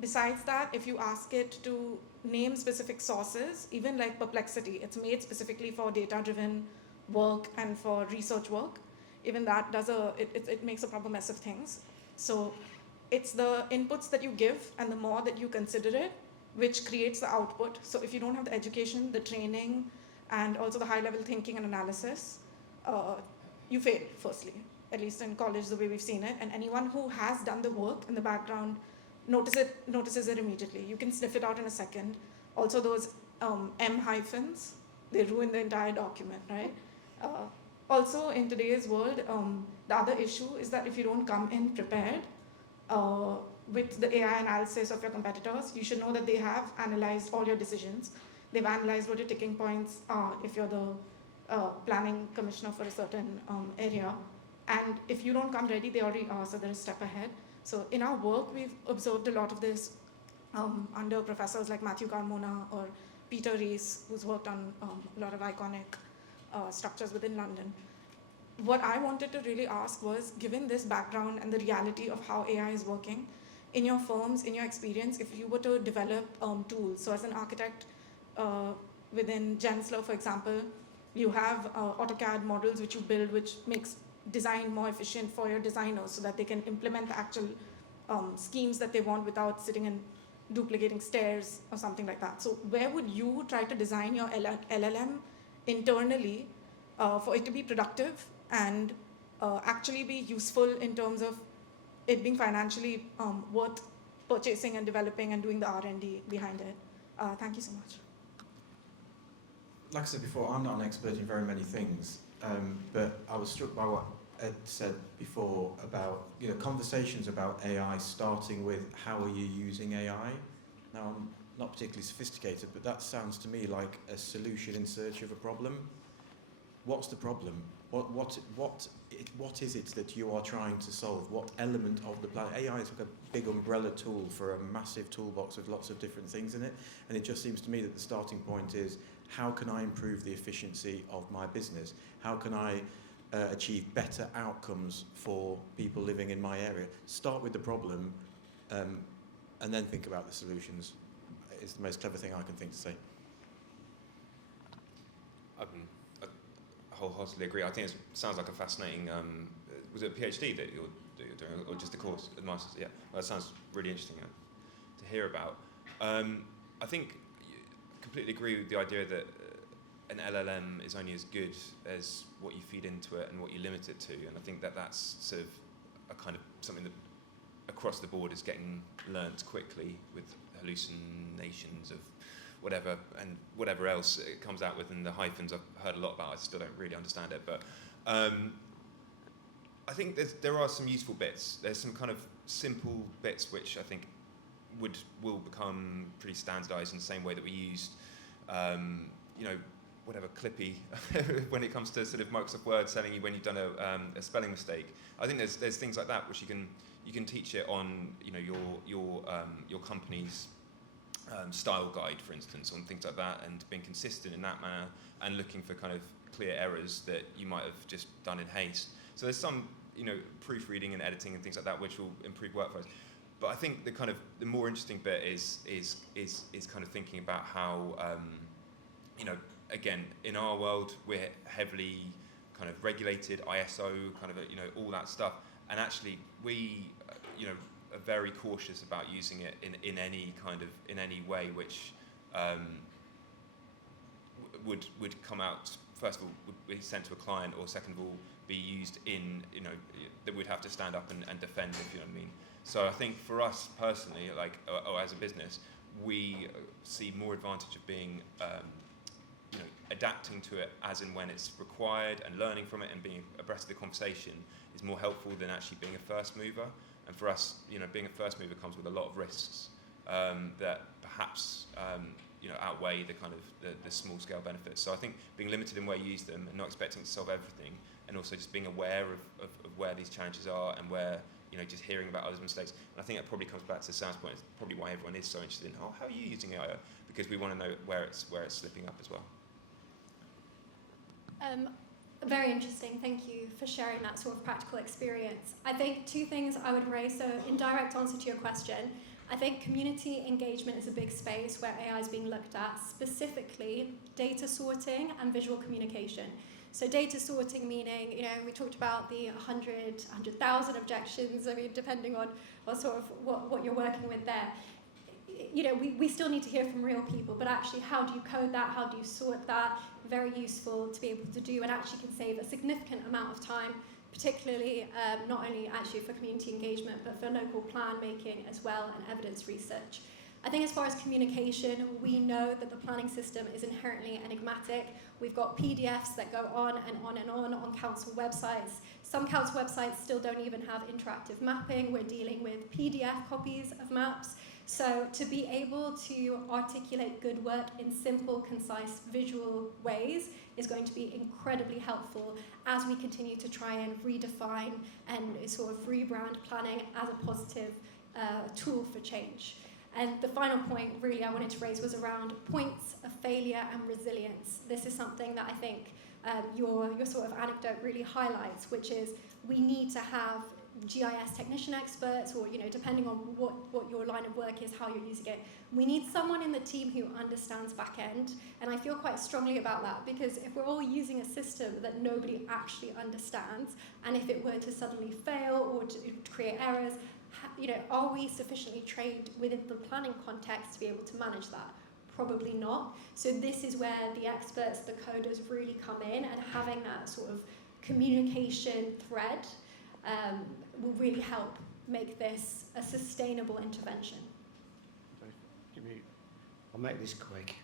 besides that, if you ask it to name specific sources, even like Perplexity, it's made specifically for data-driven work and for research work. even that does it makes a proper mess of things. So it's the inputs that you give and the more that you consider it, which creates the output. So if you don't have the education, the training, and also the high-level thinking and analysis, you fail, firstly, at least in college, the way we've seen it. And anyone who has done the work in the background notices it immediately. You can sniff it out in a second. Also, those M hyphens, they ruin the entire document, right? Also, in today's world, the other issue is that if you don't come in prepared with the AI analysis of your competitors, you should know that they have analyzed all your decisions. They've analyzed what your ticking points are if you're the planning commissioner for a certain area. And if you don't come ready, they already are, so they're a step ahead. So in our work, we've observed a lot of this under professors like Matthew Carmona or Peter Rees, who's worked on a lot of iconic structures within London. What I wanted to really ask was, given this background and the reality of how AI is working, in your firms, in your experience, if you were to develop tools, so as an architect within Gensler, for example, you have AutoCAD models which you build, which makes design more efficient for your designers so that they can implement the actual schemes that they want without sitting and duplicating stairs or something like that. So where would you try to design your LLM internally for it to be productive and actually be useful in terms of it being financially worth purchasing and developing and doing the R&D behind it? Thank you so much. Like I said before, I'm not an expert in very many things, but I was struck by what Ed said before about conversations about AI starting with how are you using AI. Now, I'm not particularly sophisticated, but that sounds to me like a solution in search of a problem. What's the problem? What is it that you are trying to solve? What element of the plan? AI is like a big umbrella tool for a massive toolbox with lots of different things in it, and it just seems to me that the starting point is, how can I improve the efficiency of my business? How can I achieve better outcomes for people living in my area? Start with the problem and then think about the solutions. It's the most clever thing I can think to say. I wholeheartedly agree. I think it sounds like a fascinating, was it a PhD that you're doing, or just a course at Masters? Yeah, well, that sounds really interesting to hear about. I think I completely agree with the idea that an LLM is only as good as what you feed into it and what you limit it to, and I think that that's sort of a kind of something that across the board is getting learnt quickly with hallucinations of whatever and whatever else it comes out with, and the hyphens I've heard a lot about. I still don't really understand it, but I think there are some useful bits. There's some kind of simple bits which I think will become pretty standardised in the same way that we used whatever Clippy when it comes to sort of Microsoft Word telling you when you've done a spelling mistake. I think there's things like that which you can teach it on your company's style guide, for instance, on things like that, and being consistent in that manner and looking for kind of clear errors that you might have just done in haste. So there's some proofreading and editing and things like that which will improve workflows. But I think the more interesting bit is kind of thinking about how again, in our world, we're heavily kind of regulated, ISO, kind of, all that stuff. And actually, we, are very cautious about using it in any way which would come out, first of all, would be sent to a client, or second of all, be used in, that we'd have to stand up and defend, if you know what I mean. So I think for us personally, or as a business, we see more advantage of being adapting to it as and when it's required, and learning from it and being abreast of the conversation is more helpful than actually being a first mover. And for us, being a first mover comes with a lot of risks that perhaps outweigh the kind of the small scale benefits. So I think being limited in where you use them and not expecting to solve everything, and also just being aware of where these challenges are and where just hearing about others' mistakes. And I think that probably comes back to Sam's point. It's probably why everyone is so interested in how are you using AI, because we want to know where it's slipping up as well. Very interesting. Thank you for sharing that sort of practical experience. I think two things I would raise. So in direct answer to your question, I think community engagement is a big space where AI is being looked at, specifically data sorting and visual communication. So data sorting meaning, we talked about the 100,000 objections, I mean, depending on sort of what you're working with there. We still need to hear from real people, but actually how do you code that, how do you sort that? Very useful to be able to do, and actually can save a significant amount of time, particularly not only actually for community engagement, but for local plan making as well, and evidence research. I think as far as communication, we know that the planning system is inherently enigmatic. We've got PDFs that go on and on and on council websites. Some council websites still don't even have interactive mapping. We're dealing with PDF copies of maps. So to be able to articulate good work in simple, concise, visual ways is going to be incredibly helpful as we continue to try and redefine and sort of rebrand planning as a positive tool for change. And the final point really I wanted to raise was around points of failure and resilience. This is something that I think your sort of anecdote really highlights, which is we need to have GIS technician experts, or depending on what your line of work is, how you're using it. We need someone in the team who understands back end, and I feel quite strongly about that, because if we're all using a system that nobody actually understands, and if it were to suddenly fail or to create errors, are we sufficiently trained within the planning context to be able to manage that? Probably not. So this is where the experts, the coders really come in, and having that sort of communication thread will really help make this a sustainable intervention. I'll make this quick.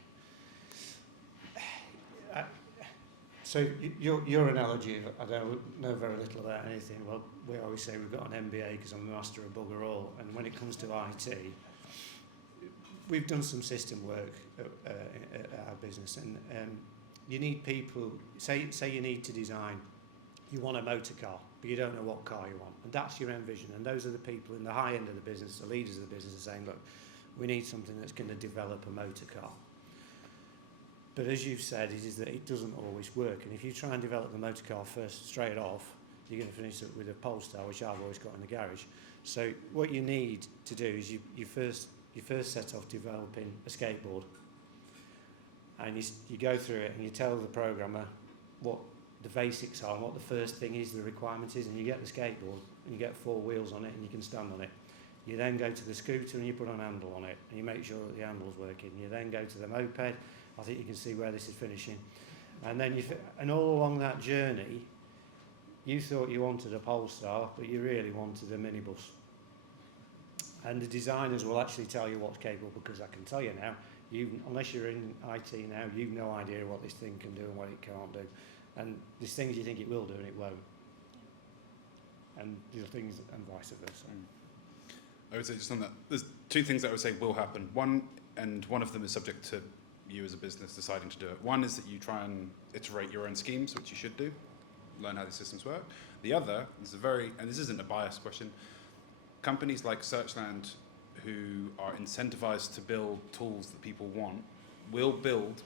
So your analogy of I don't know very little about anything. Well, we always say we've got an MBA because I'm a master of bugger all. And when it comes to IT, we've done some system work at our business, and you need people. Say you need to design. You want a motor car, but you don't know what car you want, and that's your end vision. And those are the people in the high end of the business, the leaders of the business, are saying, look, we need something that's going to develop a motor car. But as you've said, it is that it doesn't always work. And if you try and develop the motor car first, straight off, you're going to finish it with a Polestar, which I've always got in the garage. So what you need to do is you first set off developing a skateboard. And you go through it and you tell the programmer what the basics are and what the first thing is, the requirement is, and you get the skateboard and you get 4 wheels on it and you can stand on it. You then go to the scooter and you put a handle on it and you make sure that the handle's working. You then go to the moped. I think you can see where this is finishing. And then and all along that journey, you thought you wanted a Polestar, but you really wanted a minibus. And the designers will actually tell you what's capable, because I can tell you now, unless you're in IT now, you've no idea what this thing can do and what it can't do. And there's things you think it will do and it won't. And there's things, and vice versa. I would say just on that, there's 2 things that I would say will happen. One of them is subject to you as a business deciding to do it. One is that you try and iterate your own schemes, which you should do, learn how the systems work. The other is and this isn't a biased question, companies like Searchland, who are incentivized to build tools that people want, will build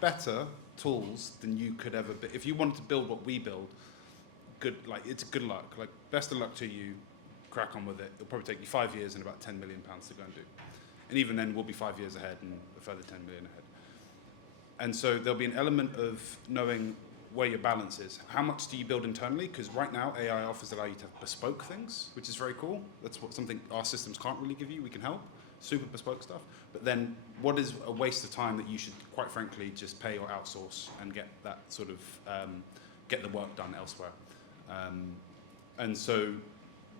better tools than you could ever be. If you wanted to build what we build, it's good luck. Best of luck to you, crack on with it. It'll probably take you 5 years and about £10 million to go and do. And even then, we'll be 5 years ahead and a further 10 million ahead. And so there'll be an element of knowing where your balance is. How much do you build internally? Because right now, AI offers allow you to have bespoke things, which is very cool. That's something our systems can't really give you. We can help. Super bespoke stuff. But then what is a waste of time that you should, quite frankly, just pay or outsource and get that sort of, get the work done elsewhere. And so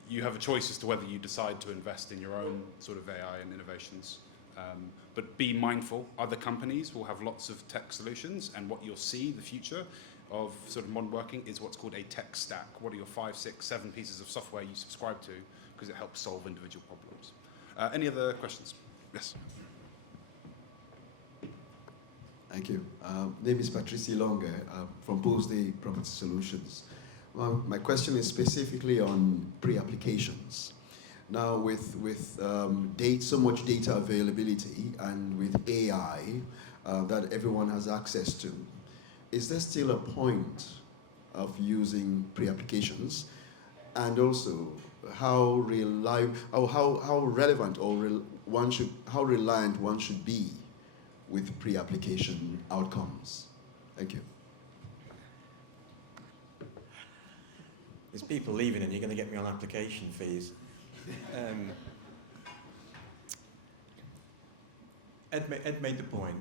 you have a choice as to whether you decide to invest in your own sort of AI and innovations. But be mindful, other companies will have lots of tech solutions, and what you'll see, the future of sort of modern working, is what's called a tech stack. What are your 5, 6, 7 pieces of software you subscribe to, because it helps solve individual problems. Any other questions? Yes. Thank you. Name is Patricia Longa from Postday Property Solutions. Well, my question is specifically on pre-applications. Now, with so much data availability and with AI that everyone has access to, is there still a point of using pre-applications? And also, how relevant or how reliant one should be with pre-application outcomes? Thank you. There's people leaving and you're going to get me on application fees. Ed made the point.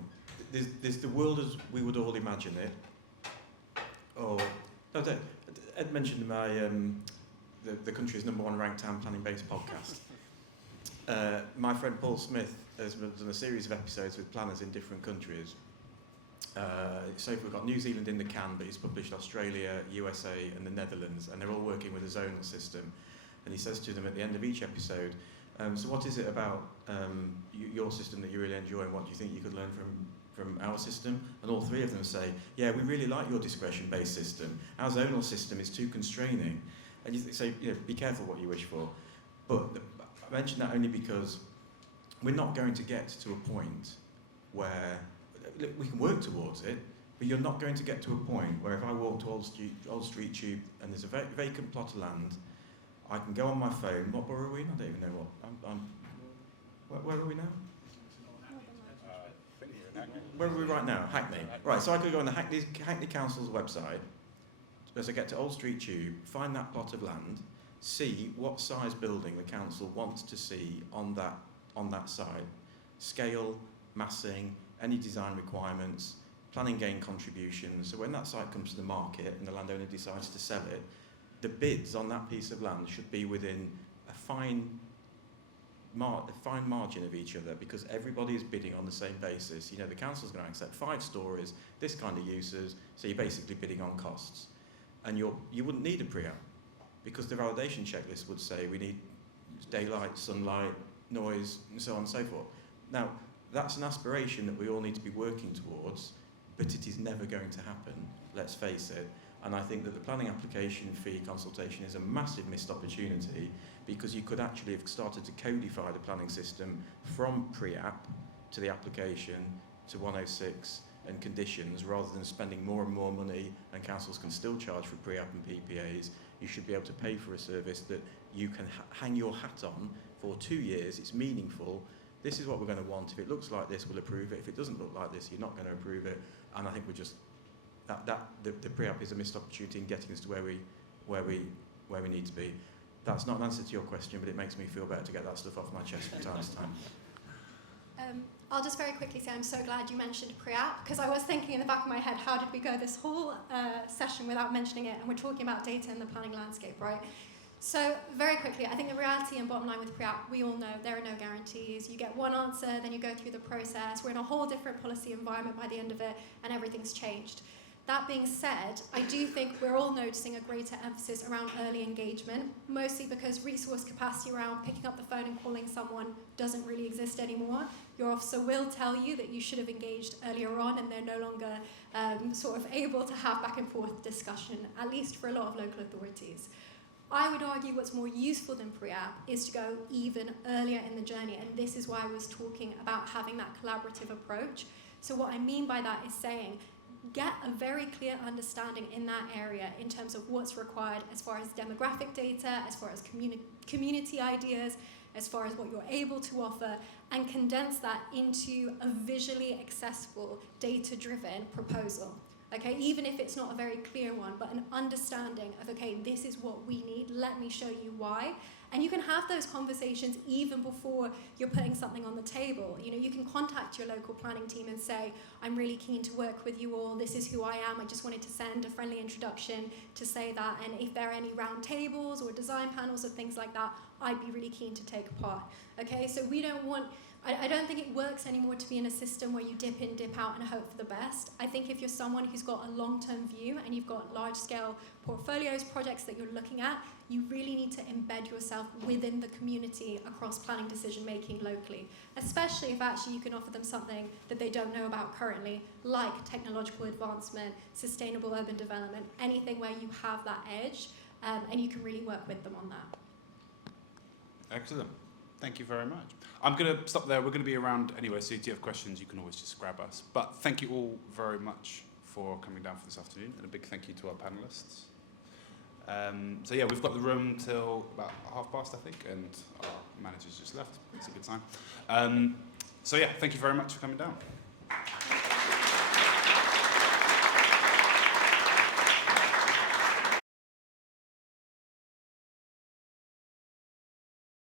There's the world as we would all imagine it. Or no, Ed mentioned my the country's #1 ranked town planning based podcast. My friend Paul Smith has done a series of episodes with planners in different countries. So we've got New Zealand in the can, but he's published Australia, USA, and the Netherlands, and they're all working with a zonal system. And he says to them at the end of each episode, so what is it about your system that you really enjoy, and what do you think you could learn from our system? And all three of them say, yeah, we really like your discretion-based system. Our zonal system is too constraining. And you say, be careful what you wish for. But I mention that only because we're not going to get to a point where we can work towards it, but you're not going to get to a point where if I walk to Old Street Tube and there's a vacant plot of land, I can go on my phone. What borough are we in? I don't even know what. Where are we now? Where are we right now? Hackney. Right, so I could go on the Hackney Council's website, as I get to Old Street Tube, find that plot of land, see what size building the council wants to see on that site, scale, massing, any design requirements, planning gain contributions. So when that site comes to the market and the landowner decides to sell it, the bids on that piece of land should be within a fine margin of each other, because everybody is bidding on the same basis. The council's going to accept 5 stories, this kind of uses, so you're basically bidding on costs. And you wouldn't need a pre-app, because the validation checklist would say we need daylight, sunlight, noise, and so on and so forth. Now, that's an aspiration that we all need to be working towards, but it is never going to happen, let's face it. And I think that the planning application fee consultation is a massive missed opportunity, because you could actually have started to codify the planning system from pre-app to the application to 106 and conditions, rather than spending more and more money, and councils can still charge for pre-app and PPAs. You should be able to pay for a service that you can hang your hat on for 2 years. It's meaningful. This is what we're going to want. If it looks like this, we'll approve it. If it doesn't look like this, you're not going to approve it. And I think we're just the pre-app is a missed opportunity in getting us to where we need to be. That's not an answer to your question, but it makes me feel better to get that stuff off my chest from time to time. I'll just very quickly say I'm so glad you mentioned pre-app, because I was thinking in the back of my head, how did we go this whole session without mentioning it? And we're talking about data in the planning landscape, right? So very quickly, I think the reality and bottom line with pre-app, we all know there are no guarantees. You get one answer, then you go through the process. We're in a whole different policy environment by the end of it, and everything's changed. That being said, I do think we're all noticing a greater emphasis around early engagement, mostly because resource capacity around picking up the phone and calling someone doesn't really exist anymore. Your officer will tell you that you should have engaged earlier on, and they're no longer sort of able to have back and forth discussion, at least for a lot of local authorities. I would argue what's more useful than pre-app is to go even earlier in the journey, and this is why I was talking about having that collaborative approach. So what I mean by that is saying, get a very clear understanding in that area in terms of what's required as far as demographic data, as far as community ideas, as far as what you're able to offer, and condense that into a visually accessible, data-driven proposal. Okay, even if it's not a very clear one, but an understanding of, okay, this is what we need, let me show you why. And you can have those conversations even before you're putting something on the table. You can contact your local planning team and say, I'm really keen to work with you all, this is who I am, I just wanted to send a friendly introduction to say that, and if there are any round tables or design panels or things like that, I'd be really keen to take part. Okay, so I don't think it works anymore to be in a system where you dip in, dip out, and hope for the best. I think if you're someone who's got a long-term view and you've got large-scale portfolios, projects that you're looking at, you really need to embed yourself within the community across planning decision-making locally, especially if actually you can offer them something that they don't know about currently, like technological advancement, sustainable urban development, anything where you have that edge, and you can really work with them on that. Excellent. Thank you very much. I'm going to stop there. We're going to be around anyway, so if you have questions, you can always just grab us. But thank you all very much for coming down for this afternoon, and a big thank you to our panellists. So yeah, we've got the room till about past, I think, and our manager's just left. It's a good time. So yeah, thank you very much for coming down.